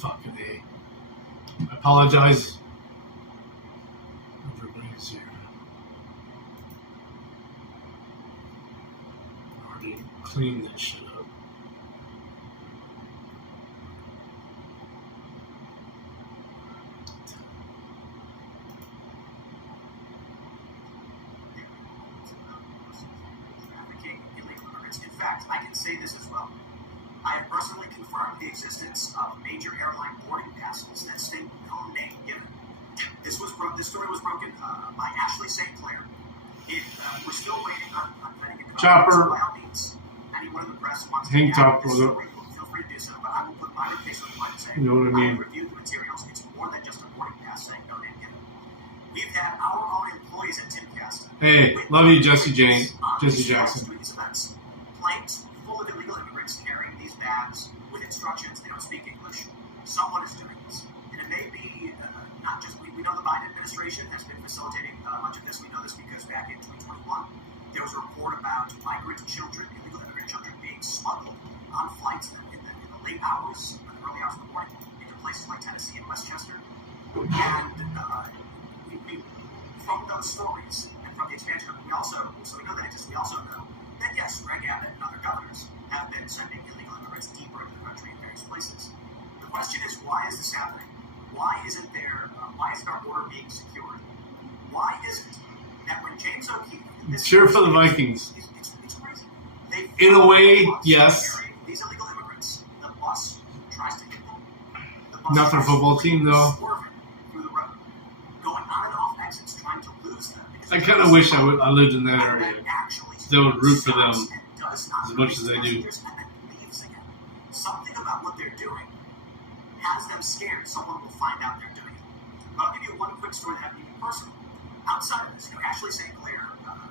fucking A. I apologize. Everybody's here. I already cleaned that shit up. In fact, I can say this as well. I have personally confirmed the existence of major airline boarding passes that state no name given. This story was broken by Ashley St. Clair. We're still waiting on vetting it. Chopper. So by all means, anyone in the press wants to Hang add top this for the- story, feel free to do so. But I will put my face on the line and say, You know what I mean? I've reviewed the materials. It's more than just a boarding pass saying no name given. We've had our own employees at Timcast. Hey, love you, Jesse Jackson. Doing these events. Planes full of illegal immigrants carrying these bags with instructions. They don't speak English. Someone is doing this. And it may be not just, we know the Biden administration has been facilitating much of this. We know this because back in 2021, there was a report about migrant children, illegal immigrant children, being smuggled on flights in the late hours, the early hours of the morning, into places like Tennessee and Westchester. And from those stories and from the expansion of it, we know that exists. We also know that, yes, Greg Abbott and other governors have been sending illegal immigrants deeper into the country in various places. The question is, why is this happening? Why isn't our border being secured? Why isn't that when James O'Keefe... Cheer for the Vikings. It's crazy. In a way, yes. These illegal immigrants, the bus tries to hit them. Not their football team, though. Swerving through the road, going on and off exits, trying to lose them. I kind of wish I lived in that area. They would root for them as much as they do. Something about what they're doing has them scared. Someone will find out they're doing it. But I'll give you one quick story that happened to me personally. Outside of this, Ashley St. Clair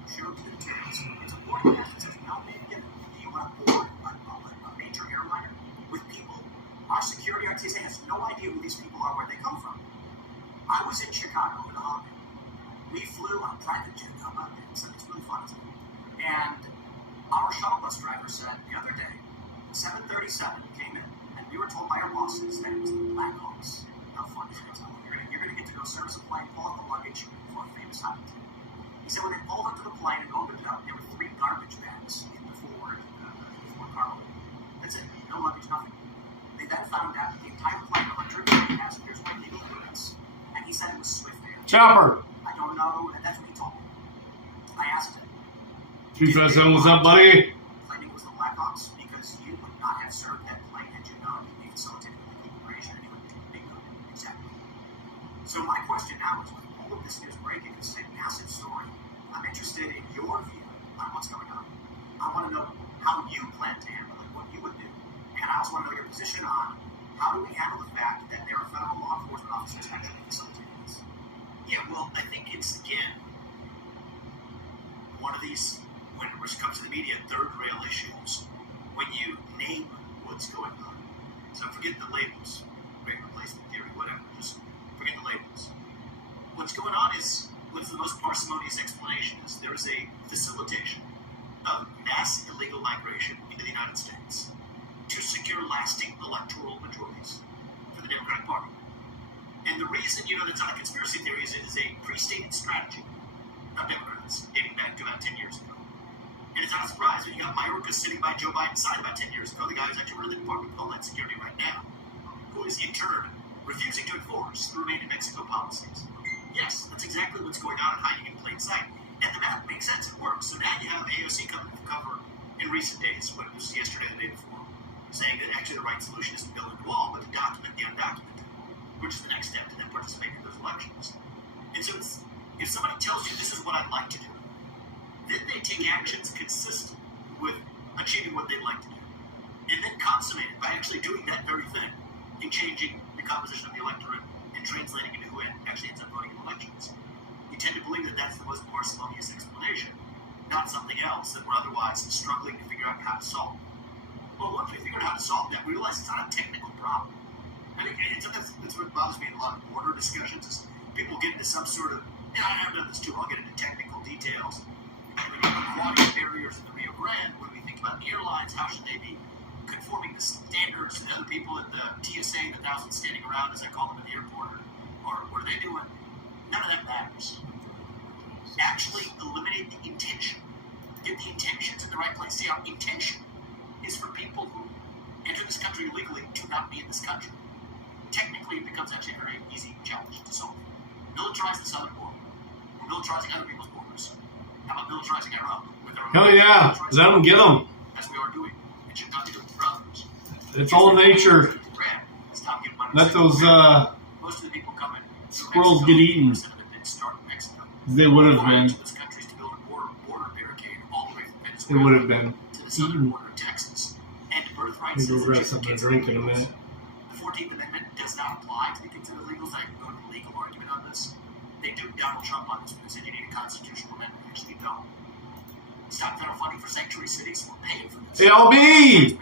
showed the materials. It's a boarding pass that says no name given. Do you want to board a major airliner with people? Our security, our TSA has no idea who these people are, where they come from. I was in Chicago over the holiday. We flew on a private jet. How about that? It's really fun. And our shuttle bus driver said the other day, 737 came in, and we were told by our bosses that it was the Black Hawks. How fun is that? You're going to get to go service a plane, pull out the luggage for a famous hunt. He said when they pulled up to the plane and opened it up, there were 3 garbage bags in the forward cargo. That's it. No luggage, nothing. They then found out that the entire plane, 150 passengers, were illegal immigrants. And he said it was Swift Air. Chopper. I don't know, and that's what he told me. I asked him. 357, what's up, buddy? Claiming it was the Blackhawks because you would not have served that plane had you known that we facilitated illegal immigration. And he went, bingo, exactly. So my question now is, with all of this news breaking, this is a massive story. I'm interested in your view on what's going on. I want to know how you plan to handle it, what you would do. And I also want to know your position on how do we handle the fact that there are federal law enforcement officers actually facilitating this. Yeah, well, I think it's, again, one of these, when it comes to the media, third rail issues. When you name what's going on, so forget the labels, great replacement theory, whatever, just forget the labels. What's going on is, what's the most parsimonious explanation is, there is a facilitation of mass illegal migration into the United States to secure lasting electoral majorities for the Democratic Party. And the reason, that's not a conspiracy theory, is it is a pre-stated strategy of Democrats dating back to about 10 years ago. And it's not a surprise when you got Mayorkas sitting by Joe Biden's side about 10 years ago, the guy who's actually running the Department of Homeland Security right now, who is in turn refusing to enforce the Remain in Mexico policies. Yes, that's exactly what's going on and hiding in plain sight. And the math makes sense, it works. So now you have AOC coming to cover in recent days, when it was yesterday or the day before, saying that actually the right solution is to build a wall, but to document the undocumented, which is the next step to then participate in those elections. And so if somebody tells you this is what I'd like to do, then they take actions consistent with achieving what they'd like to do, and then consummate it by actually doing that very thing and changing the composition of the electorate and translating into who actually ends up voting in elections. You tend to believe that that's the most parsimonious explanation, not something else that we're otherwise struggling to figure out how to solve. Well, once we figure out how to solve that, we realize it's not a technical problem. I think sometimes that's what bothers me in a lot of border discussions is people get into some sort of, I've done this too, I'll get into technical details. And when you have quantity barriers in the Rio Grande, when we think about the airlines, how should they be conforming to standards and other people at the TSA, the thousands standing around, as I call them at the airport, or what are they doing? None of that matters. Actually eliminate the intention. Get the intentions in the right place. See, our intention is for people who enter this country illegally to not be in this country. Technically, it becomes actually a very easy challenge to solve. Militarize the southern border. We're militarizing other people's borders. How about militarizing our own? Hell yeah. Let them get them. As we are doing. It should not be doing for others. It's all nature. Let those most of the people coming squirrels get eaten. They would have been. They would have been eaten. Maybe we'll grab something to drink in a minute. The 14th Amendment does not apply to the considered illegals. I can go to the legal argument on this. They do Donald Trump on this because they said you need a constitutional amendment. Actually, you don't. Stop federal funding for sanctuary cities. We're paying for this. LB!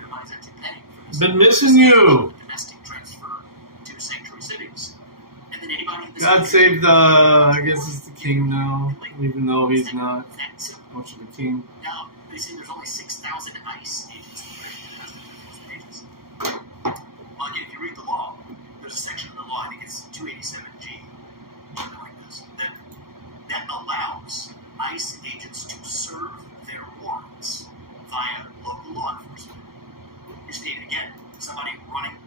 Been missing you. Domestic transfer to sanctuary cities. And then anybody God save the, I guess it's the king now, even though he's not much of a king. Now, they say there's only 6,000 ICE agents in the well, again, if you read the law, there's a section of the law, I think it's 287G, something like this, that allows ICE agents to serve their warrants via local law enforcement. You're stating again, somebody running,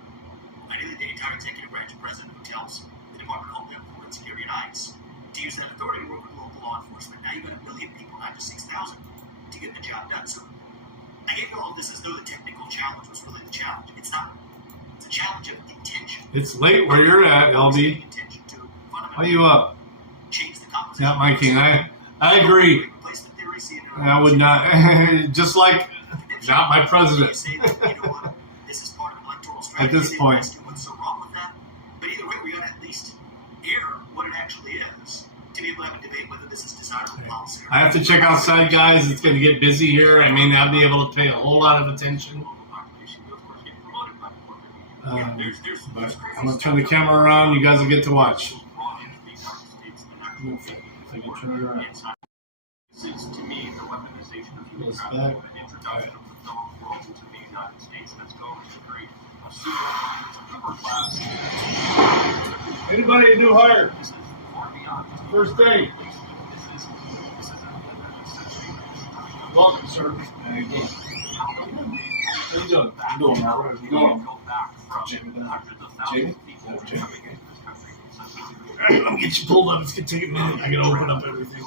ideally the entire executive branch, president, who tells the Department of Homeland Security and ICE to use that authority to work with local law enforcement. Now you've got 1 million people, not just 6,000, to get the job done. So I gave you all of this as though the technical challenge was really the challenge. It's not. It's a challenge of intention. It's late where you're at, LB. Why are you up? Not my king. I agree. I would not. Just like not my president. At this point. But either way, we got to at least air what it actually is to be able to have a debate whether this is desirable policy. I have to check outside, guys. It's going to get busy here. I may not be able to pay a whole lot of attention. But I'm going to turn the camera around. You guys will get to watch. If I can turn it around. To me, the weaponization of human trafficking, the introduction of the film world into the United States, that's going to create a super class. Anybody new hire? This is far beyond First day. This is essentially Welcome, sir. How you doing? How you doing? I'm doing well. Where are you going? Go back from Jamie, hundreds of thousands of people Jamie? coming into this country. Alright, let me get you pulled up. It's going to take a minute. I got to open up everything.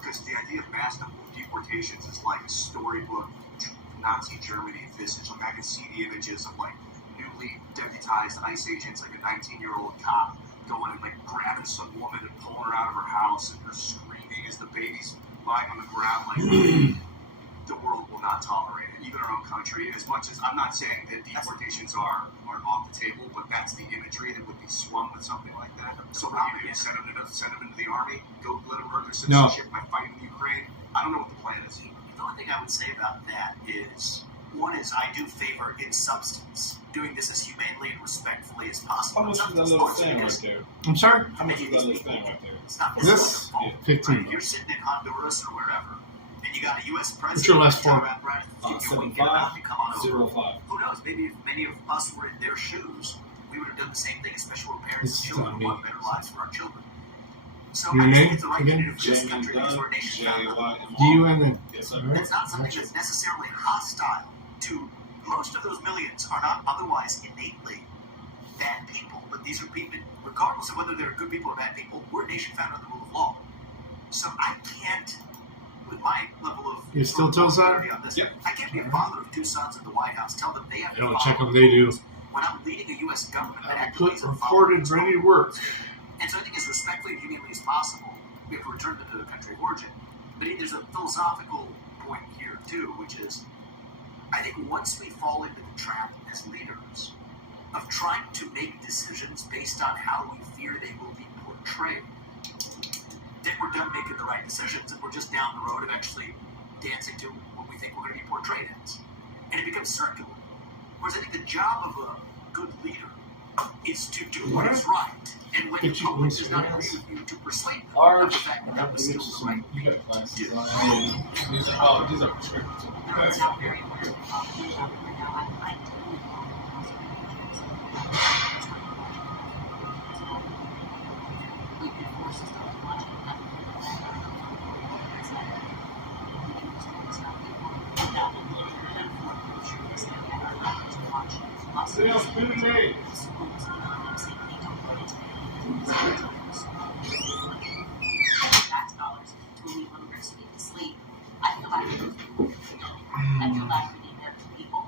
Because the idea of mass deportations is like storybook Nazi Germany visage. Like I can see the images of like newly deputized ICE agents, like a 19-year-old cop going and like grabbing some woman and pulling her out of her house and her screaming as the baby's lying on the ground. Like the world will not tolerate it, even our own country. As much as I'm not saying that deportations are off the table, but that's the imagery that would be swung with something like that. So what do you do? Send them into the army? Go let them earn their citizenship by fighting in Ukraine? I don't know what the plan is. The only thing I would say about that is, one is I do favor in substance doing this as humanely and respectfully as possible. How much is that little thing right there? I'm sorry? How much is that little thing right there? It's not This? fault, 15. right? You're sitting in Honduras or wherever, and you got a U.S. president. What's your last four? 7505. Who knows? Maybe if many of us were in their shoes, we would have done the same thing, especially with parents This and is children on who me. want better lives for our children. So Your I name think it's the right thing to do for this Jamie country because we're a nation founded on D-U-N-N. Yes, sir. it's not something that's necessarily hostile to most of those millions are not otherwise innately bad people, but these are people, regardless of whether they're good people or bad people, we're a nation founded on the rule of law. So I can't, with my level of You still tell son? Yep. I can't be a father of two sons at the White House, tell them they have They to don't follow check them, they do. when I'm leading a U.S. government that Put activities and recorded, ready to work. And so I think as respectfully and humanely as possible, we have to return them to the country of origin. But there's a philosophical point here, too, which is, I think once we fall into the trap as leaders of trying to make decisions based on how we fear they will be portrayed, then we're done making the right decisions and we're just down the road of actually dancing to what we think we're going to be portrayed as. And it becomes circular. Whereas I think the job of a good leader is to do what is right. And when the public does not agree with you, to persuade them of the fact that that was still the right You got glasses on. These are prescriptions. It's not very clear. Tax dollars to leave immigrants to sleep. I feel bad for the American people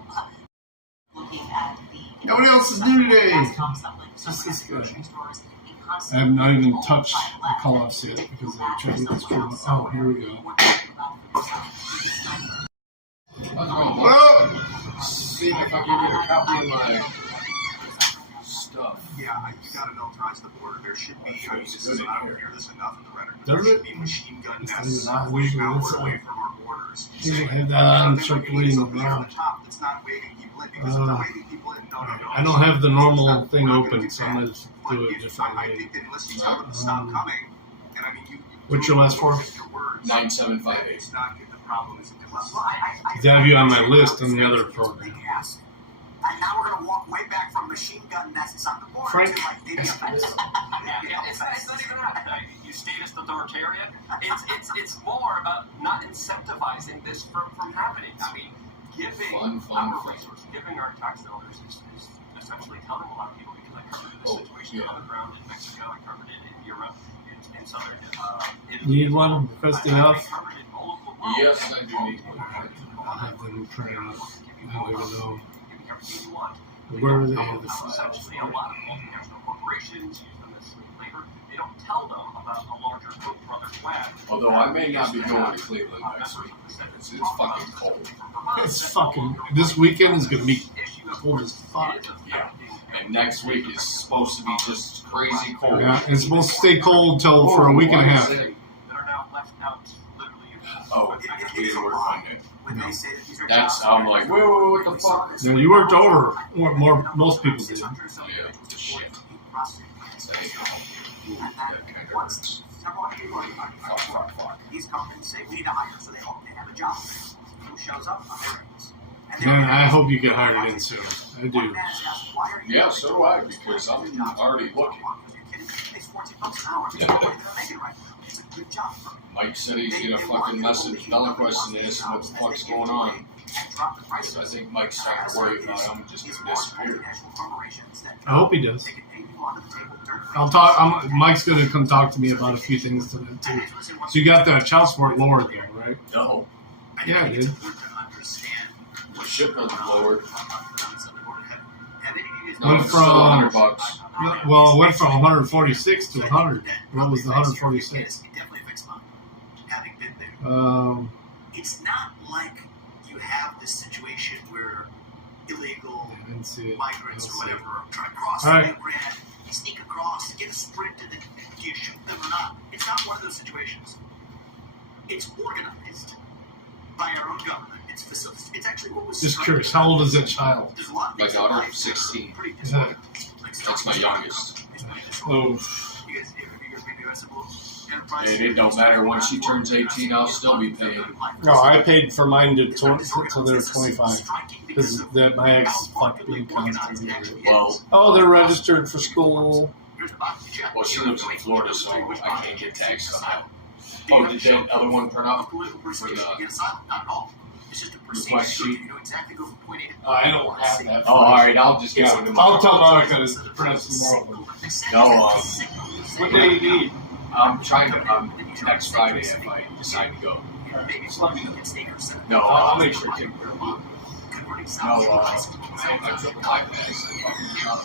looking at the. Yeah, what else is new today? This is good. I have not even touched the call-offs yet because I tried to get this true. Oh, here we go. Whoa! See if I can get a copy of my stuff. Yeah, you gotta notarize the border. There should be, I mean, this is, I don't hear this enough in the rhetoric. Does There it? should be machine gun This nests thing is not pushing usually outward inside. away from our borders. Usually have that on Then circulating when you around. get top, that's not waving people in because if they're waving people in, no. I don't have the normal It's not- thing we're not open, gonna so I'm going to But do it if, differently. I think that unless you tell them to stop coming, and I mean, you What's your last four? your words, 9758. it's not the problem is Because I have you on my list on the other program. And now we're going to walk way back from machine gun nests on the border Frank? to like maybe a fence. It's not even that. You state as authoritarian. It's more about not incentivizing this from happening. I mean, giving Fun. our resources, giving our tax dollars is essentially telling a lot of people, because I covered this situation on the ground in Mexico, I covered it in Europe, in southern Need one? Pressed enough? Yes, I do need one. I'll have them print it up. I don't even know. Everything you want. Where do they have the Essentially, a files? lot of multinational corporations use them as slave labor. They don't tell them about a larger Koch brothers web. Although I may not be going to Cleveland next week. It's fucking cold. It's fucking. This weekend is going to be cold as fuck. Yeah. And next week is supposed to be just crazy cold. Yeah, it's supposed to stay cold till for a week and a half. That are now left out literally. Oh, we didn't work Monday. When they say that these are That's, jobs, I'm like, whoa, what the fuck? No, you worked over. Most people did. Yeah, shit. That kind of hurts. Fuck. these companies say we need to hire, so they hope they have a job. Who shows up? Americans. Man, I hope you get hired in soon. I do. Yeah, so do I, because I'm already looking. Mike said he's gonna fucking message Delaquest and ask him what the fuck's going on. I think Mike's starting to worry about I'm just gonna disappear. I hope he does. I'll talk. Mike's gonna come talk to me about a few things tonight too. So you got the child support lowered there, right? No, Yeah, I did. the ship wasn't lowered. No, Went it's still from- $100. Well, it went from 146 to 100. What was the 146? It's not like you have this situation where illegal I didn't see it. migrants or I'll see it. whatever are trying to cross All the right. Rio Grande, you sneak across, get a sprint, and then you shoot them or not. It's not one of those situations. It's organized by our own government. It's facilitated. It's actually what was. Just curious, how old is that child? There's a lot of My things in daughter, life that are 16. pretty Yeah. disorganized. Like That's my youngest. Oh, You guys maybe have simple enterprise. And it don't matter when she turns 18, I'll still be paying. no, I paid for mine to till they were 25 because that my ex fucked me constantly. Well, Oh, they're registered for school. well, she lives in Florida, so I can't get taxed on that. Oh, did that other one print out? request sheet? I don't have that. Oh, all right, I'll just get Yeah, one tomorrow. I'll tell Monica to print some more. No, What day you need? I'm trying to, next Friday if I decide to go. Just let me know. No, I'll make sure to take care of No, I took a live pass. I fucking shot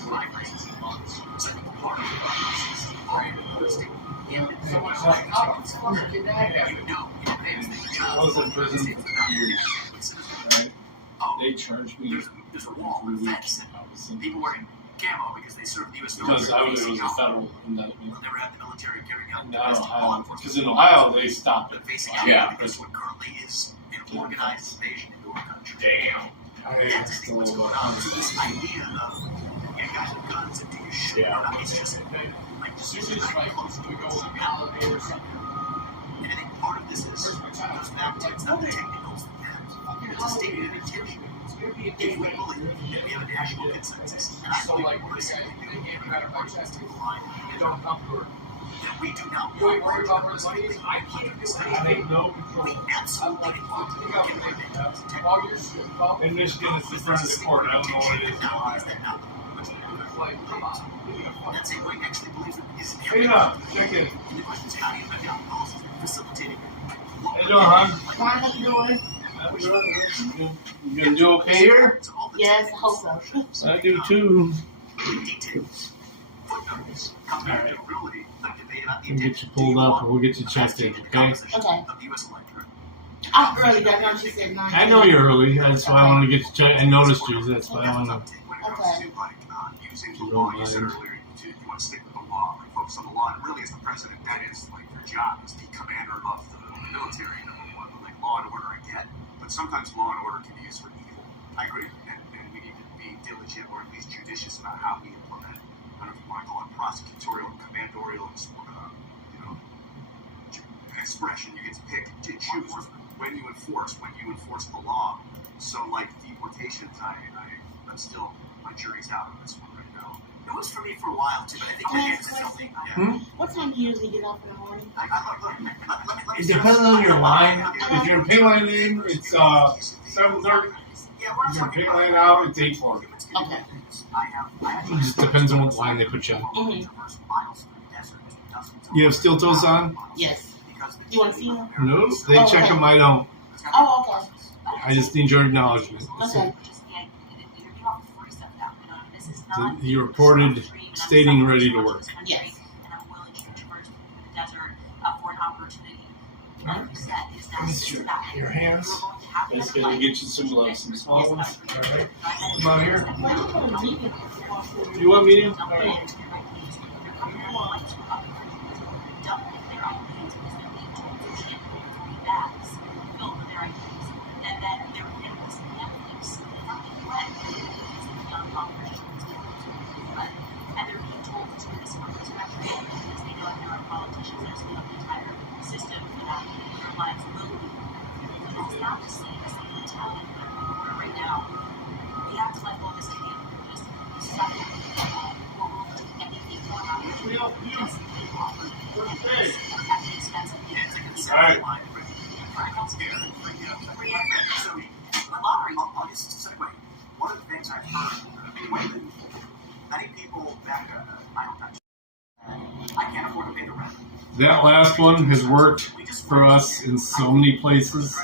I was in prison for 3 years. Right? They charged me There's a wall, every a week. fence. I was in People wearing camo because they served the U.S. because military. it was a federal. And that, We'll never have the military carrying out and now domestic law Ohio, enforcement. because in Ohio they stopped it. But facing Yeah. out because what currently is an organized invasion into our country. Damn. I That's still what's going on. So this idea of you guys with guns and do you shoot? Yeah. It's just like this is very close to go on reality or something. And I think part of this is goes back to it's not the technicals that matter. It's a statement of intention. If we believe that we have a national consensus, and I So believe like, we're they listening, gave her a bunch of the line, they don't come to her. that we do not You ain't want worried about where the money is? I can't do I think no we control. absolutely I'm want to like, get rid of it. all your shit, call In Michigan, it's in front of the court. I don't know what it is. It's like, come on. That same way actually believes it is Hey, up. Check in. And the question is, how do you adopt policies that facilitate it? How you doing, hon? Fine, how you doing? You gonna do okay here? Yes, I hope so. I do too. Details. Footnotes. Comparability. The debate about the We'll get you pulled up and we'll get you checked in, okay? Okay. Of the U.S. electorate. I'm early, I know she said 9. I know you're early. That's why I want to get you checked. I noticed you. That's why I want to. When it comes to like using the law, you said earlier you want to stick with the law, like focus on the law. And really, as the president, that is like your job, is the commander of the military, number one. But like law and order, I get, but sometimes law and order can be used for evil. I agree, and we need to be diligent or at least judicious about how we implement. I don't know if you want to call it prosecutorial, commandorial, expression. You get to pick, to choose when you enforce the law. So like deportations, I'm still, my jury's out on this one right now. It was for me for a while too, but I think that is something. What time do you usually get off in the morning? It depends on your line. If you're in pay line in, it's 7:30. If you're in pay line out, it's 8:40. Okay. It just depends on what line they put you on. Mm-hmm. You have steel toes on? Yes. You want to see them? No, they check them. I don't. Oh, okay. I just need your acknowledgement. Okay. You reported stating ready to work. Yes. Your hands. That's going to get you some gloves, some small ones. All right. Come on here. You want medium? All right. One of the things I've heard, many people that I can't afford to pay the rent. That last one has worked for us in so many places,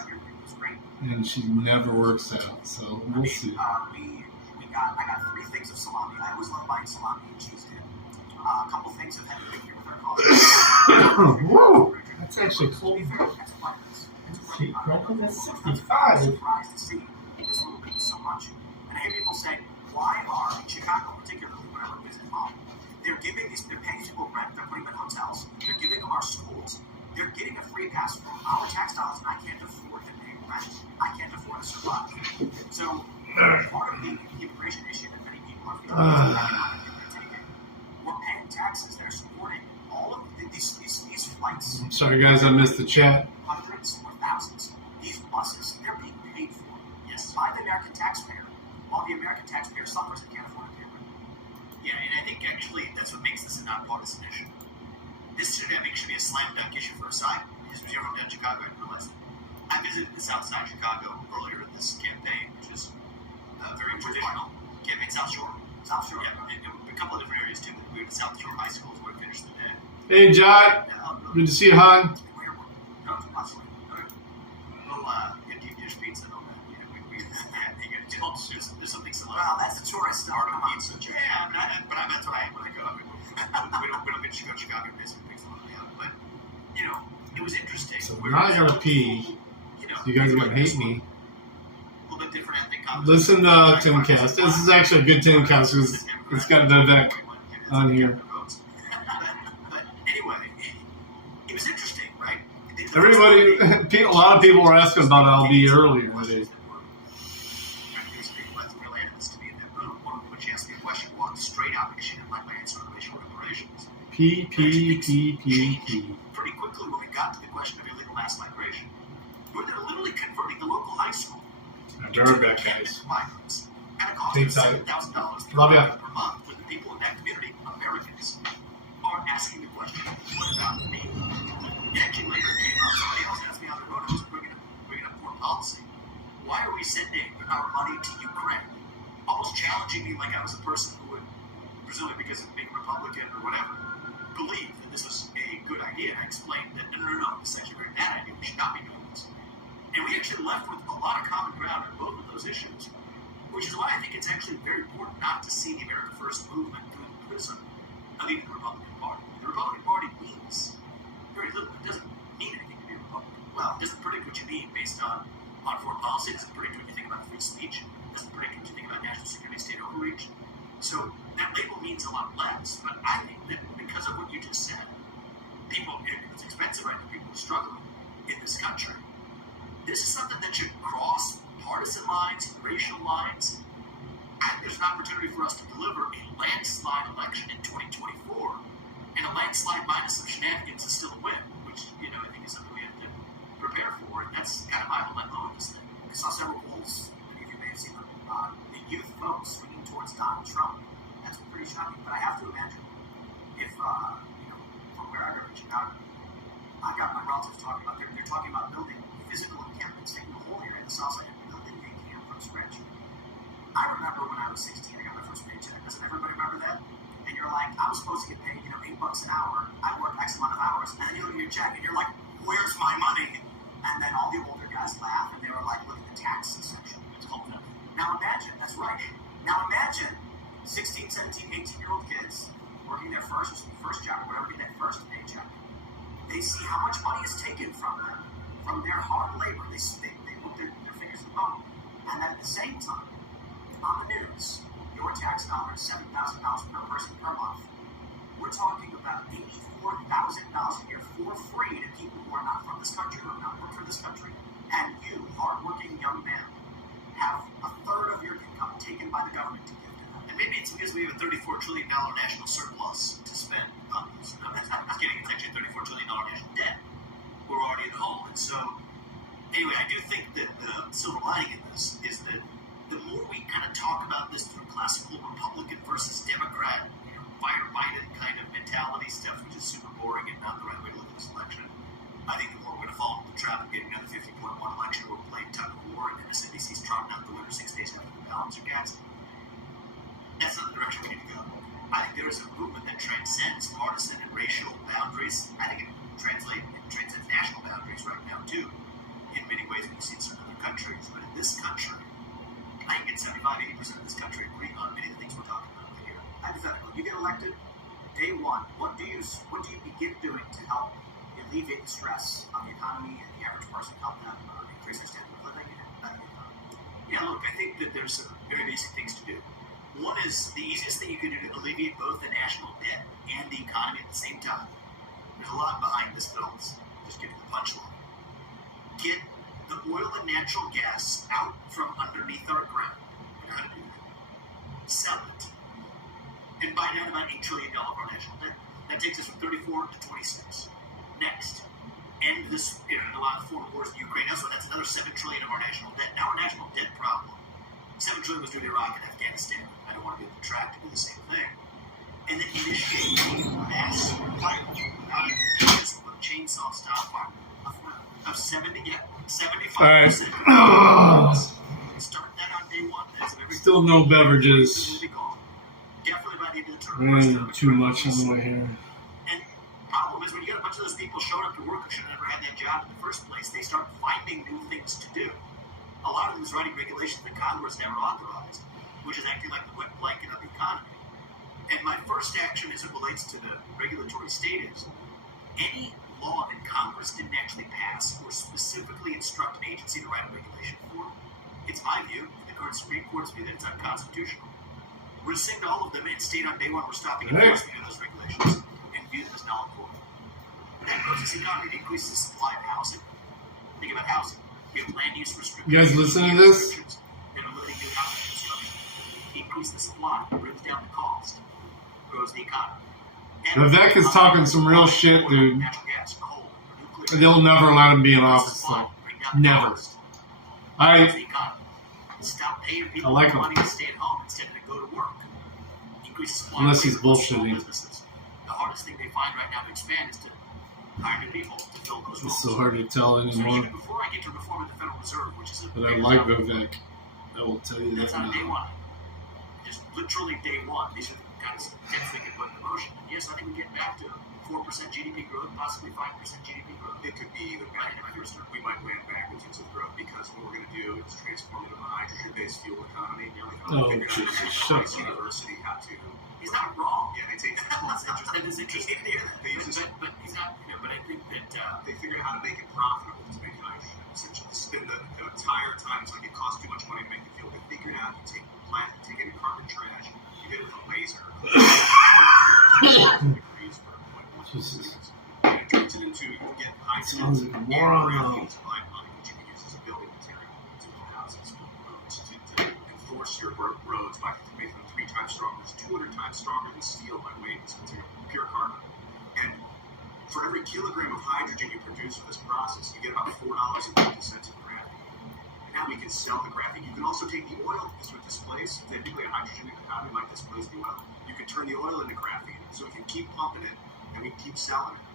and she never works out. So we'll see. I got 3 things of salami. I always love buying salami and cheese dip. A couple things of heavy bacon with our coffee. Woo! That's actually cool. That's 65. Surprised to see this little bit so much. And I hear people say, why are, in Chicago particularly, when I visit home, they're paying people rent, they're putting them in hotels, they're giving them our schools, they're getting a free pass from our tax dollars, and I can't afford to pay rent. I can't afford to survive. So, part of the immigration issue that many people are feeling we're paying taxes that are supporting all of these flights. I'm sorry, guys, I missed the chat. Hundreds or thousands. These buses, they're being paid for. Yes. By the American taxpayer, while the American taxpayer suffers and can't afford to pay rent. Yeah, and I think actually that's what makes this a nonpartisan issue. This should be a slam dunk issue for a side. Because if you're ever down in Chicago, I realized I visited the South Side of Chicago earlier in this campaign, which is very traditional. Campaign South Shore. South Shore. Yeah, and a couple of different areas too. We went to South Shore High School where we finished the day. Hey, Jai. Good to see you, hon. Deep dish pizza and all that. There's something similar. Well, that's the tourist Art stuff. of pizza. Yeah, but that's what I am when I go. We don't get to go to Chicago and visit things like that. But it was interesting. So now I gotta pee. You guys are gonna hate me. A little bit different ethnic context. Listen to Timcast. This is actually a good Timcast because it's got Vivek on here. But anyway, it was interesting, right? Everybody, a lot of people were asking about LB earlier today. P. Pretty quickly when we got to the question of illegal mass migration, we were literally converting the local high school. Dirtbag guys. migrants at a cost Big of time. $7,000 Love ya. per month when the people in that community, Americans, are asking the question, what about me? It actually later came up. Somebody else asked me on the road, I was bringing up foreign policy. Why are we sending our money to Ukraine? Almost challenging me like I was a person who would, presumably because of being a Republican or whatever, believe that this was a good idea. And I explained that no, this is actually a very bad idea. We should not be doing this. And we actually left with a lot of common ground on both of those issues, which is why I think it's actually very important not to see the America First movement through the prism of even the Republican Party. The Republican Party means very little. It doesn't mean anything to be a Republican. Well, it doesn't predict what you mean based on foreign policy. It doesn't predict what you think about free speech. It doesn't predict what you think about national security, state overreach. So that label means a lot less. But I think that because of what you just said, people, it's expensive, right? People are struggling in this country. This is something that should cross partisan lines, racial lines. And there's an opportunity for us to deliver a landslide election in 2024. And a landslide minus some shenanigans is still a win, which, I think is something we have to prepare for. And that's kind of my dilemma with this thing. I saw several polls, many of you may have seen them, the youth vote swinging towards Donald Trump. That's pretty shocking. But I have to imagine if, from where I grew up in Chicago, I got my relatives talking about, they're talking about building physical encampments, taking the whole area in the south side and building a camp from scratch. I remember when I was 16, I got my first paycheck. Doesn't everybody remember that? And you're like, I was supposed to get paid, $8 an hour. I worked X amount of hours. And then you look at your check and you're like, where's my money? And then all the older guys laugh and they were like, look at the tax section. It's called that. Now imagine, that's right. Now imagine 16, 17, 18-year-old kids working their first job, or whatever, getting that first paycheck. They see how much money is taken from them, from their hard labor. They put their fingers in the bone. And then at the same time, on the news, your tax dollar is $7,000 per person per month. We're talking about $84,000 a year for free to people who are not from this country, who have not worked for this country. And you, hardworking young man, have a third of your income taken by the government to give to them. And maybe it's because we have a $34 trillion national surplus to spend on this. No, that's not just kidding. It's actually a $34 trillion national debt. We're already in the hole. And so, anyway, I do think that the silver lining in this is that the more we kind of talk about this through classical Republican versus Democrat, fire Biden kind of mentality stuff, which is super boring and not the right way to look at this election, I think the more we're going to fall into the trap of getting another 50.1 election where we're playing tug of war and MSNBC's trotting out the winner 6 days after the ballots are cast. That's not the direction we need to go. I think there is a movement that transcends partisan and racial boundaries. I think it transcends national boundaries right now, too, in many ways we see in certain other countries. But in this country, I can get 75-80% of this country agreeing on many of the things we're talking about here. Hypothetical, you get elected, day one, what do you begin doing to help alleviate the stress on the economy and the average person, help them increase their standard of living and better the economy? Yeah, look, I think that there's some very basic things to do. One is the easiest thing you can do to alleviate both the national debt and the economy at the same time. There's a lot behind this bill. Just get to the punchline. Get the oil and natural gas out from underneath our ground. And how to do that? Sell it. And buy down about $8 trillion of our national debt. That takes us from 34 to 26. Next, end this, a lot of foreign wars in Ukraine. Also, that's another $7 trillion of our national debt. Now our national debt problem, $7 trillion was due to Iraq and Afghanistan. I don't want to be on track to do the same thing. And then initiate a mass fire, not a chainsaw style fire, of 75%. All right. Start that on day one. That's every Still no beverages. Definitely by the end of the term. Too much on the way here. And problem is when you get a bunch of those people showing up to work who should have never had that job in the first place, they start finding new things to do. A lot of them is writing regulations that Congress never authorized, which is acting like the wet blanket of the economy. And my first action as it relates to the regulatory state is any law that Congress didn't actually pass or specifically instruct an agency to write a regulation for, it's my view, and the current Supreme Court's view, that it's unconstitutional. Rescind all of them and state on day one we're stopping enforcement of those regulations and view them as null and void. That grows this economy. It increases the supply of housing. Think about housing. We have land use restrictions. You guys listen to this? That are limiting new housing construction. Increase the supply, brings down the cost, grows the economy. Vivek is talking some real shit, dude. Natural gas, coal, nuclear. They'll never let him be in office, though. Never. The economy. Stop paying people I like more him. money to stay at home instead of to go to work. Increase the supply Unless of he's labor for small bullshitting. businesses. The hardest thing they find right now to expand is to hire new people to fill those roles. It's so hard to tell So anymore. even before I get to reform of the Federal Reserve, which is a But I big like topic, Vivek. I will tell you that's that on day now. one. Just literally day one. These are the kinds of steps they can put in motion. And yes, I think we get back to 4% GDP growth, possibly 5% GDP growth. It could be even better. We might land backwards into growth because what we're going to do is transform it into a hydrogen-based fuel economy. You know, Oh, figure out Jesus, how shut up. University how to. He's not wrong. Yeah, they take that. That is interesting to hear that. They use this. But he's not. You know, but I think that They figured out how to make it profitable to make hydrogen. Essentially, this has been the entire time. It's like it costs too much money to make the fuel. They figured out you take any carbon trash, you hit it with a laser. Jesus. And it turns it into, you can get hydrogen Sounds like a moron, graphene to light money, which you can use as a building material to build houses, build roads, to enforce your roads by making them 3 times stronger. It's 200 times stronger than steel by weight. This material, pure carbon. And for every kilogram of hydrogen you produce with this process, you get about $4.50 of graphene. And now we can sell the graphene. You can also take the oil because with displace, typically a hydrogen economy might displace the oil. You can turn the oil into graphene, so we can keep pumping it and we can keep selling it.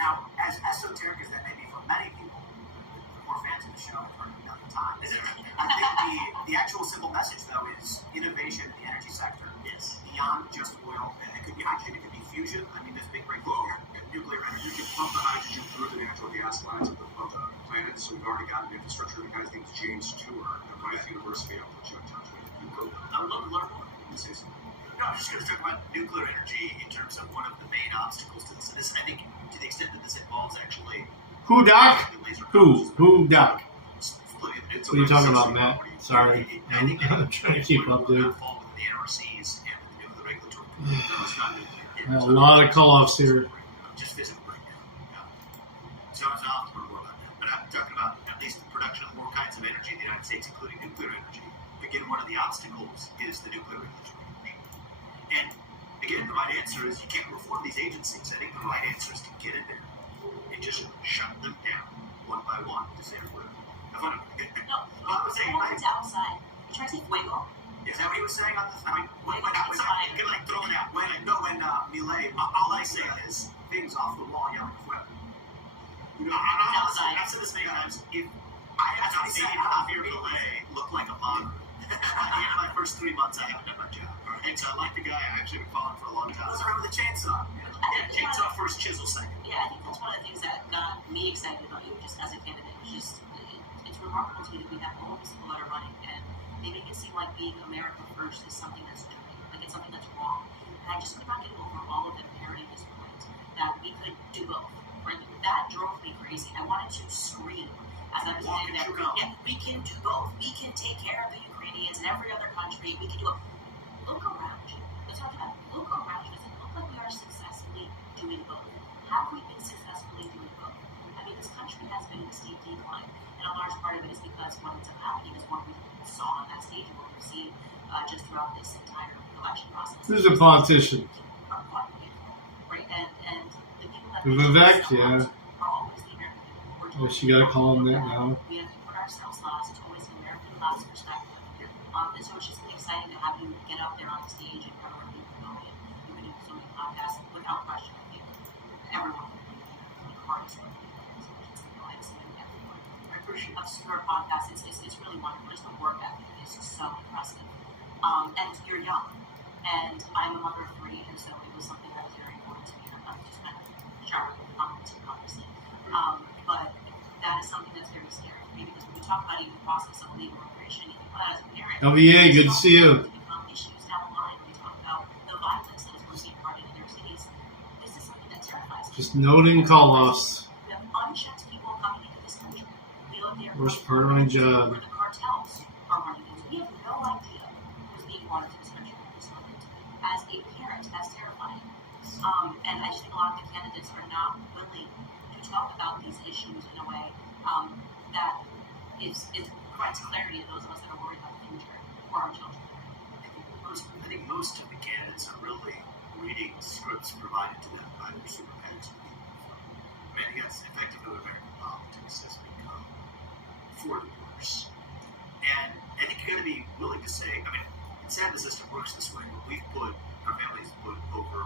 Now, as esoteric as that may be for many people, the core fans of the show have heard it a million times. I think the actual simple message, though, is innovation in the energy sector is beyond just oil. It could be hydrogen, it could be fusion. I mean, there's big breakthrough here. Nuclear energy, you can pump the hydrogen through the natural gas lines of the planet. So we've already got an infrastructure. The guy's name is James Stewart at Rice University. I'll put you in touch with him. You go I would love to learn more. say something. No, I'm just going to talk about nuclear energy in terms of one of the main obstacles to this. And this, I think, to the extent that this involves actually Who, Doc? the laser Who, Doc? What What are you talking about, Matt? Sorry. I'm trying to keep up, dude. Fall within the NRCs and the nuclear regulatory. No, it's not nuclear. A lot of call-offs here. Just physical breakdown. So I'll talk more about that. But I'm talking about at least the production of more kinds of energy in the United States, including nuclear energy. Again, one of the obstacles is the nuclear regulatory. And again, the right answer is you can't reform these agencies. I think the right answer is to get in there and just shut them down one by one. To say the word. No, I was saying, it's outside. You try to take fuego. is that what he was saying on the phone? When You can like throw it out. When Millet, all I say is Things off the wall, yelling fuego. I've said this many times. If I had not seen Javier Millet look like a modern, at the end of my first 3 months, I haven't done my job. And so I like the guy. I actually been following for a long time. Goes around with a chainsaw. Yeah, chainsaw first, chisel second. Yeah, I think that's one of the things that got me excited about you just as a candidate. It's remarkable to me that we have all these people that are running and they make it seem like being America first is something that's dirty, like it's something that's wrong. And I just could not get over all of the parity at this point that we could do both. Right? That drove me crazy. I wanted to scream as I was saying that we can do both. We can take care of the Ukrainians and every other country. We can do it. Look around you. Let's talk about it. Look around you. Does it look like we are successfully doing both? Have we been successfully doing both? I mean, this country has been in a steep decline, and a large part of it is because what ends up happening is what we saw on that stage and what we've seen just throughout this entire election process. Who's a politician? Are caught in it, right? And the people that Vivek, yeah. are always the American people. We're Well, she gotta call him that now. We have to put ourselves last. It's always an American class perspective. And so it's just been exciting to have you get up there on the stage and cover what you've been doing. You've been doing so many podcasts without question. I think everyone can be the hardest work. I've seen everyone. I appreciate I've seen our podcast. It's really wonderful. Just the work ethic is so impressive. And you're young. And I'm a mother of 3, and so it was something that was very important to me. And I'm just kind of sharp and commenting, obviously. But that is something that's very scary for me because when we talk about even the process of legal immigration, even as a parent, LVA, good to see you. to become issues down the line when we talk about the violence that is mostly imparted in their cities. This is something that terrifies me. Just noting call-offs. We have unchecked people coming into this country. We know they're Worst part of my job. where the cartels are running into. We have no idea who's being brought into this country at this moment. As a parent, that's terrifying. And I just think a lot of the candidates are not willing to talk about these issues in a way that provides clarity to those of us that are worried about the future for our children. I think most of the candidates are really reading scripts provided to them by their super PACs. I mean, yes, effectively American politics has become for the worse. And I think you got to be willing to say, I mean, it's sad the system works this way, but our families put over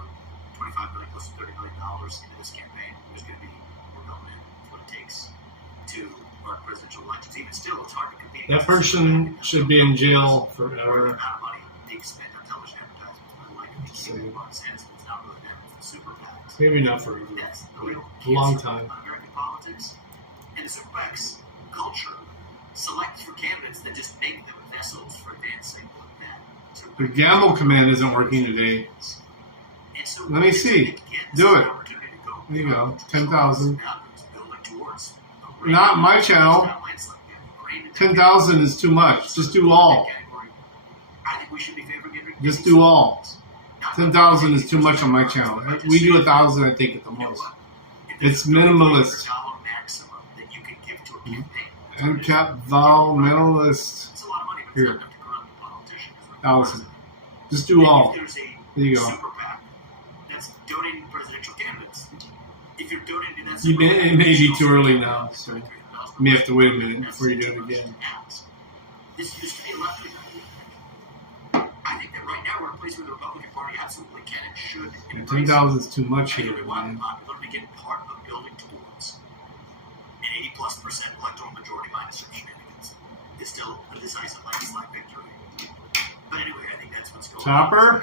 $25 million, close to $30 million into this campaign. There's going to be more going in. It's what it takes to run presidential elections. Even still, it's hard to compete. That person should be in jail forever. The amount of money being spent on television advertisements, like it's not really that much. The super PACs. Maybe not forever. That's the real A long time. on American politics. And the super PACs culture selects for candidates that just make them vessels for advancing that. The gamble command isn't working today. And so Let me see. Do it. There you go. 10,000. Not my channel. 10,000 is too much. Just do all. Just do all. 10,000 is too much on my channel. We do 1,000, I think, at the most. It's minimalist. Uncapped vol minimalist. Here. 1,000. Just do all. There you go. It may be too early now, so you may have to wait a minute before you do it again. This used to be a left wing. I think that right now we're in a place where the Republican Party absolutely can and should. 10,000 is too much here, We want man. the popular to get part of building towards an 80+% electoral majority minus some shenanigans. It's still a decisive landslide victory. But anyway, I think that's what's going Chopper? on.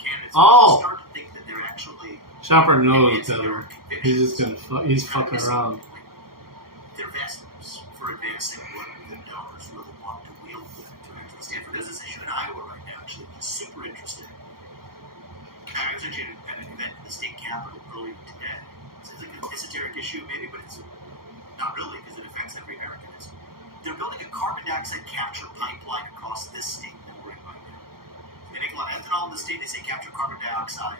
Candidates Oh! start to think that they're actually Chopper knows better. He's just gonna he's fucking around. they're vessels for advancing what the donors really want to wield to actually stand for. There's this issue in Iowa right now, actually, which is super interesting. I was actually at an event at the state capitol earlier today. It's like an esoteric issue, maybe, but it's not really because it affects every American. They're building a carbon dioxide capture pipeline across this state that we're in right now. They make a lot of ethanol in the state. They say capture carbon dioxide.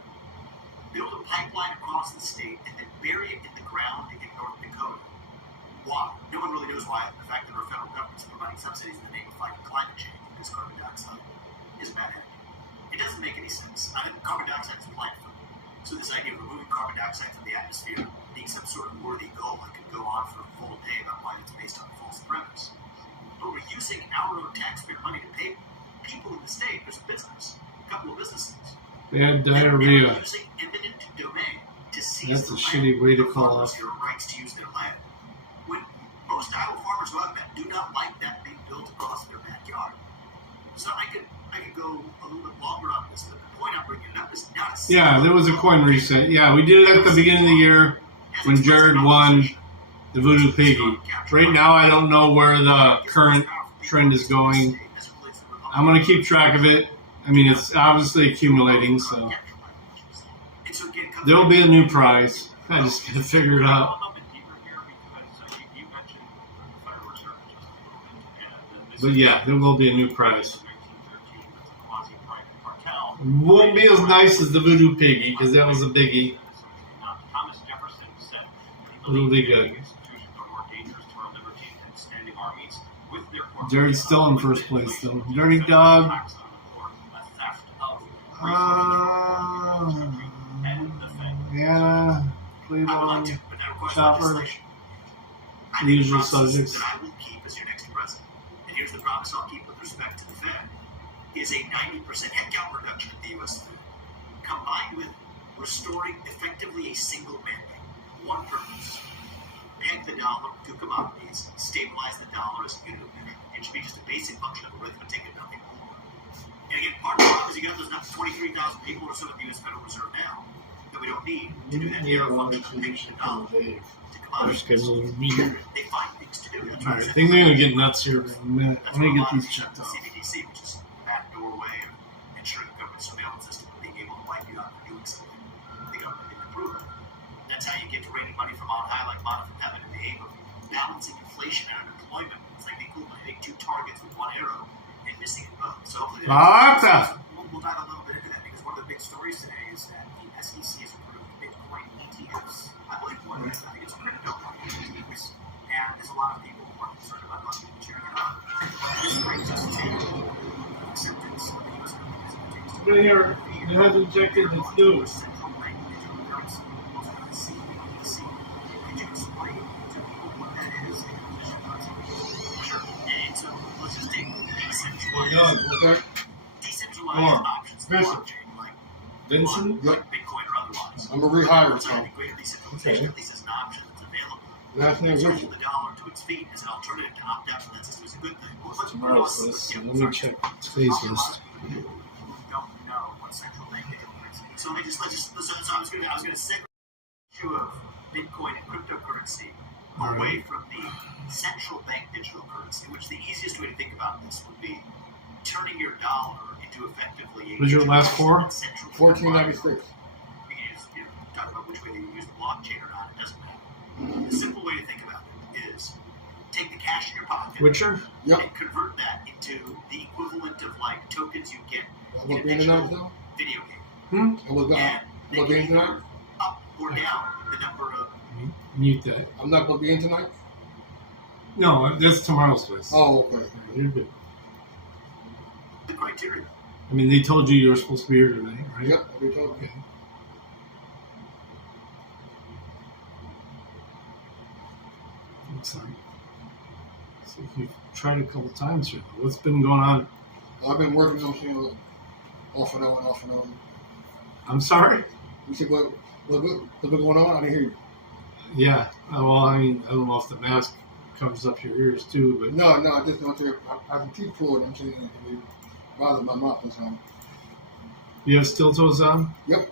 Build a pipeline across the state and then bury it in the ground in North Dakota. Why? No one really knows why. The fact that our federal government's providing subsidies in the name of fighting climate change because carbon dioxide is a bad idea. It doesn't make any sense. I think carbon dioxide is plant food. So this idea of removing carbon dioxide from the atmosphere being some sort of worthy goal, I could go on for a full day about why it's based on a false premise. But we're using our own taxpayer money to pay people in the state. There's a business, a couple of businesses. They had diarrhea. Using eminent domain to seize That's the a land. shitty way to The call farmers it. have rights to use their land. When most Iowa farmers who I've met do not like that being built across their backyard. So I could go a little bit longer on this, but the point I'm bringing up is not a Yeah, there was a coin reset. Yeah, we did it at the beginning of the year when Jared won the Voodoo Piggy. Right now, I don't know where the current trend is going. I'm going to keep track of it. I mean, it's obviously accumulating, so there will be a new prize. I just got to figure it out. But yeah, there will be a new prize. Won't be as nice as the Voodoo Piggy, because that was a biggie. It'll be good. Jared's still in first place, though. Dirty Dog. Yeah. Cleveland. Chopper. The usual subjects. That I will keep as your next president. And here's the promise I'll keep with respect to the Fed. Is a 90% headcount reduction at the U.S. Fed, combined with restoring effectively a single mandate, one purpose: peg the dollar to commodities, stabilize the dollar as a unit of measure. It should be just a basic function of arithmetic and nothing more. And again, part of the problem is you got those 23,000 people or so at the U.S. Federal Reserve now that we don't need to do that narrow function of pegging the dollar to commodities. They find things to do. Alright, I think they're going to get nuts here in a minute. Let me get these checked out. CBDC, which is the backdoor way of ensuring the government surveillance system and being able to wipe you out for doing something the government didn't approve of. That's how you get to raining money from on high like manna from heaven in the aim of balancing inflation and unemployment. It's like the equivalent of hitting two targets with one arrow and missing it both. So hopefully we'll dive a little bit into that, because one of the big stories today is that the SEC has approved Bitcoin ETFs. I believe one, I think it's $100 ETFs. And there's a lot of people who are concerned about money sharing it on. This brings us to acceptance of the U.S. government. Right here, you have injected this new. Central bank digital currency, also known as CBDC. Could you explain to people what that is in a position concept? Sure. And so let's just take Doug. Okay. Decentralized Norm. options in the Vincent. blockchain, like Vincent? Yep. Bitcoin or otherwise. I'm a rehired, Outside so. of the greater decentralization, at least as an option that's available. Last name is So Richard. hold the dollar to its feet as an alternative to opt out from that system is a good thing. Well, let's Tomorrow's put on- list. yeah, Let me sorry. check today's list. Who don't know what central bank digital currency. So I was going to segue the issue of Bitcoin and cryptocurrency All away from the central bank digital currency, which the easiest way to think about this would be turning your dollar into effectively a Was your last four? central bank 1496. You can use, talk about which way they use the blockchain or not, it doesn't matter. The simple way to think about it is take the cash in your pocket Witcher? Yep. and convert that into the equivalent of like tokens you get That in was a being digital announced now? video game. That was And they what can being tonight? either up or down the number of Mute that. I'm not going to be in tonight? No, that's tomorrow's list. Oh, okay. You're good. the criteria. I mean, they told you were supposed to be here tonight, right? Yep, we told Okay. I'm sorry. So you've tried a couple times here. What's been going on? I've been working on things off and on, off and on. I'm sorry? You said what's been going on? I didn't hear you. Yeah. Well, I mean, I don't know if the mask covers up your ears too, but No, I just don't think I can keep forward. I'm saying it bothers my mouth or something. you have steel toes on? Yep.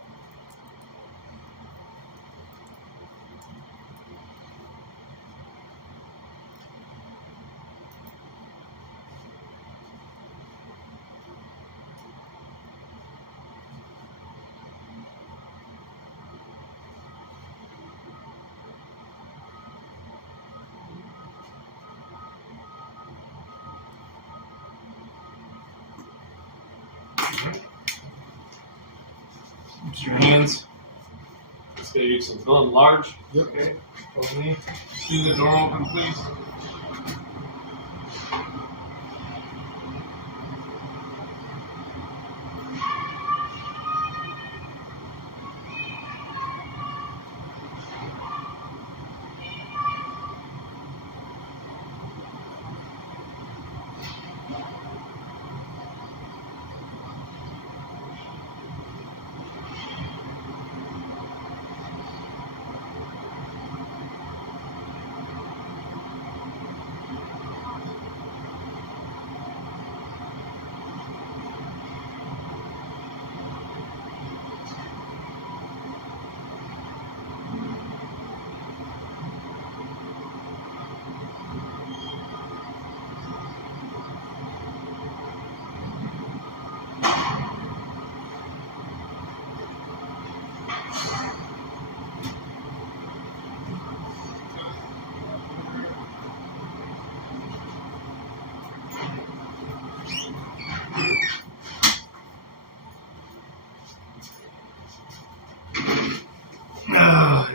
Use your hands. Let's get you some Glen Large. Yep. Okay. Follow me. Leave the door open, please.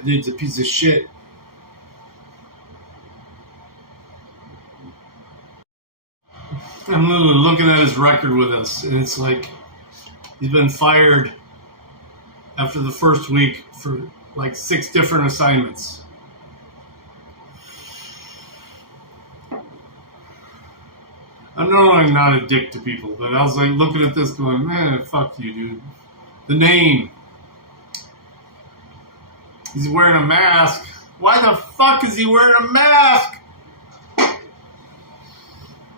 Dude's a piece of shit. I'm literally looking at his record with us, and it's like he's been fired after the first week for like 6 different assignments. I'm normally not a dick to people, but I was like looking at this going, man, fuck you, dude. The name. He's wearing a mask. Why the fuck is he wearing a mask?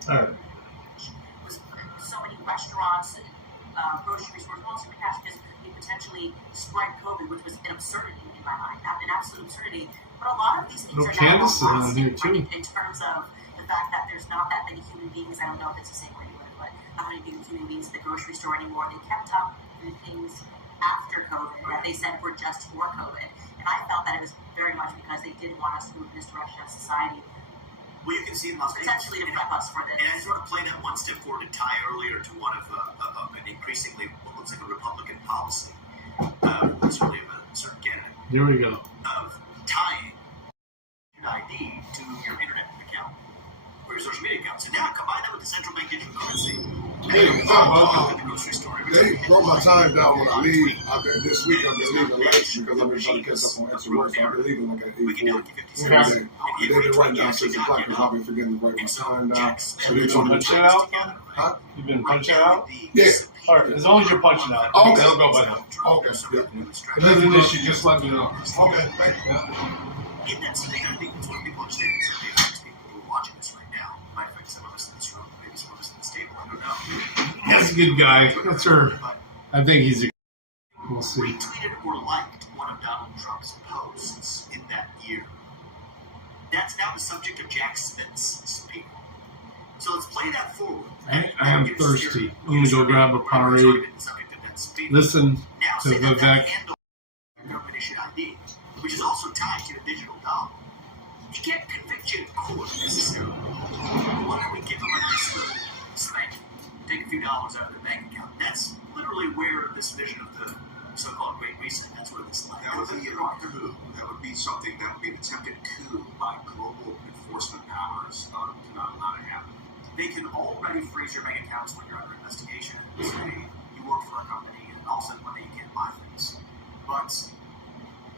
Alright. So many restaurants, grocery stores, also cash because we potentially spread COVID, which was an absurdity in my mind, an absolute absurdity. But a lot of these things No, are Candace is now on here, lost too. in terms of the fact that there's not that many human beings. I don't know if it's the same way you live, but not many human beings at the grocery store anymore. They kept up with things after COVID that they said were just for COVID. And I felt that it was very much because they didn't want us to move in this direction of society, Well, you can see in Las Vegas. potentially to prep us for And I this. sort of play that one step forward to tie earlier to one of an increasingly what looks like a Republican policy, certainly of a certain candidate, Here we go. of tying an ID to your internet account or your social media account. So now combine that with the central bank digital currency. Hey, what's up, At welcome. the grocery store. They broke my time down when I leave. This week I've been leaving late because I've been trying to catch up on extra work. So I've been leaving like at 8:40 every day. And they've been writing down 6 o'clock because I've been forgetting to write my time down. So You they been told me, punching out? huh? You been punching out? Yeah. All right, as long as you're punching out, Okay. they'll go by now. Okay. Yeah. If there's an issue, just let me know. Okay. Thank you. In that setting, I think it's what people understand. It's what affects people who are watching this right now. It might affect some of us in this room, maybe some of us in this table. I don't know. That's a good guy. That's her. But I think he's a. We'll see. retweeted or liked one of Donald Trump's posts in that year. That's now the subject of Jack Smith's subpoena. So let's play that forward. I am thirsty. I'm gonna go grab a Powerade. Listen Now to say that Vivek. handle government issued ID, which is also tied to a digital dollar. He can't convict you in court necessarily. Why don't we give him a nice little spank? Take a few dollars out of the bank account. That's literally where this vision of the so-called Great Reset, that's where this lies. That would be a coup. That would be something that would be an attempted coup by global enforcement powers to not allow it to happen. They can already freeze your bank accounts when you're under investigation. Say you work for a company and all of a sudden one day you can't buy things. But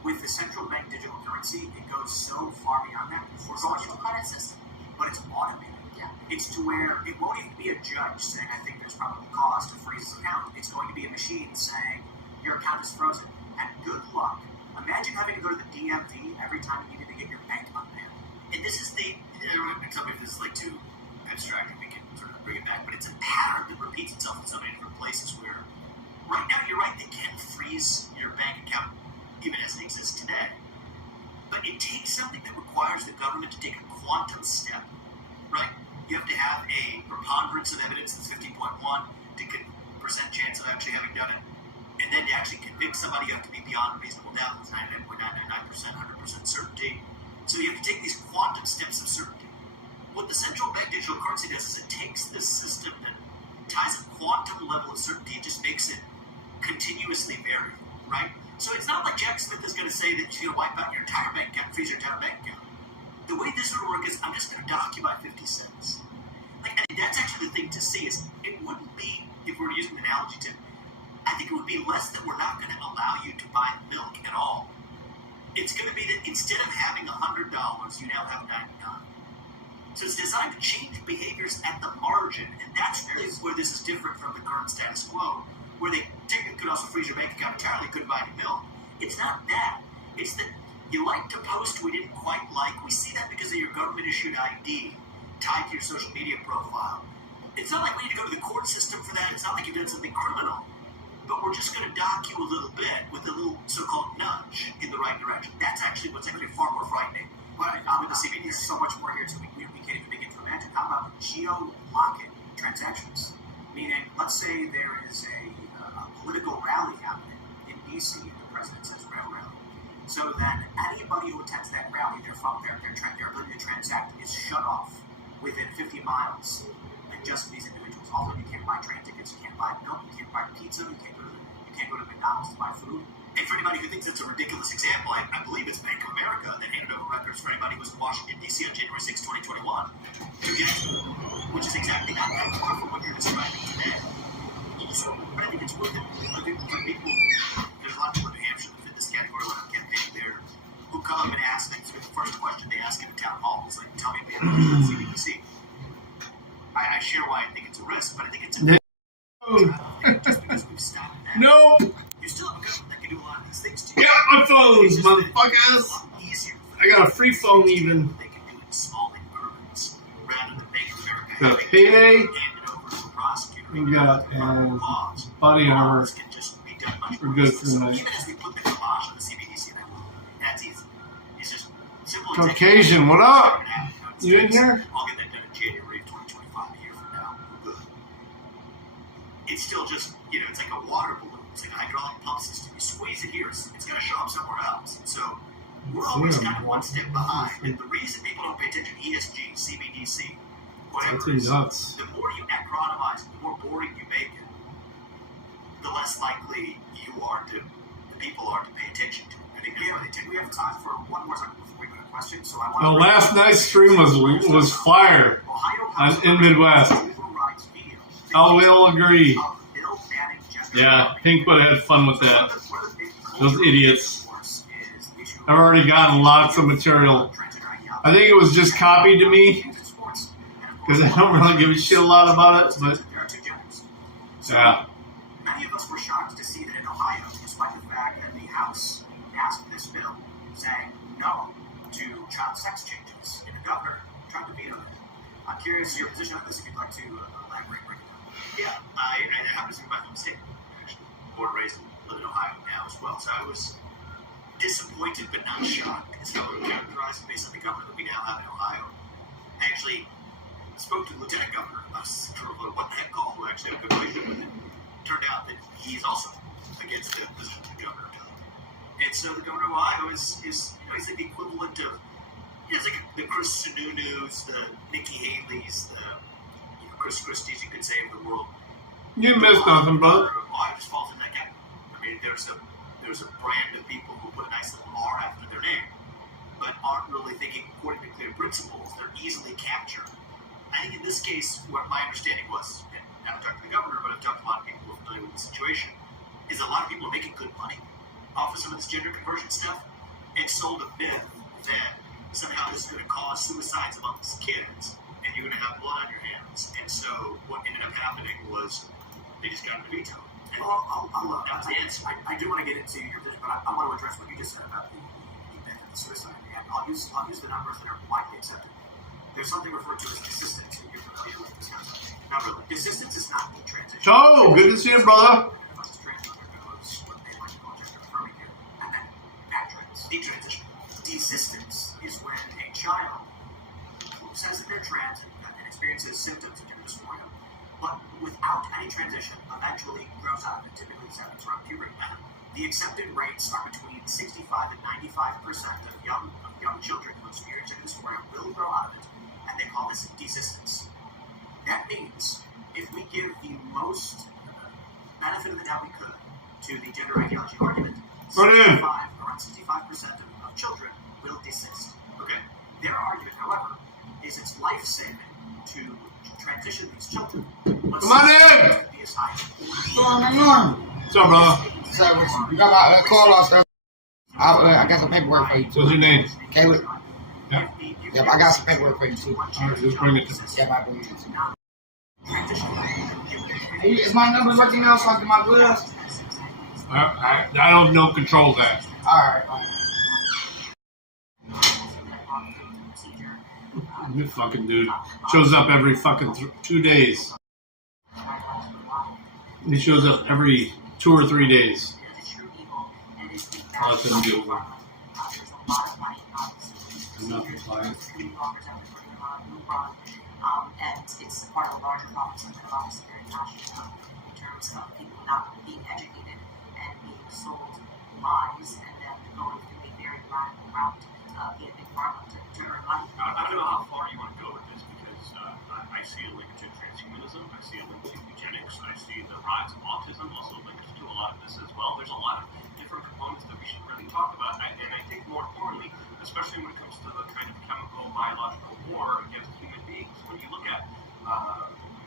with the central bank digital currency, it goes so far beyond that. We're going to a credit system, but it's automated. Yeah. It's to where it won't even be a judge saying, I think there's probable cause to freeze this account. It's going to be a machine saying, your account is frozen. And good luck. Imagine having to go to the DMV every time you needed to get your bank unbanned. And this is the, tell me if this is like too abstract and we can sort of bring it back, but it's a pattern that repeats itself in so many different places where right now you're right, they can freeze your bank account even as it exists today. But it takes something that requires the government to take a quantum step, right? You have to have a preponderance of evidence that's 15.1 to percent chance of actually having done it. And then to actually convict somebody, you have to be beyond a reasonable doubt. That's 99.999%, 100% certainty. So you have to take these quantum steps of certainty. What the central bank digital currency does is it takes this system that ties a quantum level of certainty and just makes it continuously vary, right? So it's not like Jack Smith is going to say that he's going to wipe out your entire bank account, freeze your entire bank account. The way this would work is I'm just going to dock you by 50 cents. Like, and that's actually the thing to see is it wouldn't be, if we were using the analogy to, I think it would be less that we're not going to allow you to buy milk at all. It's going to be that instead of having $100, you now have 99. So it's designed to change behaviors at the margin, and that's really where this is different from the current status quo, where they could also freeze your bank account entirely, couldn't buy any milk. It's not that. It's that you liked a post we didn't quite like. We see that because of your government-issued ID tied to your social media profile. It's not like we need to go to the court system for that. It's not like you've done something criminal. But we're just going to dock you a little bit with a little so-called nudge in the right direction. That's actually what's actually far more frightening. But with the CBD, there's so much more here, so we can't even begin to imagine. How about geo-locking transactions? Meaning, let's say there is a political rally happening in D.C. and the president says rally. So then anybody who attends that rally, their ability to transact is shut off within 50 miles and just these individuals. Although you can't buy train tickets, you can't buy milk, you can't buy pizza, you can't go to McDonald's to buy food. And for anybody who thinks that's a ridiculous example, I believe it's Bank of America that handed over records for anybody who was in Washington, D.C. on January 6, 2021 to get, which is exactly not that far from what you're describing today. So, but I think it's worth it. I think for people, there's a lot of people in New Hampshire that fit this category when I'm campaigning there, who come up and ask me, so the first question they ask in the town hall is like, tell me if you CBDC. I share why I think it's a risk, but I think it's a just because we've stopped that. Nope. You still have a government that can do a lot of these things to you. Get my phones, It's motherfuckers. a lot easier for I got a free phone even. they can do it in small increments rather than Bank of America Got having payday. to hand it over to a prosecutor. We got laws. Buddy and her. Laws can just be done much We're more good easily. for the night. Even as we put the kibosh on the CBDC, that's easy. It's just simple. Caucasian, what up? You in here? I'll get that done in January of 2025, a year from now. Good. It's still just, it's like a water balloon. It's like a hydraulic pump system. You squeeze it here, it's going to show up somewhere else. And so we're always kind of one step behind. And the reason people don't pay attention to ESG, CBDC, whatever, That's nuts. the more you acronymize it, the more boring you make it, the less likely the people are to pay attention to it. I think We have time for one more second before we go to questions. So I want Well, last night's stream was fire Ohio in Midwest. Overrides veto I will agree. of bill banning gender Yeah, Pink would have had fun with that. Those idiots. I've already gotten lots of material. I think it was just copied to me because I don't really give a shit a lot about it, but yeah. Many of us were shocked to see that in Ohio, despite the fact that the House passed this bill saying no to child sex changes, and the governor tried to veto it. I'm curious your position on this, if you'd like to elaborate. Yeah, I happen to be my home state, actually. Born and raised and live in Ohio now as well. So I was disappointed but not shocked. It's how I would characterize it based on the governor that we now have in Ohio. I actually spoke to the lieutenant governor. I was sort of like, what the heck call? We actually have a good relationship with him. Turned out that he's also against the position of the governor. And so the governor of Ohio is he's like the equivalent of, it's like the Chris Sununu's, the Nikki Haley's, the Chris Christie's, you could say, of the world. You missed nothing, brother. Ohio just falls in that category. I mean, there's a brand of people who put a nice little R after their name, but aren't really thinking according to clear principles. They're easily captured. I think in this case, what my understanding was, and I haven't talked to the governor, but I've talked to a lot of people who are familiar with the situation, is a lot of people are making good money off of some of this gender conversion stuff, and sold a myth that somehow this is going to cause suicides amongst kids, and you're going to have blood on your hands. And so what ended up happening was they just got a veto. Well, that was the answer. I do want to get into your position, but I want to address what you just said about the myth of the suicide. And I'll use the numbers that are widely accepted. There's something referred to as desistance, and you're familiar with this concept. Not really. Desistance is not the transition. Oh, good to see you, brother. Detransition. Desistance is when a child says that they're trans and experiences symptoms of gender dysphoria, but without any transition, eventually grows out of it. Typically, this happens around puberty. The accepted rates are between 65 and 95% of young children who experience gender dysphoria will grow out of it, and they call this desistance. That means if we give the most benefit of the doubt we could to the gender ideology argument, around 65% of children will desist. Okay. Their argument, however, is it's life-saving to transition these children. Come on in! Be as high as What's going on? What's up, brother? So, you got my call lost stuff. I got some paperwork for you, too. What's your name? Caleb. Yeah. Yep, I got some paperwork for you, too. All right, just bring it to me. Yep, I believe it, too. Hey, is my number working now so I can get my gloves? I don't have no control of that. Alright. This fucking dude shows up every fucking 2 days. He shows up every 2 or 3 days. I'll let them deal with it. I'm not replying. And it's part of a larger problem, something that I'm obviously very passionate about in terms of people not being educated and being sold lies and then going through a very radical route, be a big pharma to earn money. I don't know how far you want to go with this because I see a link to transhumanism, I see a link to eugenics, I see the rise of autism also linked to a lot of this as well. There's a lot of different components that we should really talk about, and I think more importantly, especially when it comes to the kind of chemical, biological war against human beings, when you look at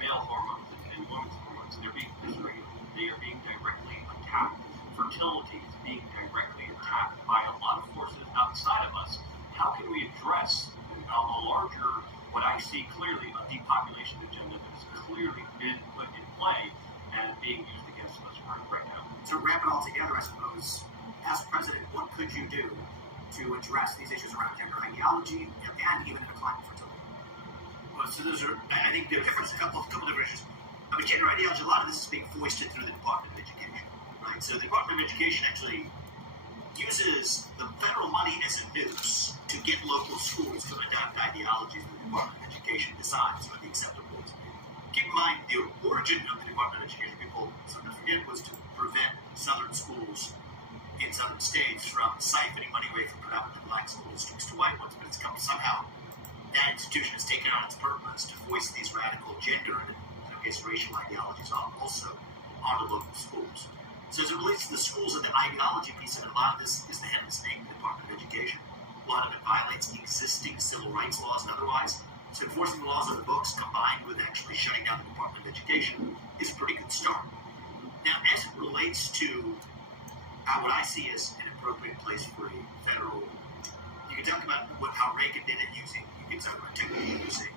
male hormones and women's hormones, they're being destroyed. They are being directly attacked. Fertility is being directly attacked by a lot of forces outside of us. How can we address a larger, what I see clearly, a depopulation agenda that has clearly been put in play and being used against us right now? To wrap it all together, I suppose, as president, what could you do to address these issues around gender ideology and even in a climate of fertility? Well, so those are, I think there's a couple different issues. I mean, gender ideology, a lot of this is being foisted through the Department of Education, right? So the Department of Education actually uses the federal money as a noose to get local schools to adopt ideologies that the Department of Education decides are the acceptable ones. Keep in mind, the origin of the Department of Education, people sometimes forget, was to prevent southern schools in southern states from siphoning money away from predominantly black school districts to white ones, but it's come somehow that institution has taken on its purpose to voice these radical gender and, in some cases, racial ideologies also onto local schools. So as it relates to the schools and the ideology piece of it, a lot of this is the head of the snake, the Department of Education. A lot of it violates existing civil rights laws and otherwise. So enforcing the laws on the books combined with actually shutting down the Department of Education is a pretty good start. Now, as it to what I see as an appropriate place for a federal, you can talk about how Reagan did it using, you can talk about technically using,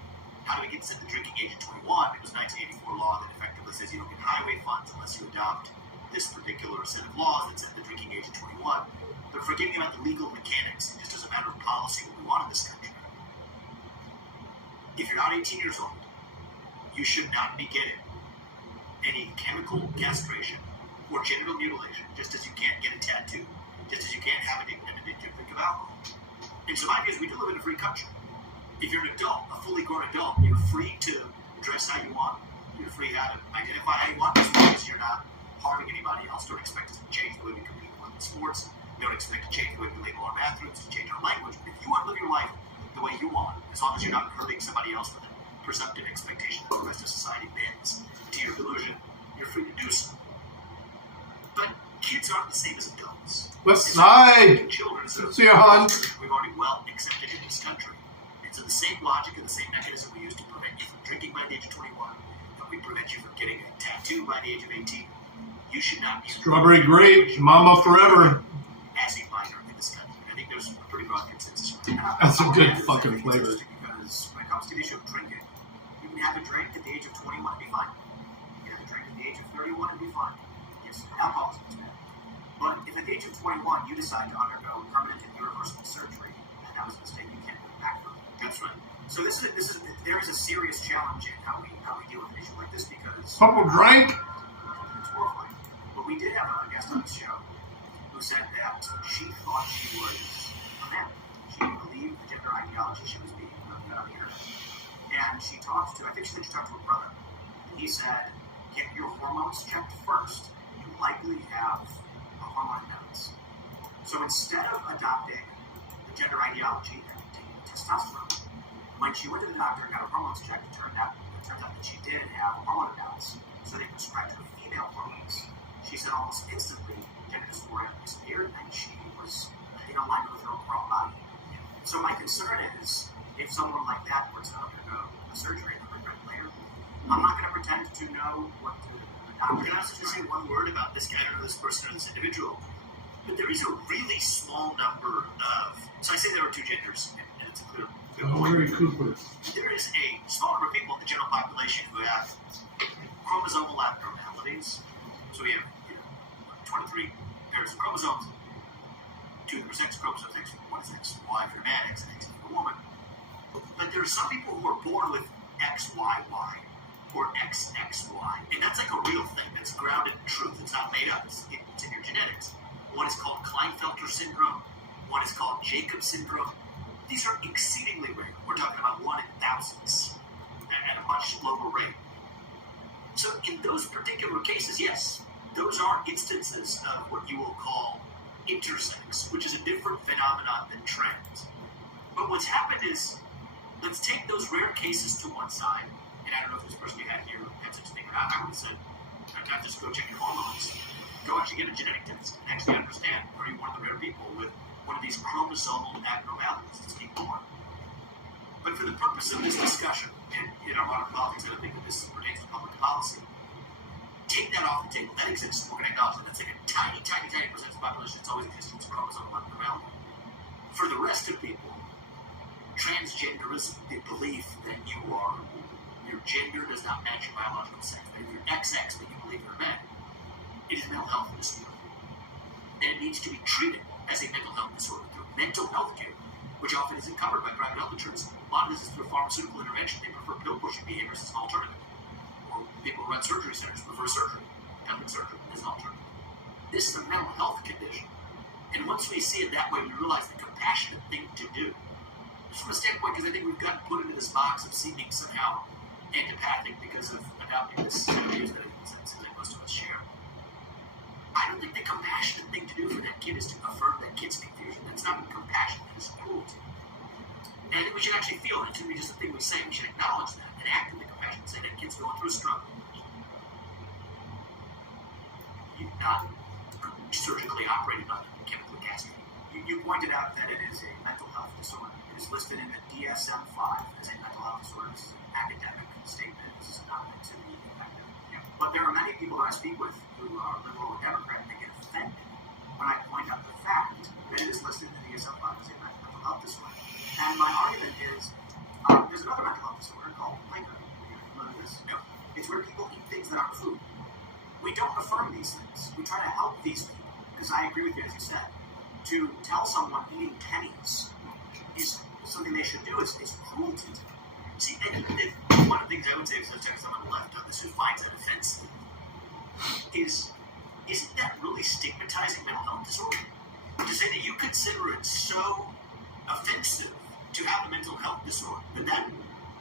how do we get to set the drinking age at 21? It was 1984 law that effectively says you don't get highway funds unless you adopt this particular set of laws that set the drinking age at 21. But forgetting about the legal mechanics, and just as a matter of policy, what we want in this country. If you're not 18 years old, you should not be getting any chemical castration or genital mutilation, just as you can't get a tattoo, just as you can't have an addictive drink of alcohol. And so my view is we do live in a free country. If you're an adult, a fully grown adult, you're free to dress how you want. You're free to identify how you want, as long as you're not harming anybody else. Don't expect us to change the way we compete in sports. Don't expect to change the way we label our bathrooms, to change our language. But if you want to live your life the way you want, as long as you're not hurting somebody else with a presumptive expectation that the rest of society bends to your delusion, you're free to do so. But kids aren't the same as adults. West Side. Children, so See you, hon. we've already well accepted in this country. And so the same logic and the same mechanism we use to prevent you from drinking by the age of 21, that we prevent you from getting a tattoo by the age of 18, you should not be Strawberry grape, mama forever. as a minor in this country. I think there's a pretty broad consensus. That's a good fucking flavor. Because when it comes to the issue of drinking, you can have a drink at the age of 21 and be fine. You can have a drink at the age of 31 and be fine. Yes, alcohol is bad. But if at the age of 21 you decide to undergo permanent and irreversible surgery, and that was a mistake, you can't go back from it. That's right. So there is a serious challenge in how we deal with an issue like this because Couple drink. it's horrifying. But we did have a guest on the show who said that she thought she was a man. She didn't believe the gender ideology she was being put on the internet. And she talked to, I think she said she talked to her brother. And he said, get your hormones checked first. You likely have a hormone imbalance. So instead of adopting the gender ideology and taking testosterone, when she went to the doctor and got her hormones checked, it turned out that she did have a hormone imbalance. So they prescribed her female hormones. She said almost instantly gender dysphoria disappeared and she was in alignment with her overall body. So my concern is if someone like that were to undergo a surgery and regret it later, I'm not going to pretend to know what the doctor Can I also just say one word about this guy? I don't know this person or this individual, but there is a really small number of. So I say there are two genders, and it's a clear Larry Cooper. There is a small number of people in the general population who have chromosomal abnormalities. So we have 23 pairs of chromosomes. 2 of them are sex chromosomes, one is XY for a man, X and X for a woman. But there are some people who are born with XYY or XXY, and that's like a real thing that's grounded in truth. It's not made up. It's in your genetics. One is called Klinefelter syndrome. One is called Jacob syndrome. These are exceedingly rare. We're talking about 1 in thousands at a much lower rate. So in those particular cases, yes, those are instances of what you will call intersex, which is a different phenomenon than trans. But what's happened is, let's take those rare cases to one side, and I don't know if this person you had here had such a thing or not. I would have said, not just go check your hormones. Go actually get a genetic test and actually understand, are you one of the rare people with one of these chromosomal abnormalities that's being born? But for the purpose of this discussion, and in our modern politics, I don't think that this pertains to public policy, take that off the table. That exists. We're going to acknowledge that. That's like a tiny, tiny, tiny percentage of the population. It's always existed. It's chromosomal abnormality. For the rest of people, transgenderism, the belief that your gender does not match your biological sex. But if you're XX, but you believe you're a man, it is a mental health disorder. And it needs to be treated as a mental health disorder through mental health care, which often isn't covered by private health insurance. A lot of this is through pharmaceutical intervention. They prefer pill-pushing behaviors as an alternative. Or people who run surgery centers prefer surgery, pelvic surgery as an alternative. This is a mental health condition. And once we see it that way, we realize the compassionate thing to do. Just from a standpoint, because I think we've gotten put into this box of seeming somehow antipathic because of adopting this set of views that it seems like most of us share. I don't think the compassionate thing to do for that kid is to affirm that kid's confusion. That's not compassion, that is cruelty. And I think we should actually feel that. It shouldn't be just a thing we say. We should acknowledge that and act with the compassion and say that kid's going through a struggle. You're not surgically operated on it, chemically castrated. You pointed out that it is a mental health disorder. It is listed in the DSM-5 as a mental health disorder. This is an academic statement. This is not meant to be effective. But there are many people that I speak with who are liberal or Democrat, they get offended when I point out the fact that it is listed in the DSM-5 as a mental health disorder. And my argument is, there's another mental health disorder called planker. You're familiar with this? No. It's where people eat things that aren't food. We don't affirm these things. We try to help these people, because I agree with you, as you said. To tell someone eating pennies is something they should do is cruelty. See, one of the things I would say is sometimes on the left of this who finds that offensive isn't that really stigmatizing mental health disorder? To say that you consider it so offensive to have a mental health disorder that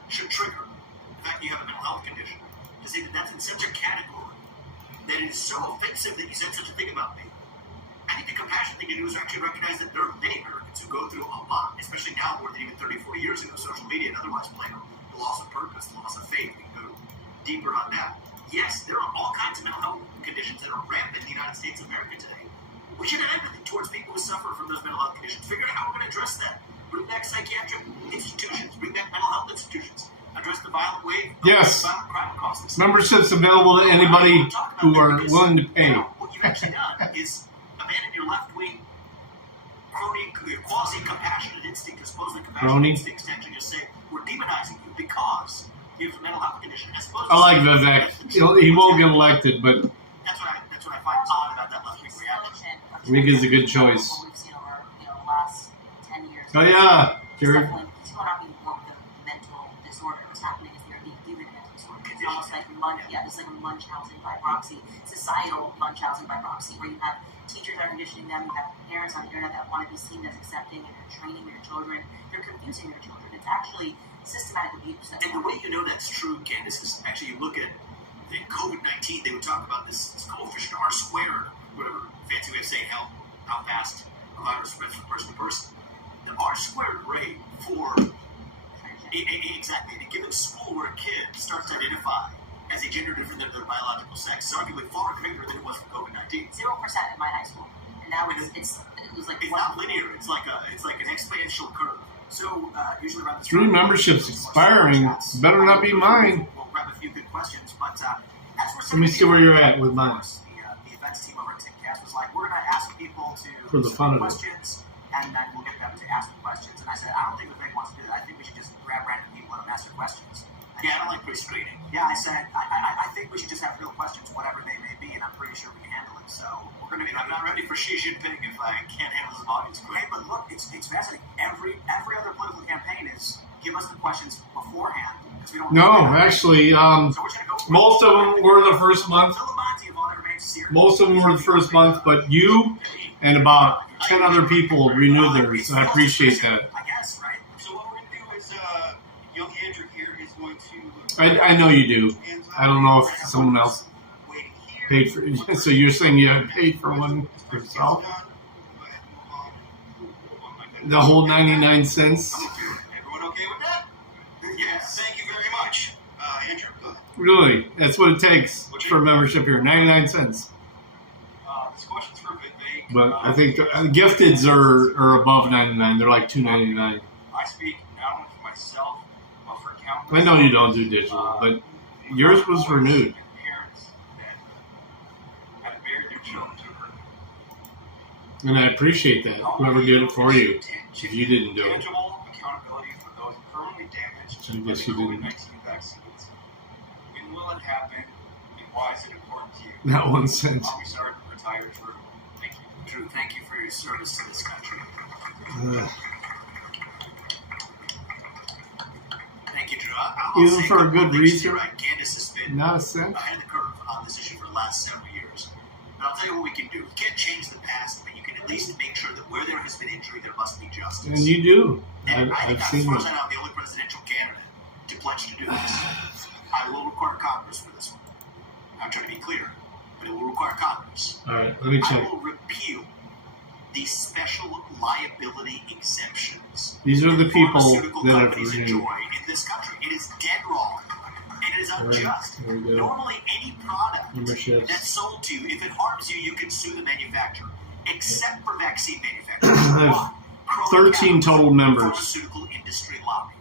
should trigger the fact that you have a mental health condition. To say that that's in such a category that it is so offensive that you said such a thing about me. I think the compassionate thing to do is actually recognize that there are many Americans who go through a lot, especially now more than even 30, 40 years ago, social media and otherwise playing the loss of purpose, the loss of faith. We can go deeper on that. Yes, there are all kinds of mental health conditions that are rampant in the United States of America today. We should have empathy towards people who suffer from those mental health conditions. Figure out how we're going to address that. Bring back psychiatric institutions. Bring back mental health institutions. Address the violent wave. Yes. Violent crime across this. Memberships available to anybody who are willing to pay. What you've actually done is abandon your left-wing quasi-compassionate instinct, or supposedly compassionate instincts, to actually just say, we're demonizing you because you have a mental health condition. I like Vivek. He won't get elected, but that's what I find odd about that left-wing reaction. I think it's a good choice. What we've seen over the last 10 years. Oh yeah, Jerry. He's going out being born with a mental disorder. What's happening is they're being given a mental disorder. It's almost like it's like a Munchausen by proxy, societal Munchausen by proxy, where you have teachers that are conditioning them, you have parents on the internet that want to be seen as accepting, and they're training their children, they're confusing their children. It's actually systematic abuse. And the way you know that's true, Candace, is actually you look at in COVID-19, they would talk about this coefficient R squared, whatever fancy way of saying how fast a virus spreads from person to person. The R squared rate for exactly in a given school where a kid starts to identify as a gender different than their biological sex is arguably far greater than it was for COVID-19. 0% in my high school, and now it was like it's not linear. It's like an exponential curve. So usually around this Three memberships expiring. Better not be mine. We'll grab a few good questions, but as Let me see where you're at with mine. The events team over at TikCast was like, we're going to ask people to For the fun of it. questions, and then we'll get them to ask the questions. And I said, I don't think Vivek wants to do that. I think we should just grab random people and ask their questions. Yeah, I don't like pre-screening. Yeah, I said, I think we should just have real questions, whatever they may be, and I'm pretty sure we can handle it. So we're going to be. I'm not ready for Xi Jinping if I can't handle some audience. Hey, but look, it's fascinating. Every other political campaign is give us the questions beforehand because we don't. No, actually, So we're just gonna go most of them were the first month. Phil Lamonti of All That Remains Series. Most of them were the first month, but you and about 10 other people renewed theirs. I appreciate that. I guess, right? So what we're going to do is, young Andrew here is going to... I know you do. I don't know if someone else paid for it. So you're saying you haven't paid for one yourself? The whole 99 cents? Everyone okay with that? Yes. Thank you very much. Andrew, go ahead. Really? That's what it takes for a membership here. 99 cents. This question's for Vivek. But I think the gifteds are above 99. They're like $2.99. I speak not only for myself, but for countless... I know you don't do digital, but yours was renewed. Parents that have buried their children to her. And I appreciate that. Whoever did it for you, if you didn't do it. Tangible accountability for those permanently damaged I by guess the you didn't. COVID-19 vaccines. When will it happen? And why is it important to you? Not 1 cent. I'll be sorry to retire, Drew. Thank you. Drew, thank you for your service to this country. Thank you, Drew. I'll Even say for a couple good of things reason? here, right? Candace has been Not a cent. ahead of the curve on this issue for the last several years. And I'll tell you what we can do. We can't change the past, but you can at least make sure that where there has been injury, there must be justice. And you do. And I I've think, seen as far it. as I know, I'm the only presidential candidate to pledge to do this. I will require Congress for this one. I'm trying to be clear, but it will require Congress. All right, let me check. I will repeal these special liability exemptions These are the people pharmaceutical that have companies renewed. enjoy in this country. It is dead wrong, and it is All right, unjust. there we go. Normally, any product Memberships. that's sold to you, if it harms you, you can sue the manufacturer, except for vaccine manufacturers. I have Why? 13 total members. Pharmaceutical industry lobby.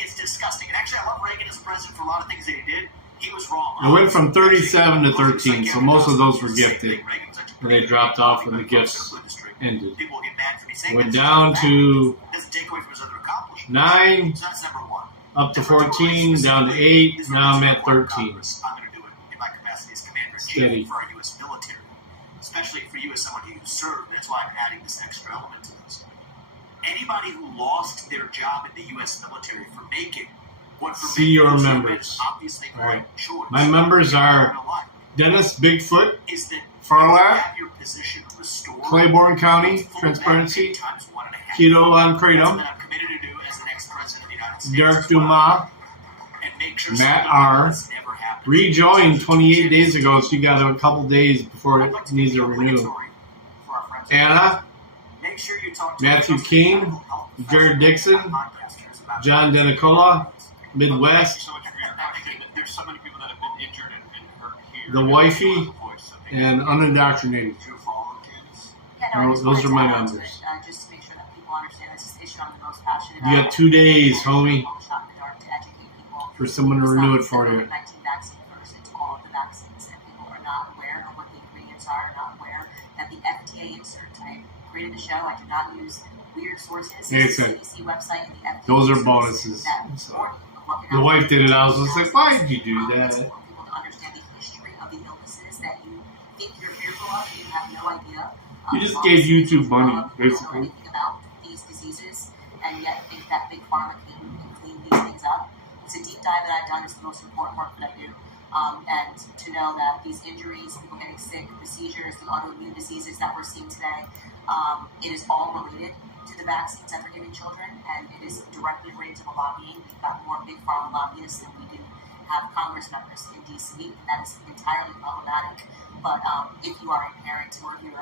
It's disgusting. And actually, I love Reagan as a president for a lot of things that he did, He was wrong. It went from 37 to 13, so most of those were gifted. And they dropped off when the gifts ended. People get mad for me saying Went that. down to Doesn't take away from his other accomplishments. 9, So that's number one. up to 14, down to 8, now I'm at 13. I'm going to do it in my capacity as Commander-in-Chief Steady. for our U.S. military, especially for you as someone who served. That's why I'm adding this extra element to this. Anybody who lost their job in the U.S. military for making what for See your military members. men is obviously All right. quite choice. My members are Not alike. Dennis Bigfoot, Is that Farlap, have your position restored, Claiborne County, full Transparency, back times 1.5. Keto on That's Kratom, what I'm committed to do as the next president of the United States. Derek as well. Dumas, And make sure Matt something R. that's never happened. rejoined 28 days ago, so you got a couple days before I'd it like to needs make a it renewal. obligatory for our friends. Anna, Make sure you talk to Matthew trusted King, medical health Jared professionals Dixon, and podcasters about John health. Denicola, Thank you Midwest, so much for your question. There's so many people that have been injured and hurt here. The Wifey, and Unindoctrinated. Yeah, no, I just Those wanted are to my add on to members. it, just to make sure that people understand this is the issue I'm the most passionate You about. got 2 days, homie, Shot in the dark to educate people. for someone to It's renew not it for the you. COVID-19 vaccine first, it's all of the vaccines, and people are not aware of what the ingredients are, not aware that the FDA insert type created the show. I do not use weird sources. Hey, It's the so CDC website and the FDA. those are inserts bonuses. that So, warn you of what can the happen. wife did it. I was just like, why did you do that? It's for people to understand the history of the illnesses that you think you're fearful of, and you have no idea. You just gave YouTube money, basically. Anything about these diseases, and yet think that big pharma can clean these things up. It's a deep dive that I've done. It's the most important work that I do. And to know that these injuries, people getting sick, the seizures, the autoimmune diseases that we're seeing today, it is all related to the vaccines that we're giving children, and it is directly related to the lobbying. We've got more big pharma lobbyists than we do have Congress members in D.C., and that is entirely problematic. But if you are a parent or if you're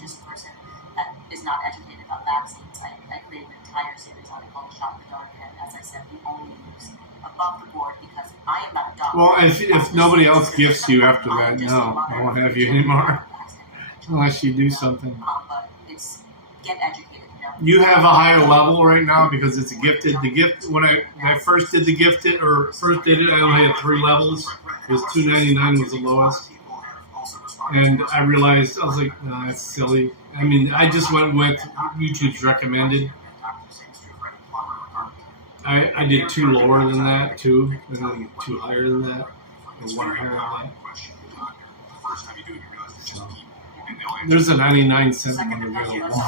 just a person that is not educated about vaccines, I created an entire series on it called Shot in the Dark, and as I said, we only use above the board because I am not a doctor. Well, if nobody else gifts you after that, no, I won't have you anymore. Unless you do something. But it's get educated. You have a higher level right now because it's a gifted. The gift, when I first did the gifted, or first did it, I only had 3 levels. It was $2.99 was the lowest. And I realized, I was like, no, that's silly. I mean, I just went with YouTube's recommended. I did 2 lower than that, 2, and then 2 higher than that, and 1 higher than that. So, there's a 99-cent one available.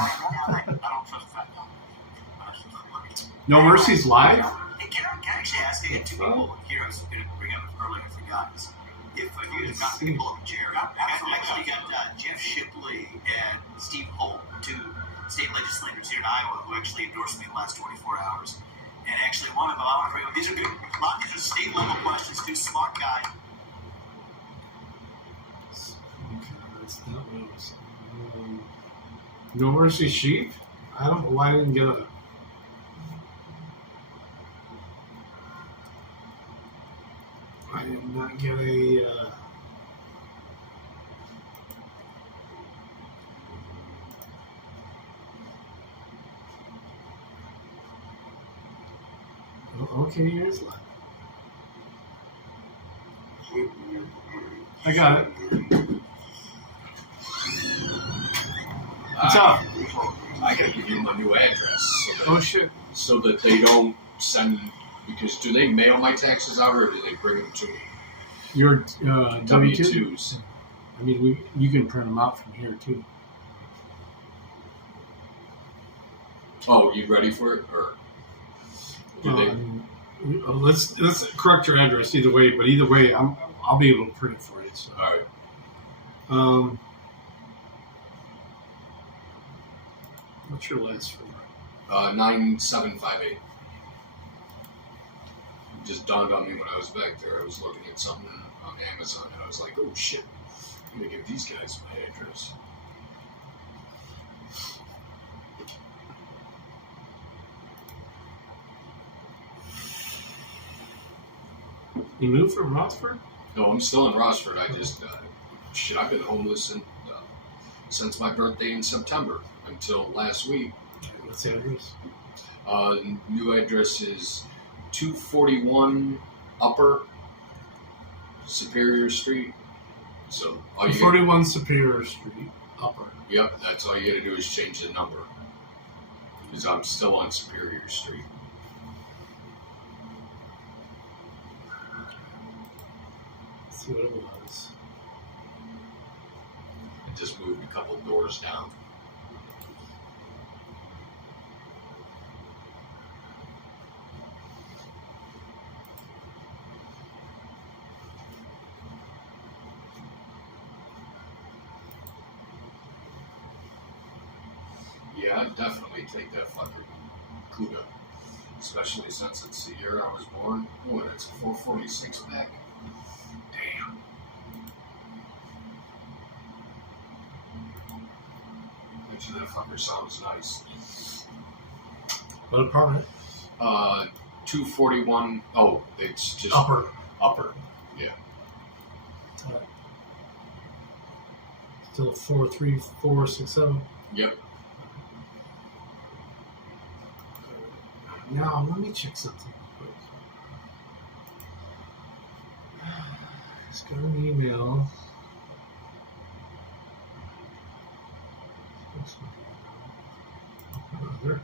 No Mercy's live? Hey, can I actually ask you 2 people here I was going to bring up earlier, I forgot. If you had gotten people up Jared, I actually got Jeff Shipley and Steve Holt, 2 state legislators here in Iowa, who actually endorsed me in the last 24 hours. And actually, one of them, I want to bring up, these are good. A lot of these are state level questions, too. Smart guy. No Mercy sheep? I don't know why I didn't get a. I did not get a. Okay, here's one. I got it. What's up? I gotta give you my new address Oh shit. so that they don't send. Because do they mail my taxes out or do they bring them to me? Your W2? W-2s. I mean, you can print them out from here too. Oh, you ready for it or? Do they? Let's correct your address either way, but either way, I'll be able to print it for you. So. All right. What's your last four? 9758. It just dawned on me when I was back there. I was looking at something on Amazon and I was like, oh shit, I'm gonna give these guys my address. You moved from Rossford? No, I'm still in Rossford. I just, I've been homeless since my birthday in September until last week. What's the address? New address is 241 Upper Superior Street. So all you 41 Superior Street, upper. Yep, that's all you got to do is change the number. Because I'm still on Superior Street. Let's see what it was. I just moved a couple doors down. Yeah, I'd definitely take that fucking CUDA. Especially since it's the year I was born. Oh, and it's a 446 back. Damn. Actually, that fucker sounds nice. What apartment? 241. Oh, it's just Upper. Upper. Yeah. Still 43467. Yep. Now, let me check something real quick. Just got an email. Brother.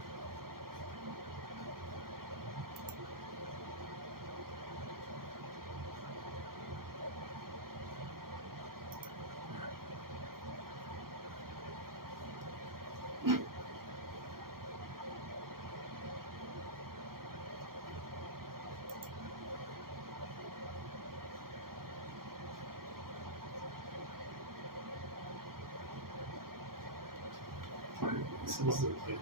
This is the thing.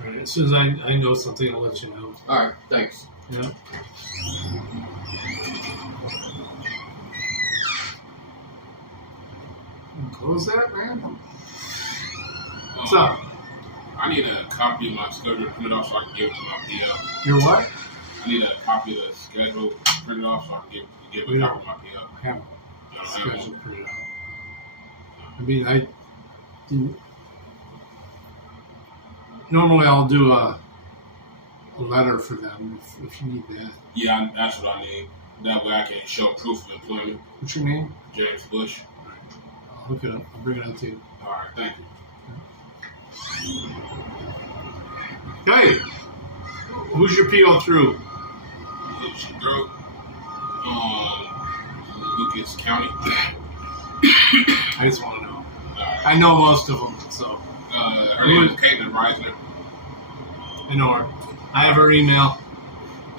All right, as soon as I know something, I'll let you know. All right, thanks. Yeah. Close that, man. What's up? I need a copy of my schedule printed off so I can give it to my PO. Your what? I need a copy of the schedule printed off so I can give a copy of my PO. I have You don't have schedule one? printed out. I mean, I do. Normally, I'll do a letter for them if you need that. Yeah, that's what I need. That way I can show proof of employment. What's your name? James Bush. All right. I'll hook it up. I'll bring it out to you. All right, thank you. Hey, who's your PO through? She through Lucas County. I just want to know. Right. I know most of them, so Her name is Caitlin Reisner. I know her. I have her email.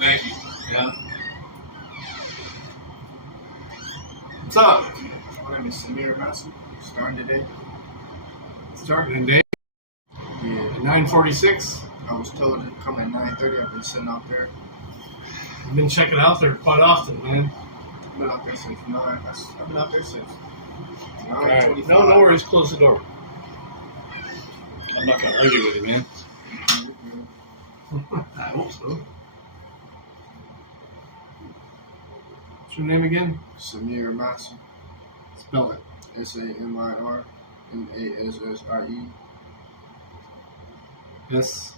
Thank you. Yeah. What's up? My name is Samir Massey. Starting today. Starting in day Yeah. at 9:46. I was told to come at 9:30. I've been sitting out there. I've been checking out there quite often, man. I've been out there since 9. I've been out there since All right. No worries. Close the door. I'm not gonna argue with you, man. I hope so. What's your name again? Samir Massey. Spell it. SAMIR MASSIE Yes.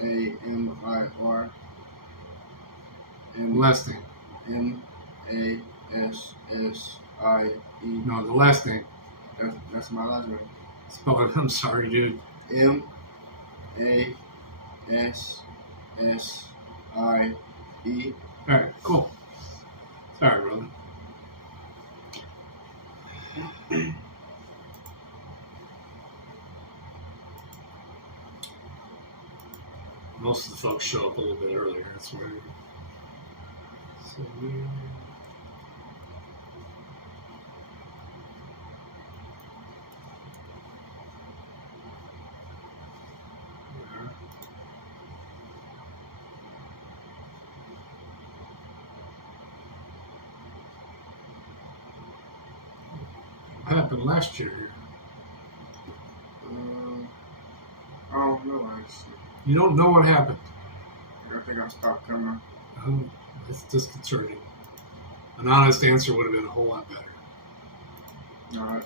AMIR Last name. MASSIE. No, the last name. That's my last name. Spell it. I'm sorry, dude. MASSIE. All right. Cool. Sorry, brother. Most of the folks show up a little bit earlier. That's weird. So weird. What happened last year here? I don't know, actually. You don't know what happened. I think I stopped coming. It's disconcerting. An honest answer would have been a whole lot better. I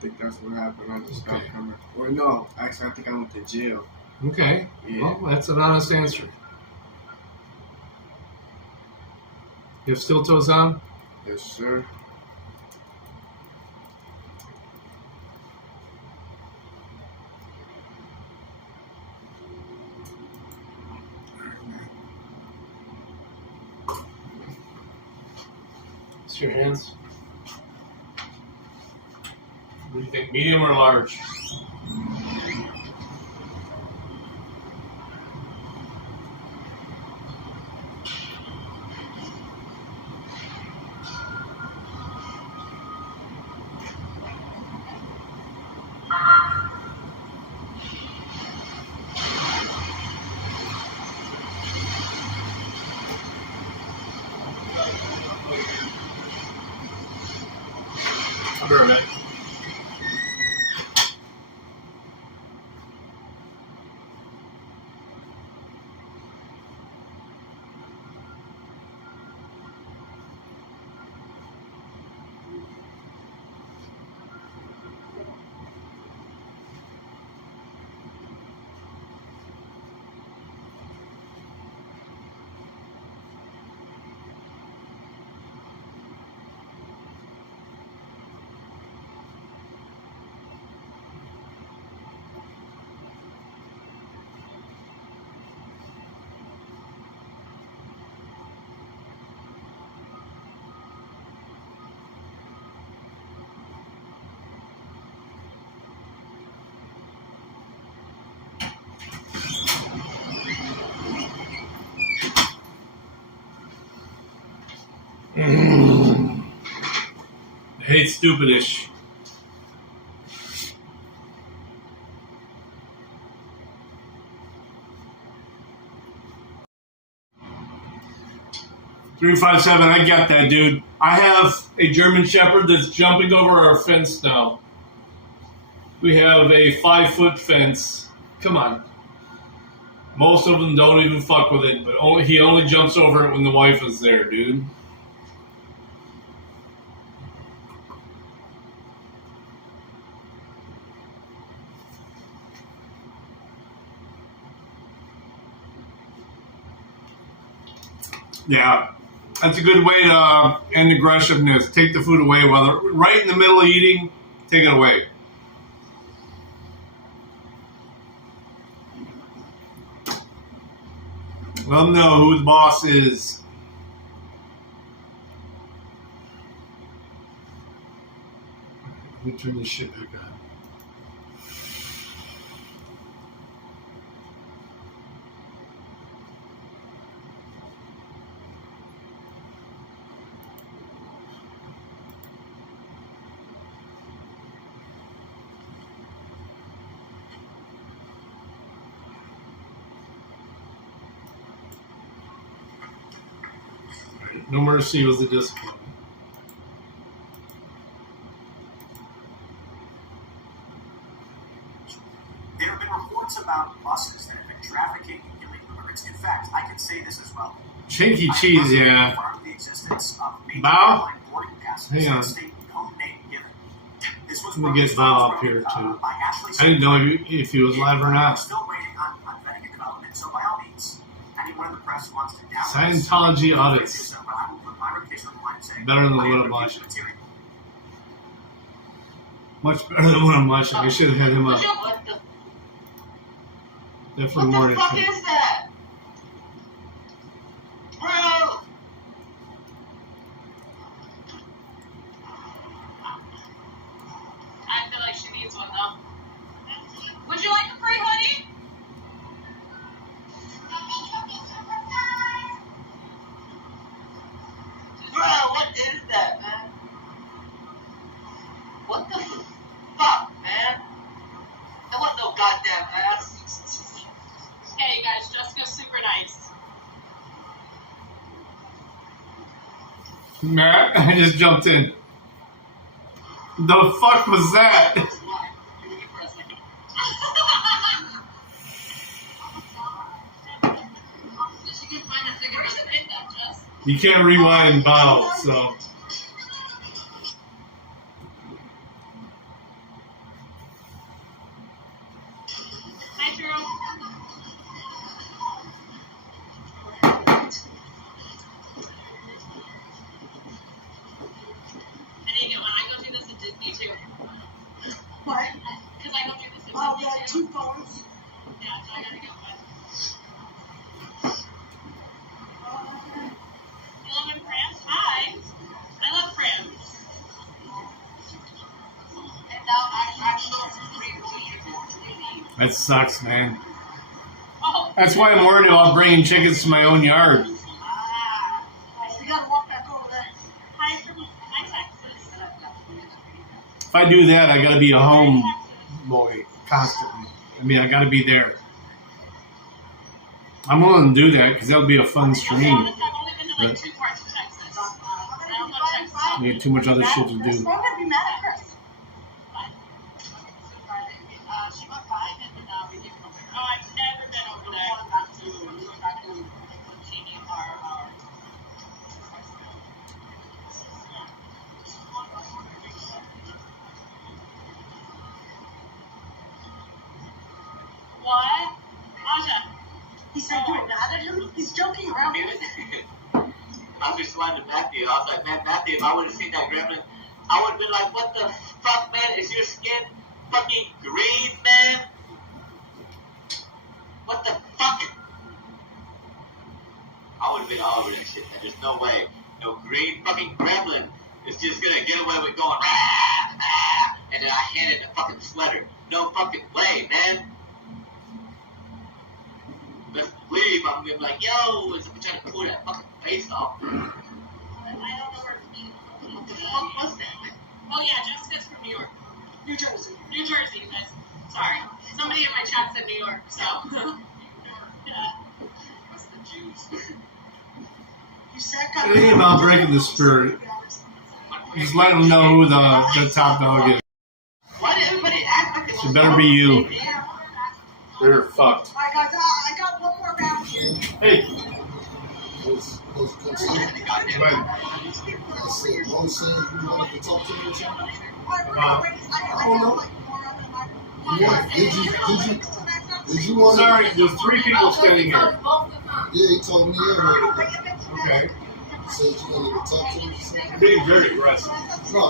think that's what happened. I just stopped Okay. coming. Or no, actually, I think I went to jail. Okay. Yeah. Well, that's an honest answer. You have steel toes on? Yes, sir. It's your hands. What do you think? Medium or large? I'll be right back. I hate stupidish. $357, I got that, dude. I have a German Shepherd that's jumping over our fence now. We have a 5-foot fence. Come on. Most of them don't even fuck with it, but he only jumps over it when the wife is there, dude. Yeah, that's a good way to end aggressiveness. Take the food away while they're right in the middle of eating. Take it away. Let them know who the boss is. Let me turn this shit back on. No Mercy was the discipline. There have been reports about buses that have been trafficking illegal immigrants. In fact, I can say this as well. Chinky cheese, yeah. The existence of major Bow? airline boarding passes Hang on. and state no name given. This was Let me get Val up here, too. I didn't know if he was live or not. Still waiting on vetting and development, so by all means, anyone in the press wants to doubt Scientology audits. but I will put my reputation on the line and say, Better than I what have I'm reviewed watching. the material. Much better than what I'm watching. I should have had him up. Definitely more What the fuck interesting. is that? Bro! I feel like she needs one though. Would you like a free hoodie? Bro, what is that, man? What the fuck, man? I want no goddamn ass. Hey, you guys, Jessica's super nice. Matt, I just jumped in. The fuck was that? Did she find a cigarette in that, Jess? You can't rewind bow, so. Hi, Drew. I need to get one. I go through this at Disney too. What? Because I go through this at Oh, Disney yeah, too. 2 phones. Yeah, so I gotta get one. You live in France? Hi. I love France. And now I love free. That sucks, man. Oh. That's why I'm worried about bringing chickens to my own yard. Ah, we gotta walk back over there. Hi, Texas. If I do that, I gotta be a home boy constantly. I mean, I gotta be there. I'm willing to do that because that'll be a fun stream. I've only been to like 2 parts of Texas. I don't love Texas. I got too much other shit to do. We're gonna be mad at Chris. She went 5 and we did come there. Oh, I've never been over there. What? Aja. He said you're mad at him? He's joking around. I was just lying to Matthew. I was like, man, Matthew, if I would have seen that gremlin, I would have been like, what the fuck, man? Is your skin fucking green, man? What the fuck? I would have been all over that shit, man. There's no way. No green fucking gremlin is just gonna get away with going, rah, rah, and then I handed a fucking sweater. No fucking way, man. Best believe I'm gonna be like, yo, it's like trying to pull that fucking face off. I don't know where what the fuck was that? Oh yeah, Jessica's from New York. New Jersey. New Jersey, guys. Sorry. Somebody in my chat said New York, so. Yeah. That's the Jews. You said It ain't about breaking the spirit. Just let them know who the top dog is. Why did everybody act like it was It better be you. Yeah. They're fucked. I got one more round here. Hey, Was good to see you. I said, Mo said you wanted to talk to me or something? I don't know. What? Did you want to? sorry, there's 3 people standing here. Yeah, he told me earlier. Okay. Said you wanted to talk to me or something? You're being very aggressive. No.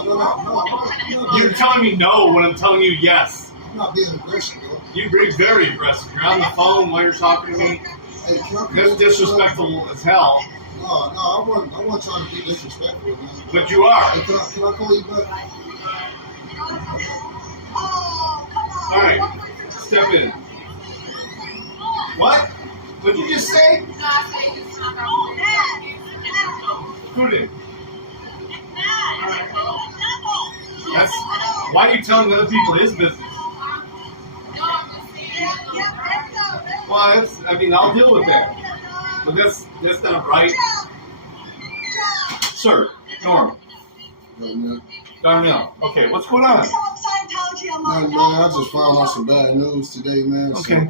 You're telling me no when I'm telling you yes. I'm not being aggressive, though. You're being very aggressive. You're on the phone while you're talking to me. Hey, can I That's disrespectful as hell. No, I wasn't trying to be disrespectful, man. But you are. Hey, can I call you back? All right, step in. What? What'd you just say? Who did? That's why are you telling other people his business? Well, I'll deal with that. But that's not right. Sir, Norm. Darnell. Okay, what's going on? Man, I just found out some bad news today, man. Okay.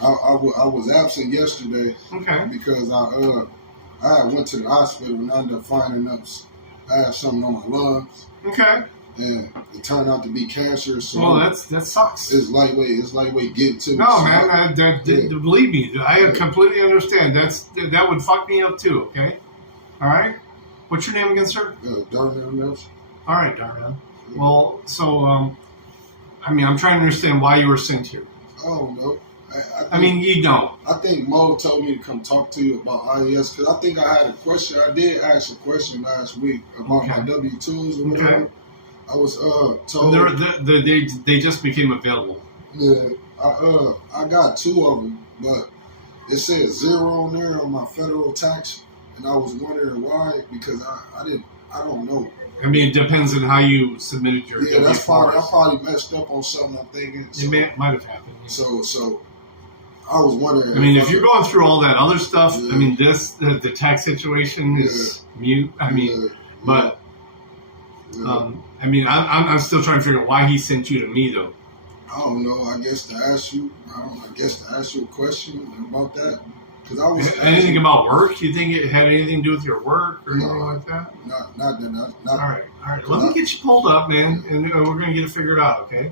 So I was absent yesterday Okay. because I went to the hospital and I ended up finding out I had something on my lungs. Okay. And it turned out to be cancer. So Well, that sucks. it's lightweight getting to me. No, So man. Believe me, I completely understand. That would fuck me up too. Okay. All right. What's your name again, sir? Darnell Nelson. All right, Darnell. Well, so I'm trying to understand why you were sent here. I don't know. I I think Mo told me to come talk to you about IES because I think I had a question. I did ask a question last week about my W-2s or whatever. Okay. I was told. They just became available. Yeah, I got 2 of them, but it said 0 on there on my federal tax, and I was wondering why because I don't know. It depends on how you submitted your Yeah, that's W-4s. I probably messed up on something. I'm thinking. So, It might have happened. So I was wondering. If you're going through all that other stuff, Yeah. the tax situation is mute. But Yeah. I'm still trying to figure out why he sent you to me though. I don't know. I guess to ask you a question about that. Because I was anything about work? You think it had anything to do with your work or anything like that? Not that. All right. Let me get you pulled up, man, and we're gonna get it figured out, okay?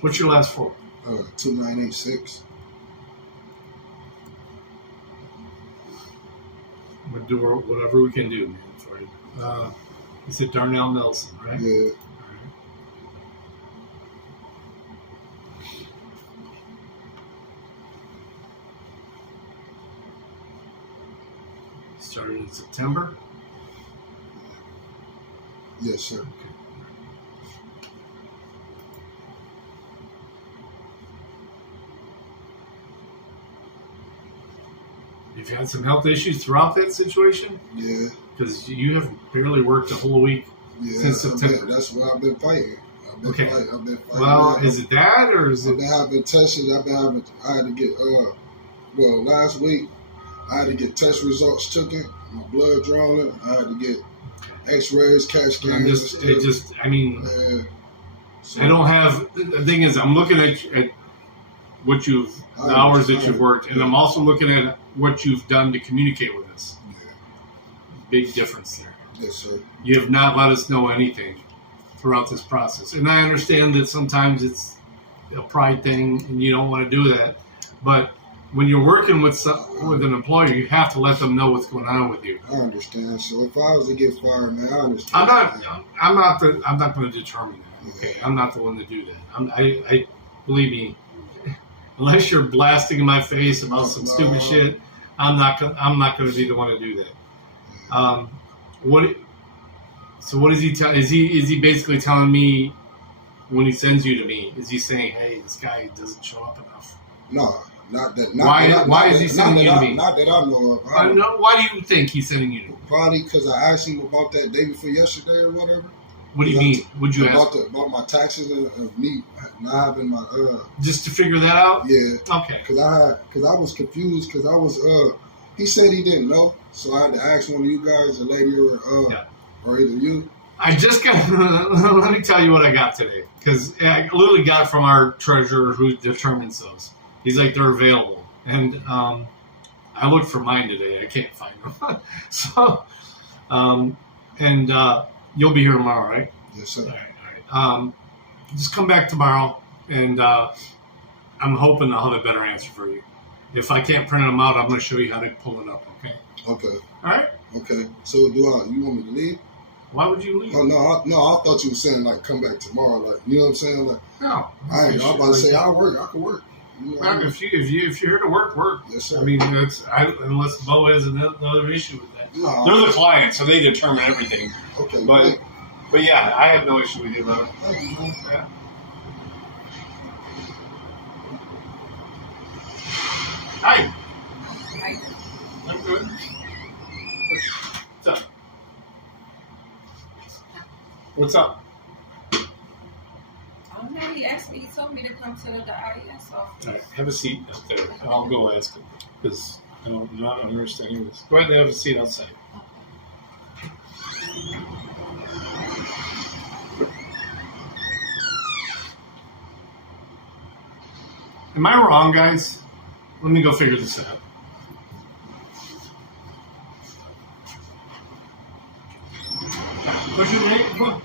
What's your last four? 2986. We'll do whatever we can do, man, for you. You said Darnell Nelson, right? Yeah. Started in September? Yes, sir. Okay. You've had some health issues throughout that situation? Yeah. Because you have barely worked a whole week since September. That's what I've been fighting. I've been fighting. Well, is it that or is it? I've been having tested. I had to get, last week, I had to get test results taken, my blood drawn. I had to get x-rays, CAT scans. I don't have, the thing is, I'm looking at what the hours that you've worked, and I'm also looking at what you've done to communicate with us. Yeah. Big difference there. Yes, sir. You have not let us know anything throughout this process. And I understand that sometimes it's a pride thing and you don't want to do that. But when you're working with an employer, you have to let them know what's going on with you. I understand. So if I was to get fired, man, I understand. I'm not going to determine that. Okay, I'm not the one to do that. I believe me, unless you're blasting in my face about some stupid shit, I'm not going to be the one to do that. So what is he tell? Is he basically telling me when he sends you to me? Is he saying, "Hey, this guy doesn't show up enough"? No, not that. Why is he sending you to me? Not that I know of. Why do you think he's sending you to me? Probably because I asked him about that day before yesterday or whatever. What do you mean? Would you ask about my taxes and me not having my just to figure that out? Yeah. Okay. Because I was confused because I was he said he didn't know, so I had to ask one of you guys, a lady or either you. I just got. Let me tell you what I got today, because I literally got it from our treasurer who determines those. He's like, they're available, and I looked for mine today. I can't find them. So, you'll be here tomorrow, right? Yes, sir. All right. Just come back tomorrow, and I'm hoping I'll have a better answer for you. If I can't print them out, I'm going to show you how to pull it up. Okay. Okay. All right. Okay. So you want me to leave? Why would you leave? Oh no, I thought you were saying like come back tomorrow, like you know what I'm saying, like. No. I'm about to say I can work. You know, if you're here to work. Yes, sir. I mean, unless Bo has another issue with that. No, they're the client, so they determine everything. Okay. But yeah, I have no issue with you, brother. Thank you, man. Yeah. Hi. I'm good. What's up? What's up? I don't know. He asked me. He told me to come to the IES office. All right, have a seat up there. I'll go ask him because I'm not understanding this. Go ahead and have a seat outside. Am I wrong, guys? Let me go figure this out. What's your name? Come on.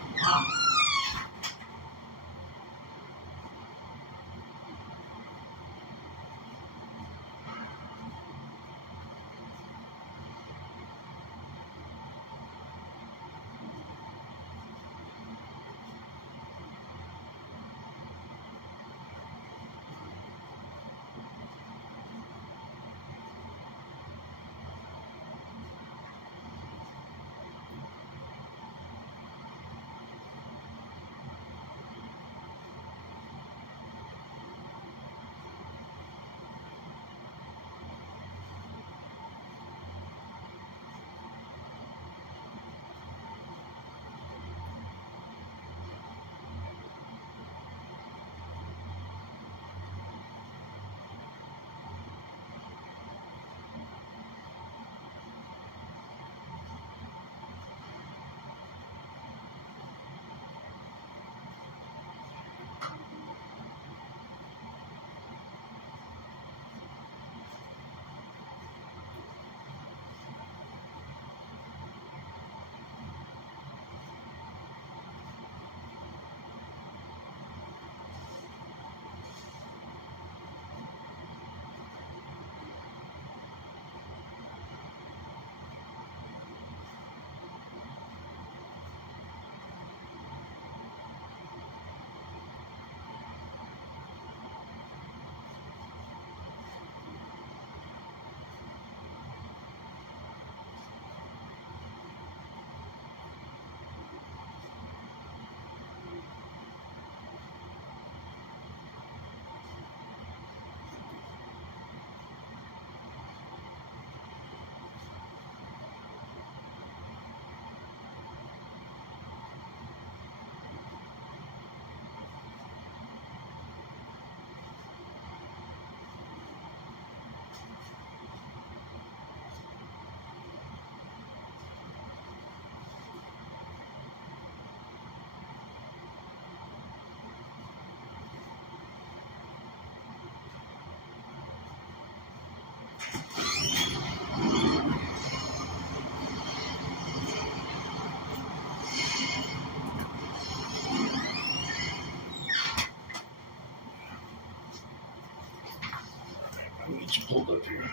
Let me get you pulled up here.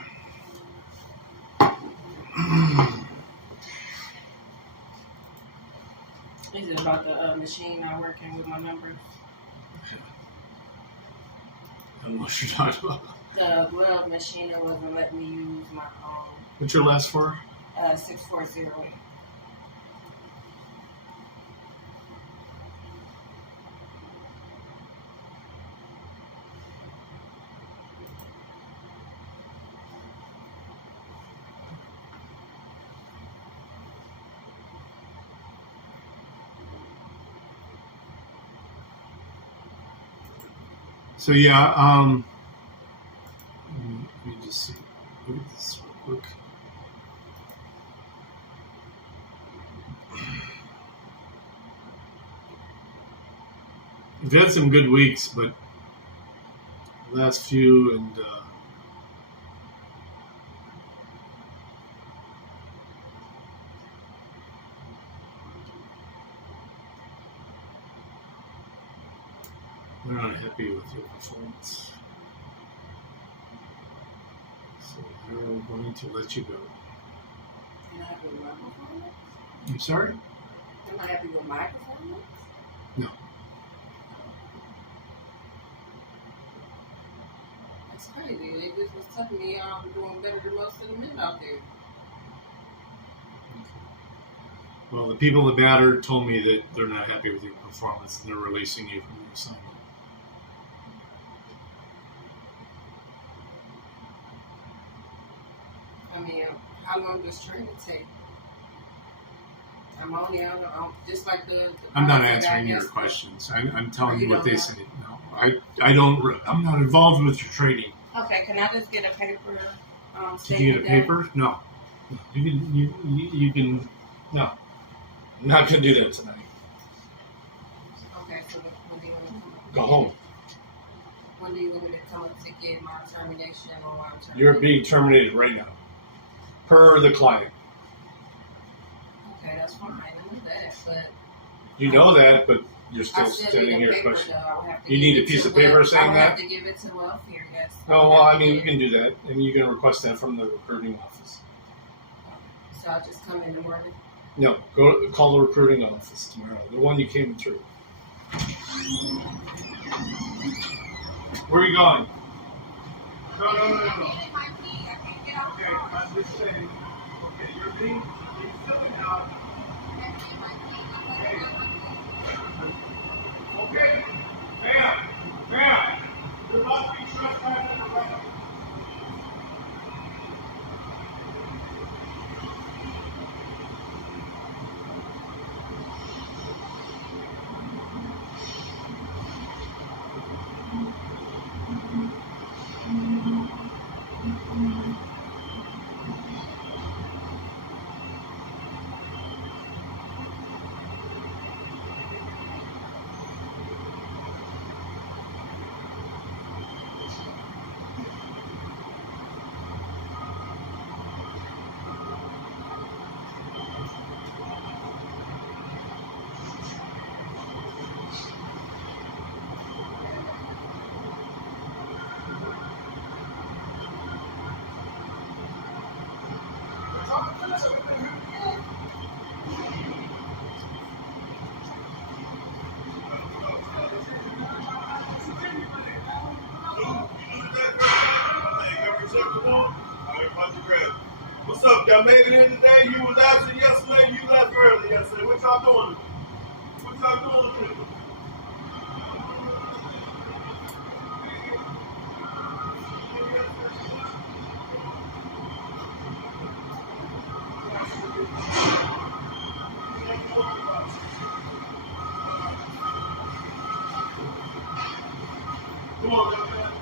Is it about the machine not working with my numbers? I don't know what you're talking about. The glove machine that wasn't letting me use my What's your last four? 640. So yeah, let me just see. Look at this real quick. We've had some good weeks, but the last few and we're not happy with your performance. So we're going to let you go. You're not happy with my performance? I'm sorry? You're not happy with my performance? No. That's crazy. They just was telling me I'm doing better than most of the men out there. Well, the people that matter told me that they're not happy with your performance and they're releasing you from your assignment. I mean, how long does training take? I'm only on just like the I'm not answering your questions. I'm telling you what they know? say. No, I don't. I'm not involved with your trading. Okay, can I just get a paper? Did you get a paper? No. You can. No. I'm not going to do that tonight. Okay, so when do you want to come up? Go home. When do you want me to come up to get my termination or why I'm terminated? You're being terminated right now, per the client. Okay, that's fine. I know that, but You know that, but you're still I still standing need a here paper, questioning. though. I would have to You give need a it piece to of paper wel- saying I would that? have to give it to welfare, yes. Oh, well, I mean, we can do that, and you can request that from the recruiting office. So I'll just come in the morning. No, go call the recruiting office tomorrow, the one you came through. Where are you going? No. Okay, I'm just saying. Okay, you're being silly now. Okay, ma'am, there must be trespassing around. What's up? Y'all made it in today? You was absent yesterday. You left early yesterday. What y'all doing? What y'all doing today? Come on, man.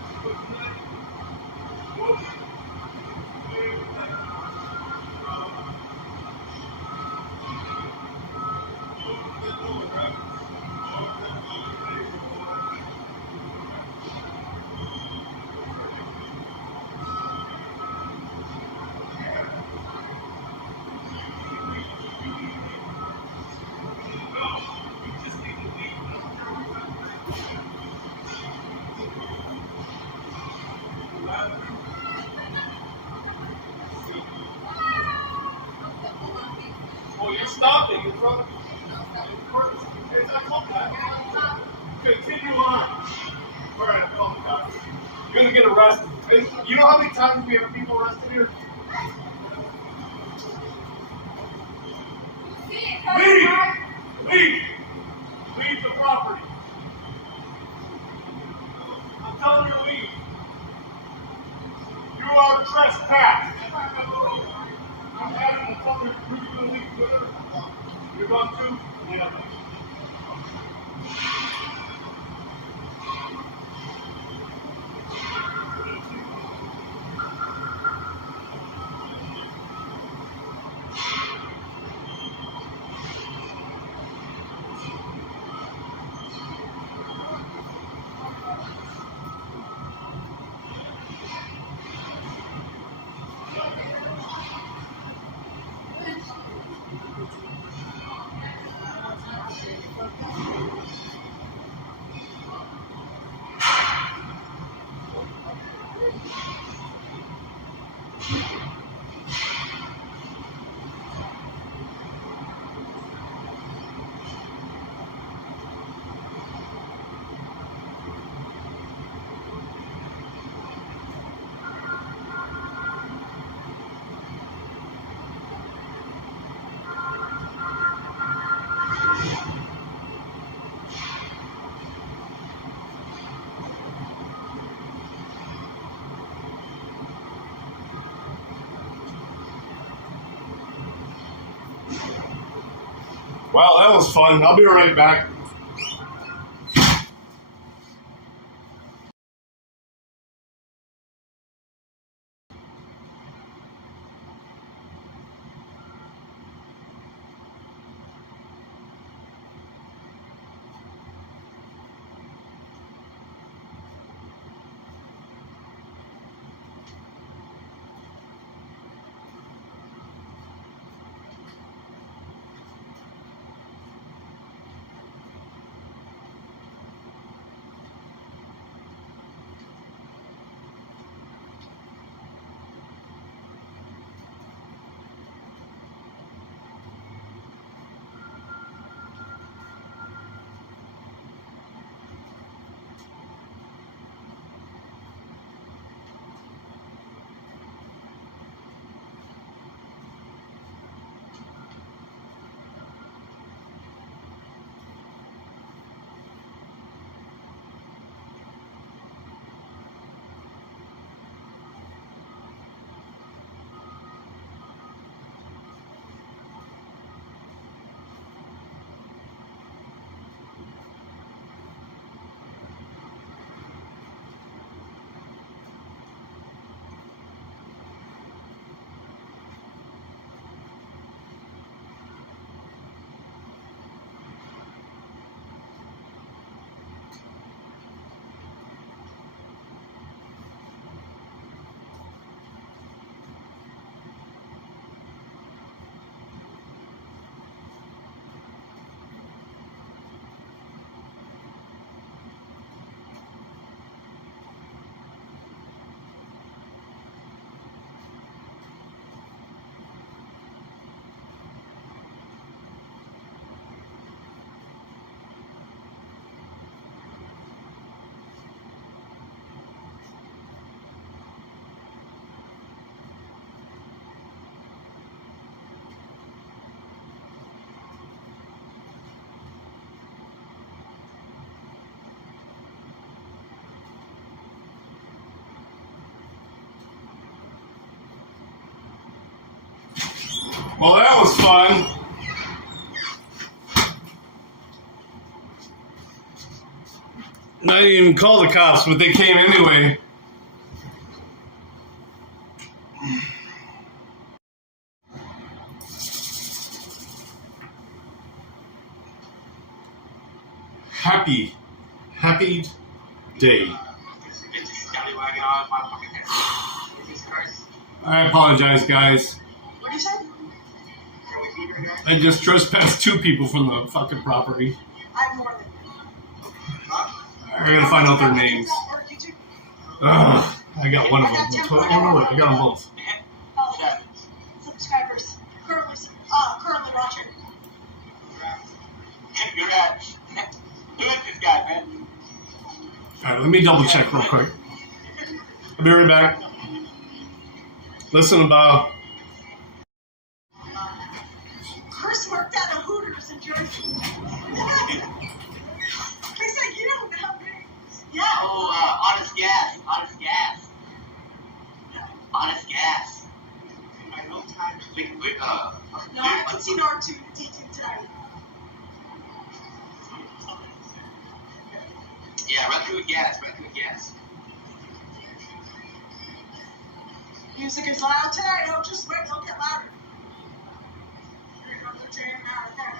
stopping. It's wrong. Continue on. All right, I'll call the cops. You're gonna get arrested. You know how many times we have people arrested here? Leave! Leave! Leave the property. I'm telling you to leave. You are trespassed. I'm asking the public who's going to leave. You're going to? Yeah. Wow, that was fun. I'll be right back. Well, that was fun. I didn't even call the cops, but they came anyway. Happy day. I apologize, guys. What did you say? I just trespassed 2 people from the fucking property. I have more than I gotta find out their names. Ugh, I got one of them. I got them both. subscribers currently watching. All right, let me double check real quick. I'll be right back. Listen about. Chris worked at a Hooters in Jersey. They said you don't know me. Yeah. Oh, honest gas. Honest gas. Honest gas. No, I haven't seen R2 teaching tonight. Yeah, run through gas. Run through gas. Music is loud tonight. It'll just wait. It'll get louder. Here you go. They're jamming out right there.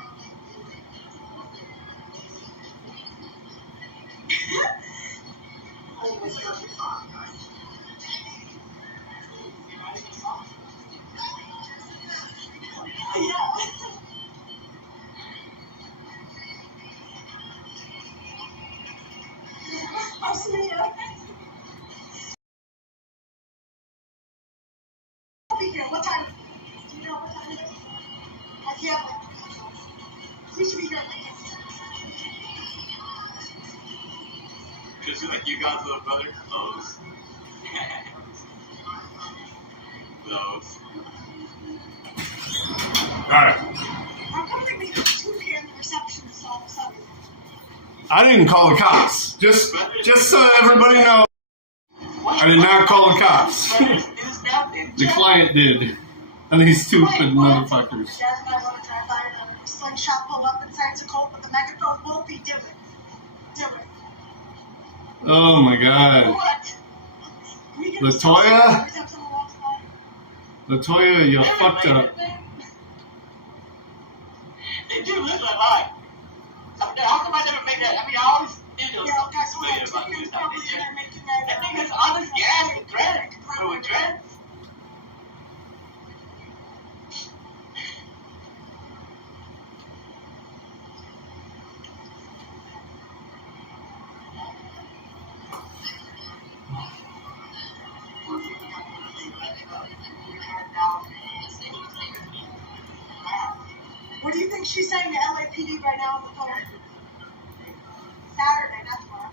Always gonna be fun, guys. Yeah. I'll see you. I'll be here. What time? Do you know what time it is? I can't wait. We should be here. Just like you guys little brother. Those. Those. Alright. I'm going to make a 2 p.m. receptionist all of a sudden. I didn't call the cops. Just so everybody knows, I did not call the cops. The client did. And these stupid motherfuckers. Dad and I want to drive by and a slingshot pull up and signs a code, but the megaphone won't be doing. Do it. Oh my god. What? Latoya? Latoya, you fucked up. They do look like mine. How come I never make that? I mean, I always knew there was something weird about this. That thing is honest gas with dread. Or with dread. What do you think she's saying to LAPD right now on the phone? Saturday, not tomorrow.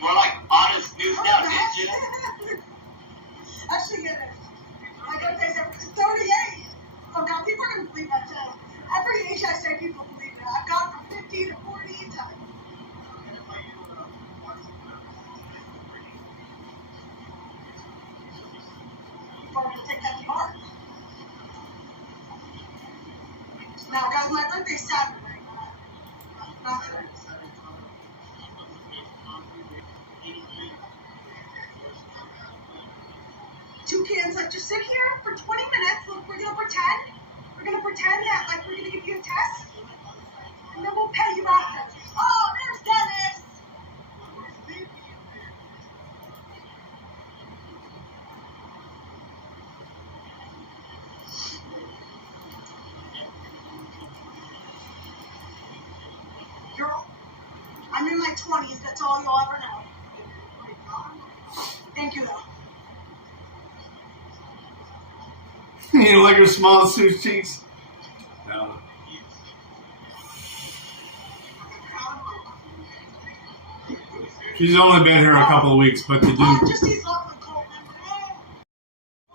More like honest news now, didn't you? Actually, my birthday's every 38. Oh God, people are gonna believe that too. Every age I say, people believe it. I've gone from 50 to 40 times. People are gonna take that to heart. Now, guys, my birthday's Saturday, not today. Toucan's like, just sit here for 20 minutes. Look, we're gonna pretend that like we're gonna give you a test, and then we'll pay you after. Oh, there's Dennis. Girl, I'm in my 20s. That's all you'll ever know. Thank you, though. You like her small suit cheeks? No. She's only been here a couple of weeks, but the dude.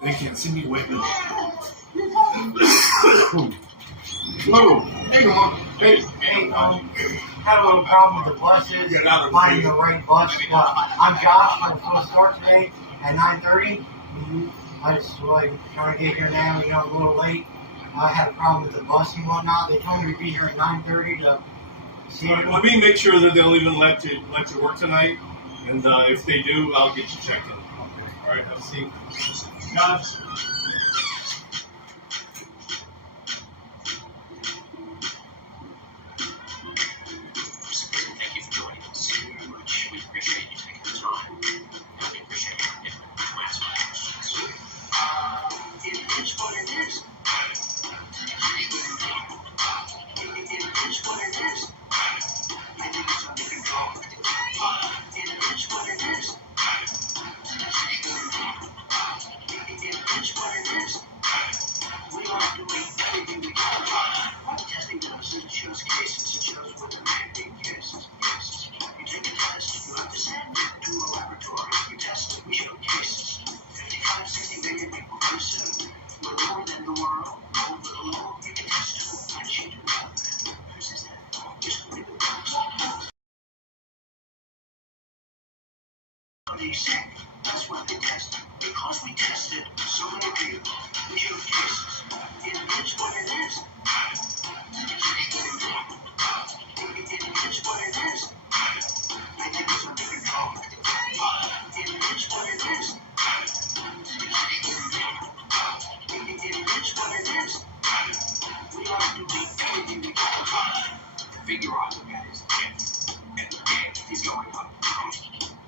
They can't see me waving. Whoa, hey, hey, had a little problem with the buses, finding the right bus, but I'm Josh, I'm supposed to start today at 9:30. I just like trying to get here now, you know, a little late. I had a problem with the bus and whatnot. They told me to be here at 9:30 to see you. Let me make sure that they'll even let you work tonight, and if they do, I'll get you checked in. Okay. All right, I'll see you. Guys. Thank you for joining us. Very much. We appreciate you taking the time. And we appreciate you getting to ask questions. It's what it is. It's what it is. Maybe it's something you can call it. It's what it is. It's what it is. they sick. That's when they tested. Because we tested so many people, we have cases. It's what it is. It's what it is. I think it's under control. It's what it is. It's what it is. We are doing everything we can to figure out what that is. And the game is going on.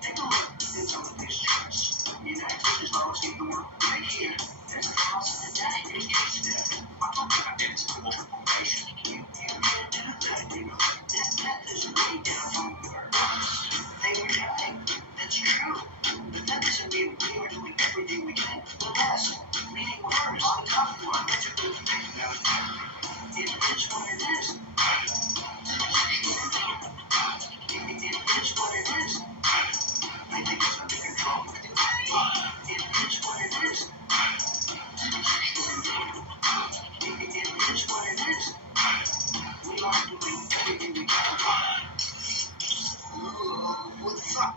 Take a look at some of these charts. The United States is always in the world. Right here, there's a cross of the day. Here's each step. I'm talking about this cultural formation. You can't do that, you know. That is way down from the earth. That's true. But that doesn't mean we are doing everything we can. The less, meaning worse, the tough one. That's a good thing about it. It's what it is. It's what it is. I think it's under control. It's what it is. It's what it is. We are doing everything we can. What the fuck?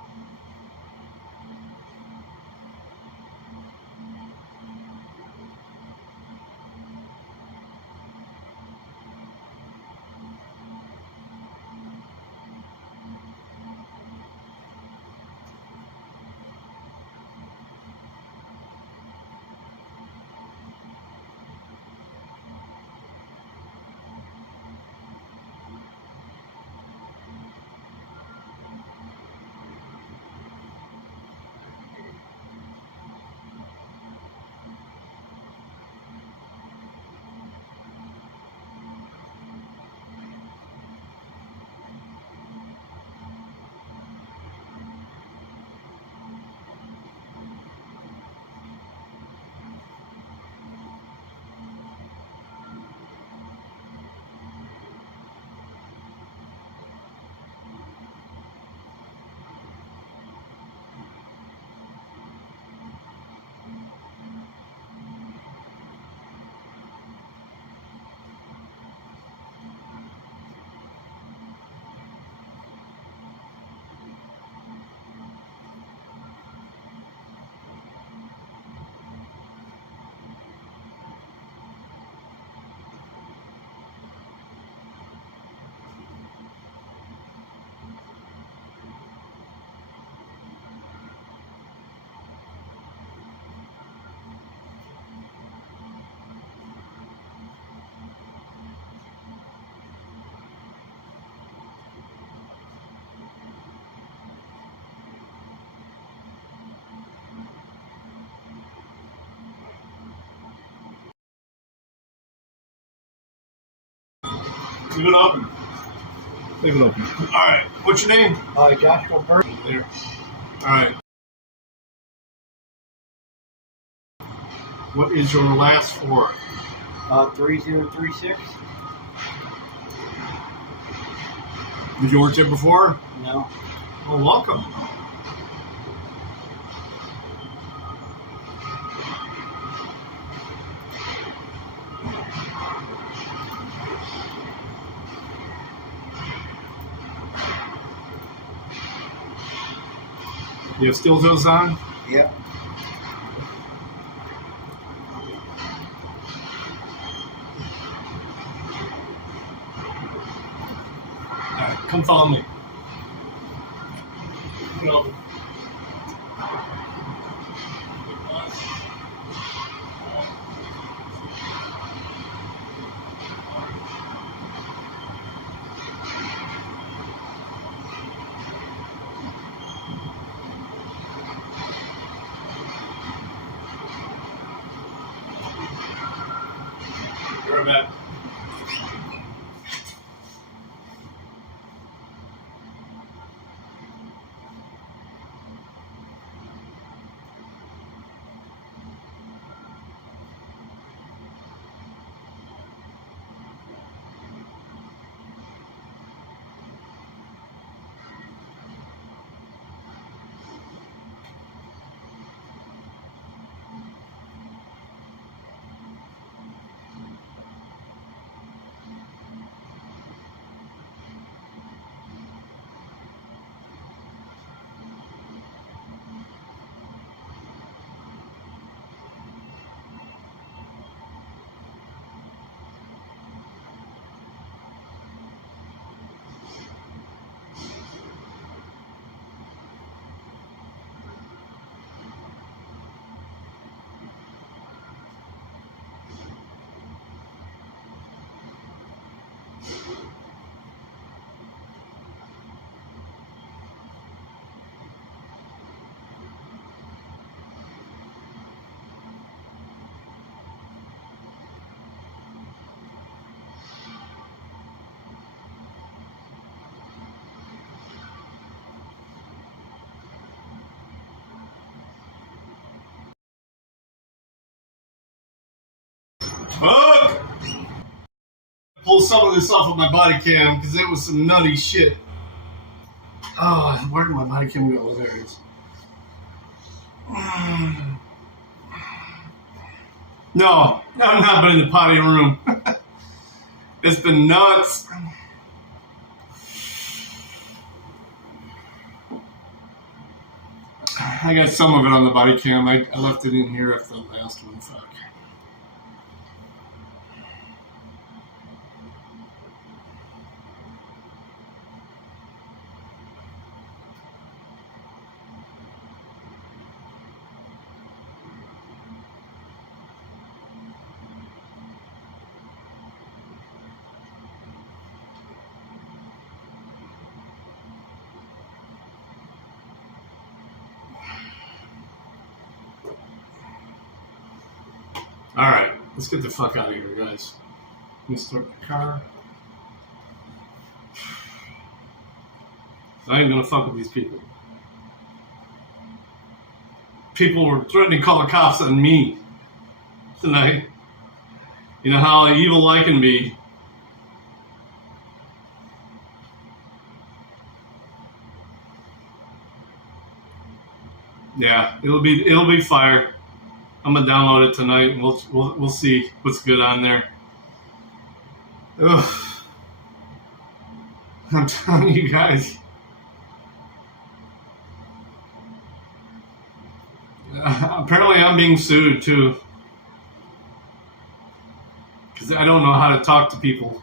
Leave it open. Leave it open. All right. What's your name? Joshua Burke. There. All right. What is your last four? 3036. Did you work there before? No. Well, welcome. You have steel toes on? Yep. All right, come follow me. No. You're back. Fuck! Pull some of this off of my body cam because it was some nutty shit. Oh, where did my body cam go? Oh, there it is. No, I've not been in the potty room. It's been nuts. I got some of it on the body cam. I left it in here after the last one. Fuck. Alright, let's get the fuck out of here, guys. Let me start my car. I ain't gonna fuck with these people. People were threatening to call the cops on me tonight. You know how evil I can be. Yeah, it'll be fire. I'm gonna download it tonight, and we'll see what's good on there. Ugh. I'm telling you guys. Apparently, I'm being sued too, because I don't know how to talk to people.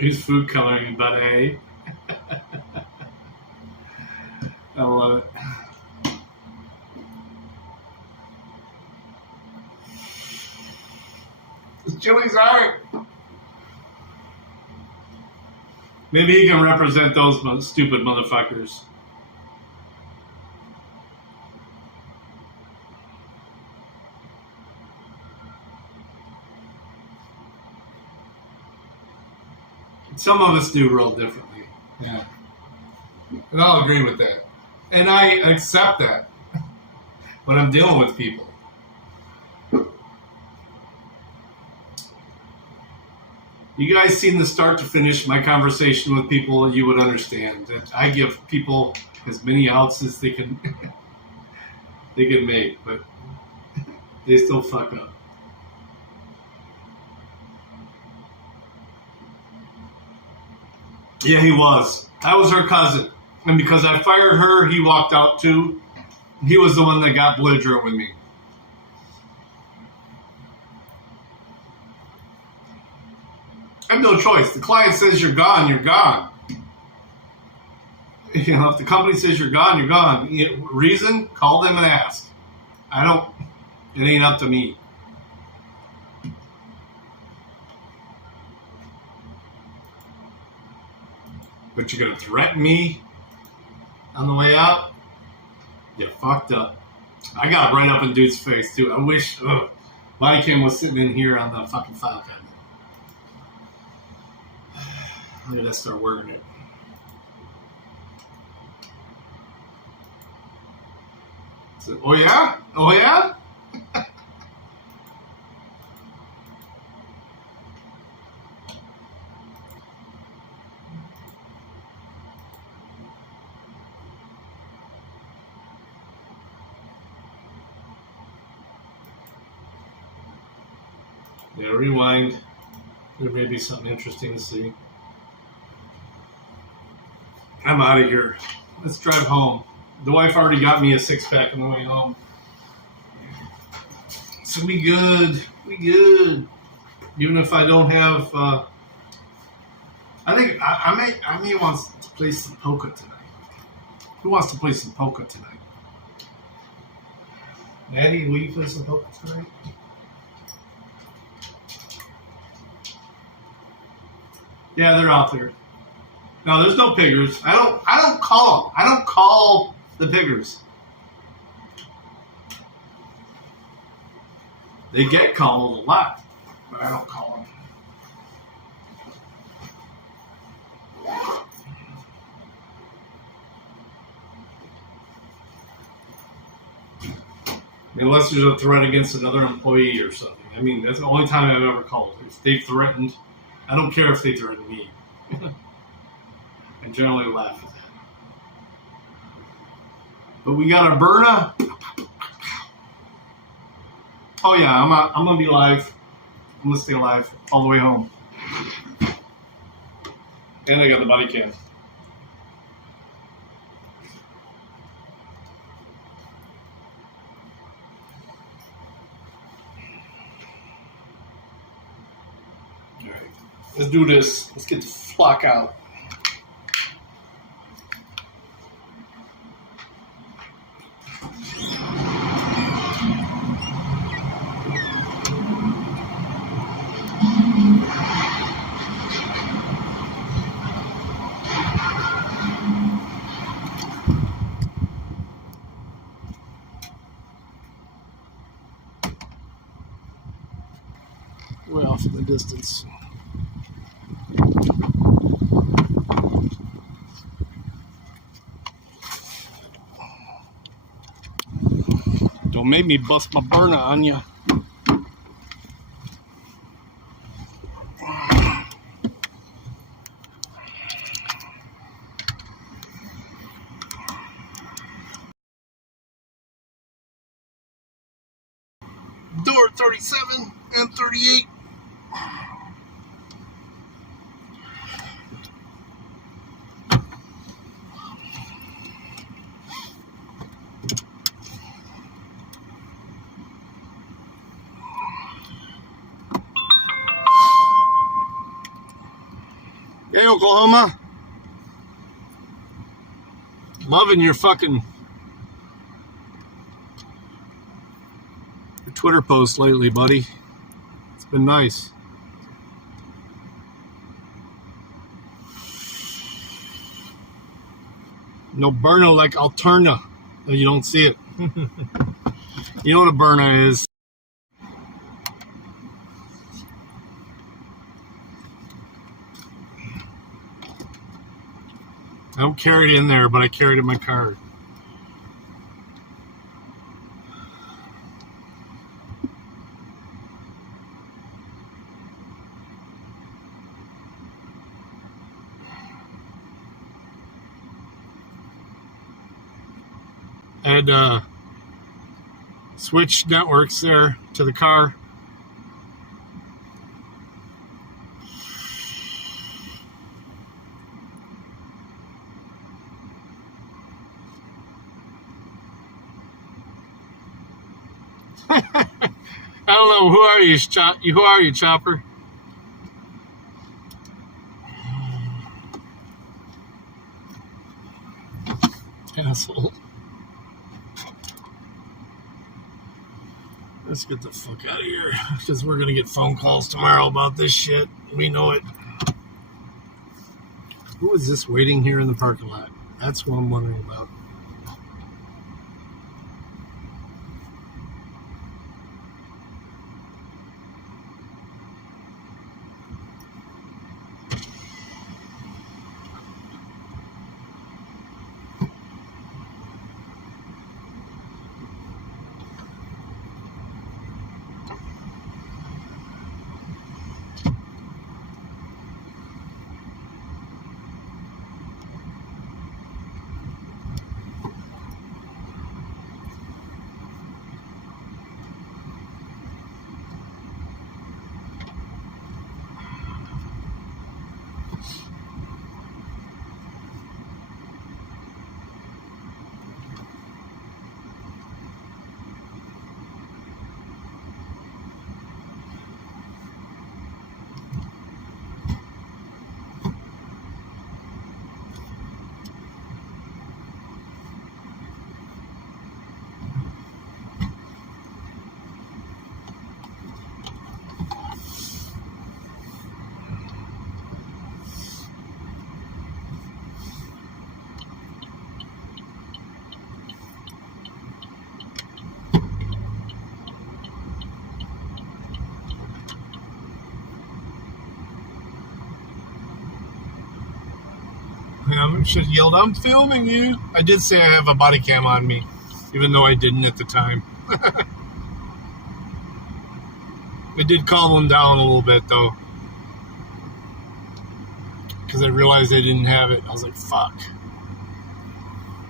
Use food coloring, but hey. I love it. It's Chili's art. Maybe he can represent those stupid motherfuckers. Some of us do real differently. Yeah. And I'll agree with that. And I accept that when I'm dealing with people. You guys seen the start to finish my conversation with people, you would understand that I give people as many outs as they can make, but they still fuck up. Yeah, he was. I was her cousin. And because I fired her, he walked out too. He was the one that got belligerent with me. I have no choice. The client says you're gone, you're gone. You know, if the company says you're gone, you're gone. Reason? Call them and ask. It ain't up to me. But you're going to threaten me on the way out? You fucked up. I got right up in dude's face, too. I wish body cam was sitting in here on the fucking file cabinet. I gotta start working it. So, oh, yeah? Oh, yeah? Yeah, rewind. There may be something interesting to see. I'm out of here. Let's drive home. The wife already got me a 6-pack on the way home. So we good. We good. Even if I don't have... I think I may want to play some poker tonight. Who wants to play some poker tonight? Maddie, will you play some poker tonight? Yeah, they're out there. No, there's no piggers. I don't call them. I don't call the piggers. They get called a lot, but I don't call them. Unless there's a threat against another employee or something. I mean, that's the only time I've ever called. If they've threatened, I don't care if they threaten me. I generally laugh at that. But we got our Berna. Oh yeah, I'm gonna be live. I'm gonna stay live all the way home. And I got the body cam. All right, let's do this. Let's get the flock out. Way off in the distance. Don't make me bust my Berna on you. Door 37 and 38. Hey, Oklahoma. Loving your Twitter posts lately, buddy. It's been nice. No Berna like Alterna. You don't see it. You know what a Berna is. I don't carry it in there, but I carry it in my car. I had switched networks there to the car. I don't know. Who are you, Who are you, Chopper? Asshole. Let's get the fuck out of here, because we're going to get phone calls tomorrow about this shit. We know it. Who is this waiting here in the parking lot? That's what I'm wondering about. I should have yelled, I'm filming you. I did say I have a body cam on me, even though I didn't at the time. It did calm them down a little bit, though. Because I realized they didn't have it. I was like, fuck.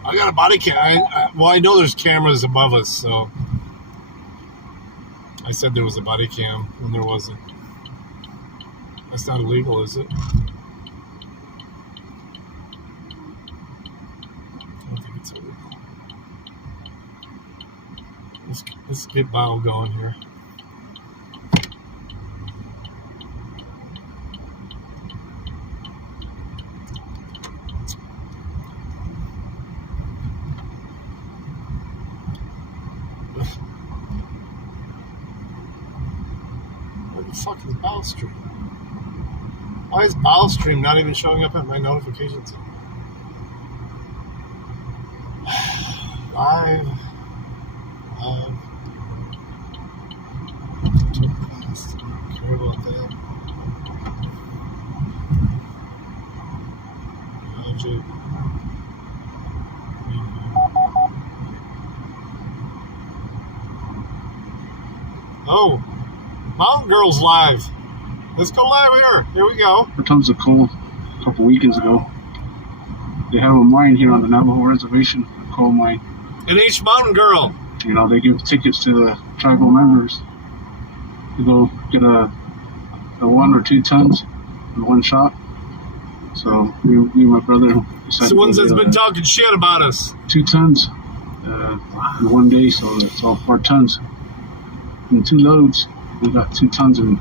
I got a body cam. I know there's cameras above us, so I said there was a body cam when there wasn't. That's not illegal, is it? I don't think it's illegal. Let's get Bio going here. Where the fuck is Bowstream? Why is Bowstream not even showing up at my notifications? Live. Don't care about that. Magic. Oh, Mountain Girls live. Let's go live here. Here we go. For tons of coal a couple weekends ago. They have a mine here on the Navajo reservation, a coal mine. NH Mountain Girl. You know, they give tickets to the tribal members to go get a 1 or 2 tons in one shot. So me and my brother decided It's the ones that's been talking shit about us. 2 tons in one day, so that's all 4 tons. In 2 loads, we got 2 tons in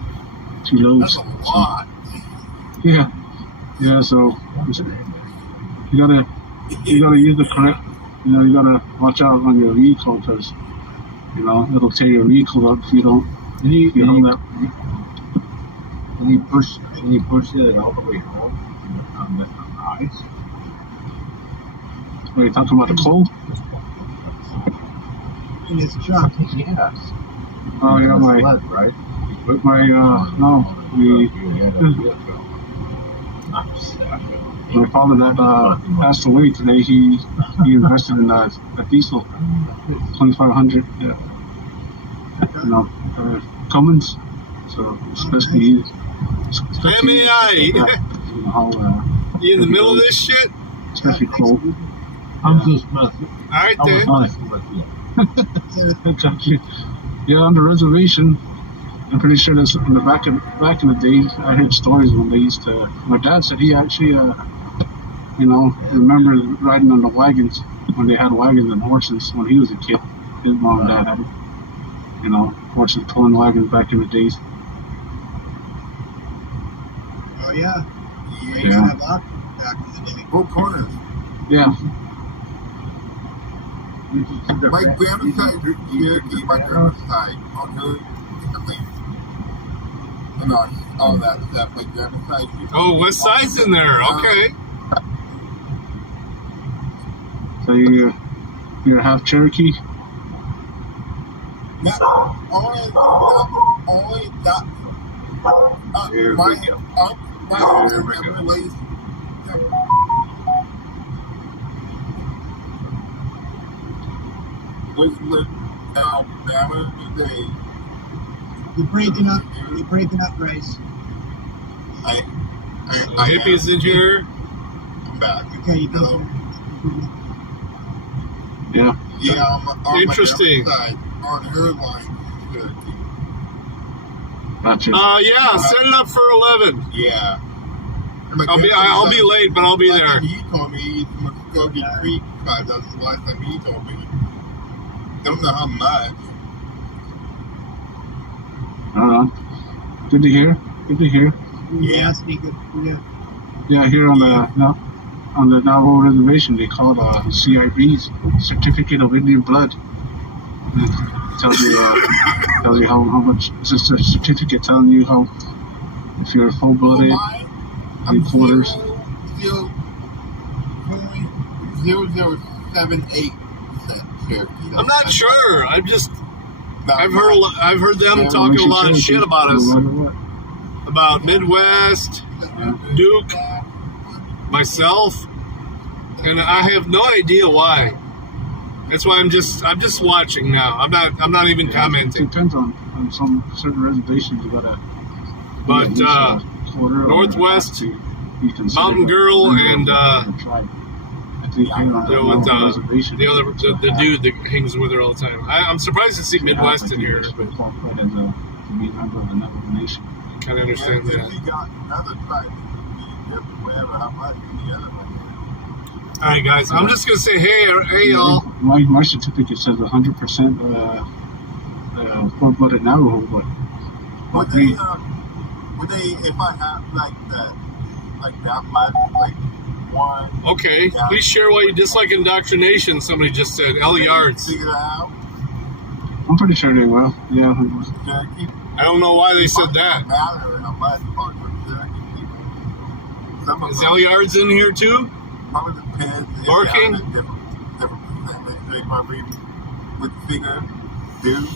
2 loads. That's a lot. Yeah, so you gotta use the correct, you gotta watch out on your vehicle, because, it'll tear your vehicle up if you don't, Can you push it all the way home on the ice? Are you talking about the coal? In his truck, yes. Oh, yeah, Sled, right? My father that passed away today, he invested in a diesel, 2,500, Cummins, so it's best to use. MAI! You in the middle of this shit? Especially coal. I'm just messing. Alright then. Exactly. Yeah, on the reservation, I'm pretty sure that's in the back in the day. I heard stories when they used to. My dad said he actually, remember riding on the wagons when they had wagons and horses when he was a kid. His mom and dad had, horses pulling wagons back in the days. Oh yeah. Yeah. Both corners. Yeah. My grandma's side here is my grandma's side on her family. And all that stuff. My grandma's side. Oh, West Side's in there. Okay. So you're half Cherokee? Only that. Here My we go. relates. Was with Alabama today. You're breaking up, Bryce. Hippies in here. I'm back. Okay, you go. Yeah. Yeah, on Interesting. my side, on her line. Gotcha. Yeah, set it up for 11. Yeah. I'll be late, but I'll be there. He told me he's going to go get Creek 5. That's the last time he told me. Don't know how much. I don't know. Good to hear. Yeah. Yeah, here on the Navajo reservation, they call it CIBs, Certificate of Indian Blood. It tells you how much. It's just a certificate telling you how, if you're full-blooded, I'm quarters. 0.0078% Cherokee. I'm not sure. I've heard them talking a lot of shit about us, about Midwest, Duke, myself, and I have no idea why. That's why I'm just watching now. I'm not even commenting. It depends on on some certain reservations, you gotta. But Northwest, Mountain Girl, and the dude that hangs with her all the time. I'm surprised to see Midwest in here. But kind of understand that. All right, guys. I'm just gonna say, hey, y'all. My certificate says 100% full-blooded Navajo, but would they, if I have that much, like one? Okay, please share why you dislike inDOCtriNATION. Somebody just said L Yards. Figure that out. I'm pretty sure they will. Yeah. I don't know why they said that. Is L Yards in here too? Probably depends. Working? Different percentage. They probably would figure do.